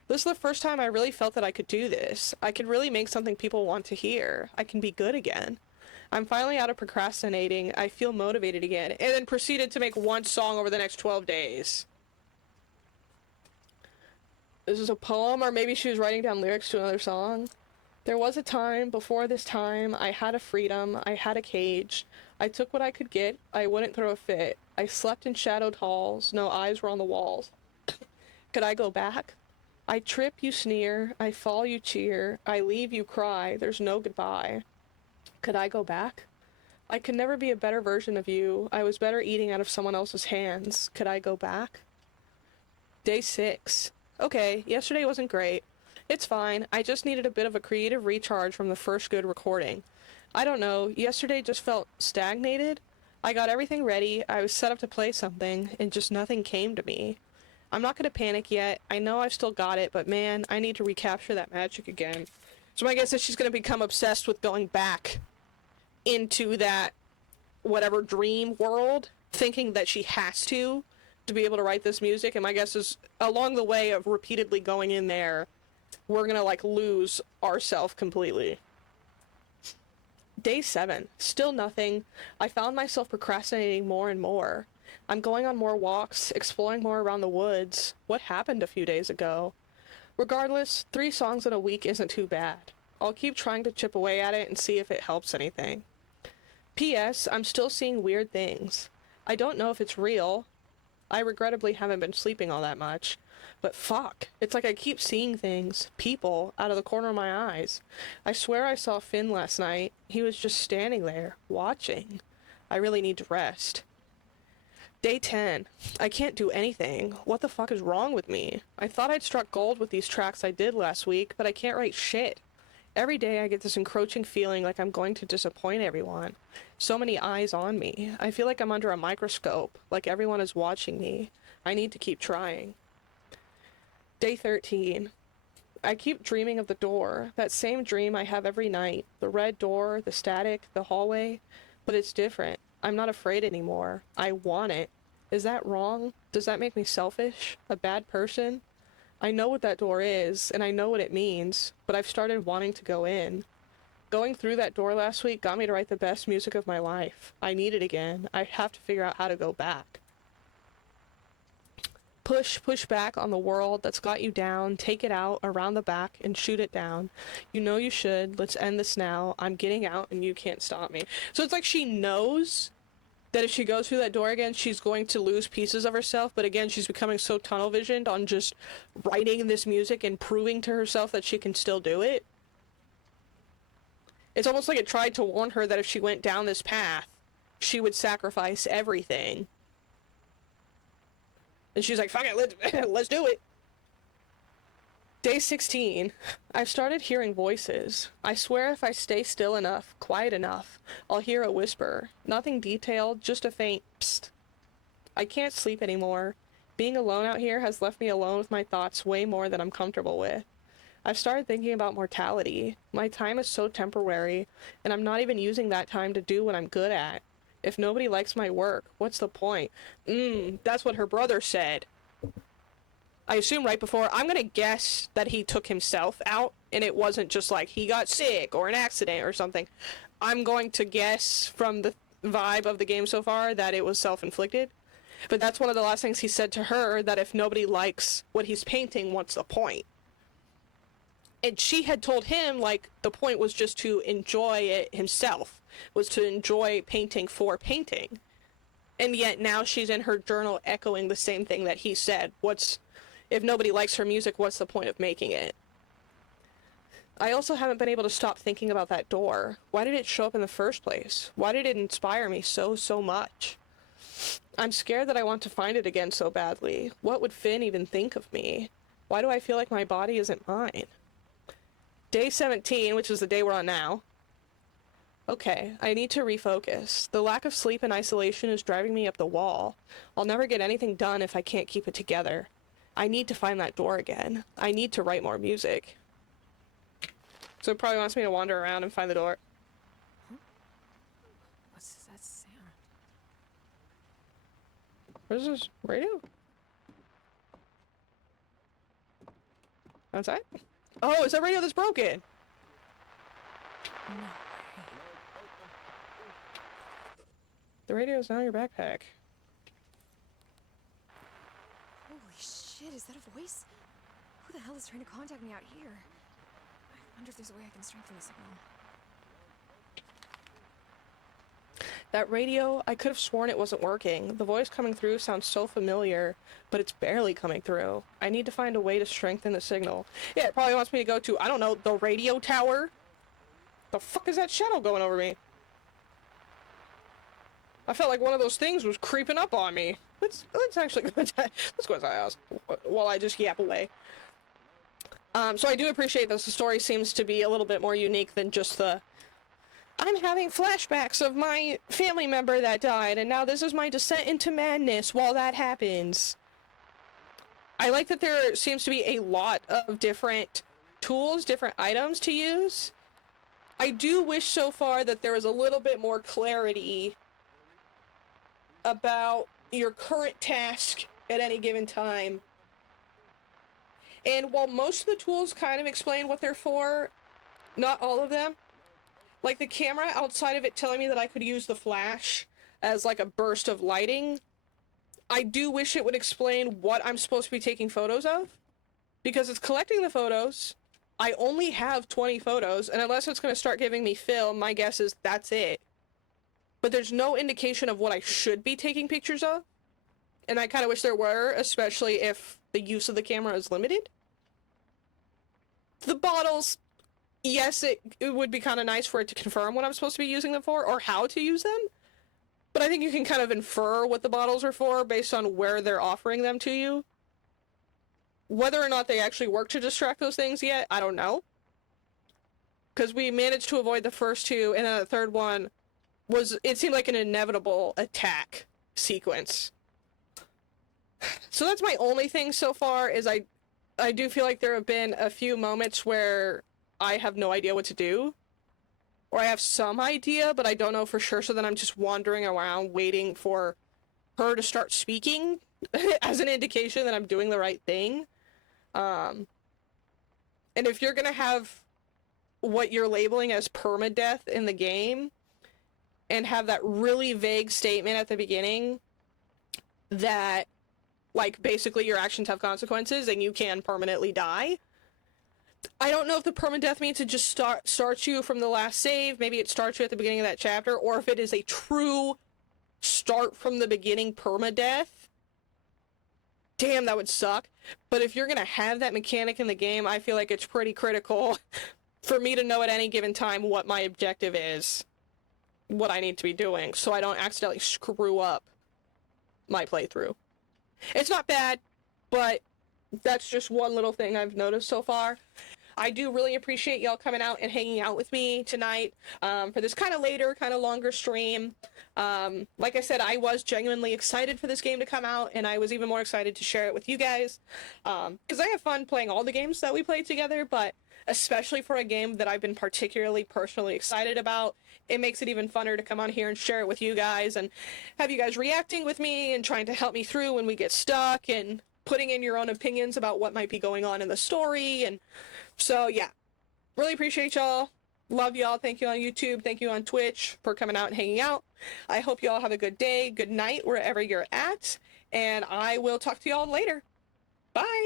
This is the first time I really felt that I could do this. I could really make something people want to hear. I can be good again. I'm finally out of procrastinating. I feel motivated again. And then proceeded to make 1 song over the next 12 days. This is a poem, or maybe she was writing down lyrics to another song. There was a time, before this time, I had a freedom, I had a cage. I took what I could get, I wouldn't throw a fit. I slept in shadowed halls, no eyes were on the walls. Could I go back? I trip, you sneer, I fall, you cheer, I leave, you cry, there's no goodbye. Could I go back? I could never be a better version of you, I was better eating out of someone else's hands. Could I go back? Day 6. Okay, yesterday wasn't great. It's fine, I just needed a bit of a creative recharge from the first good recording. I don't know, yesterday just felt stagnated. I got everything ready, I was set up to play something, and just nothing came to me. I'm not gonna panic yet, I know I've still got it, but man, I need to recapture that magic again. So my guess is she's gonna become obsessed with going back into that whatever dream world, thinking that she has to be able to write this music, and my guess is along the way of repeatedly going in there, we're gonna like lose ourselves completely. Day 7. Still nothing. I found myself procrastinating more and more. I'm going on more walks, exploring more around the woods. What happened a few days ago? Regardless, 3 songs in a week isn't too bad. I'll keep trying to chip away at it and see if it helps anything. P.S. I'm still seeing weird things. I don't know if it's real. I regrettably haven't been sleeping all that much. But fuck, it's like I keep seeing things, people, out of the corner of my eyes. I swear I saw Finn last night. He was just standing there, watching. I really need to rest. Day 10. I can't do anything. What the fuck is wrong with me? I thought I'd struck gold with these tracks I did last week, but I can't write shit. Every day I get this encroaching feeling like I'm going to disappoint everyone. So many eyes on me. I feel like I'm under a microscope, like everyone is watching me. I need to keep trying. Day 13. I keep dreaming of the door, that same dream I have every night. The red door, the static, the hallway. But it's different. I'm not afraid anymore. I want it. Is that wrong? Does that make me selfish? A bad person? I know what that door is, and I know what it means, but I've started wanting to go in. Going through that door last week got me to write the best music of my life. I need it again. I have to figure out how to go back. Push back on the world that's got you down, take it out around the back and shoot it down. You know you should. Let's end this now. I'm getting out and you can't stop me. So it's like she knows that if she goes through that door again, she's going to lose pieces of herself, but again, she's becoming so tunnel visioned on just writing this music and proving to herself that she can still do it. It's almost like it tried to warn her that if she went down this path, she would sacrifice everything. And she's like, fuck it, let's do it. Day 16. I've started hearing voices. I swear if I stay still enough, quiet enough, I'll hear a whisper. Nothing detailed, just a faint psst. I can't sleep anymore. Being alone out here has left me alone with my thoughts way more than I'm comfortable with. I've started thinking about mortality. My time is so temporary, and I'm not even using that time to do what I'm good at. If nobody likes my work, what's the point? That's what her brother said. I assume right before, I'm gonna guess that he took himself out, and it wasn't just like he got sick or an accident or something. I'm going to guess from the vibe of the game so far that it was self-inflicted. But that's one of the last things he said to her, that if nobody likes what he's painting, what's the point? And she had told him, like, the point was just to enjoy it himself, was to enjoy painting for painting. And yet now she's in her journal echoing the same thing that he said. If nobody likes her music, what's the point of making it? I also haven't been able to stop thinking about that door. Why did it show up in the first place? Why did it inspire me so much? I'm scared that I want to find it again so badly. What would Finn even think of me? Why do I feel like my body isn't mine? Day 17, which is the day we're on now. Okay, I need to refocus. The lack of sleep and isolation is driving me up the wall. I'll never get anything done if I can't keep it together. I need to find that door again. I need to write more music. So it probably wants me to wander around and find the door. What's that sound? Where's this radio? Outside? Oh, it's that radio that's broken! No way. The radio's now in your backpack. Holy shit, is that a voice? Who the hell is trying to contact me out here? wonder if there's a way I can strengthen the signal. That radio, I could have sworn it wasn't working. The voice coming through sounds so familiar, but it's barely coming through. I need to find a way to strengthen the signal. Yeah, it probably wants me to go to, I don't know, the radio tower? The fuck is that shadow going over me? I felt like one of those things was creeping up on me. Let's actually go inside. Let's go inside the house while I just yap away. So I do appreciate that the story seems to be a little bit more unique than just the I'm having flashbacks of my family member that died, and now this is my descent into madness while that happens. I like that there seems to be a lot of different tools, different items to use. I do wish so far that there was a little bit more clarity about your current task at any given time. And while most of the tools kind of explain what they're for, not all of them. Like the camera, outside of it telling me that I could use the flash as like a burst of lighting, I do wish it would explain what I'm supposed to be taking photos of. Because it's collecting the photos. I only have 20 photos, and unless it's going to start giving me film, my guess is that's it. But there's no indication of what I should be taking pictures of. And I kind of wish there were, especially if the use of the camera is limited. The bottles, yes, it would be kind of nice for it to confirm what I'm supposed to be using them for, or how to use them. But I think you can kind of infer what the bottles are for based on where they're offering them to you. Whether or not they actually work to distract those things yet, I don't know. Because we managed to avoid the first two, and then the third one was, it seemed like an inevitable attack sequence. So that's my only thing so far, is I do feel like there have been a few moments where I have no idea what to do. Or I have some idea, but I don't know for sure, so then I'm just wandering around waiting for her to start speaking as an indication that I'm doing the right thing. And if you're gonna have what you're labeling as permadeath in the game, and have that really vague statement at the beginning that, like, basically your actions have consequences and you can permanently die, I don't know if the permadeath means it just starts you from the last save, maybe it starts you at the beginning of that chapter, or if it is a true start from the beginning permadeath. Damn, that would suck. But if you're gonna have that mechanic in the game, I feel like it's pretty critical for me to know at any given time what my objective is, what I need to be doing, so I don't accidentally screw up my playthrough. It's not bad, but that's just one little thing I've noticed so far. I do really appreciate y'all coming out and hanging out with me tonight for this kind of later, kind of longer stream. Like I said, I was genuinely excited for this game to come out, and I was even more excited to share it with you guys. Because I have fun playing all the games that we played together, but especially for a game that I've been particularly personally excited about, it makes it even funner to come on here and share it with you guys, and have you guys reacting with me and trying to help me through when we get stuck, and putting in your own opinions about what might be going on in the story. And so yeah, really appreciate y'all. Love y'all. Thank you on YouTube. Thank you on Twitch for coming out and hanging out. I hope y'all have a good day, good night, wherever you're at, and I will talk to y'all later. Bye.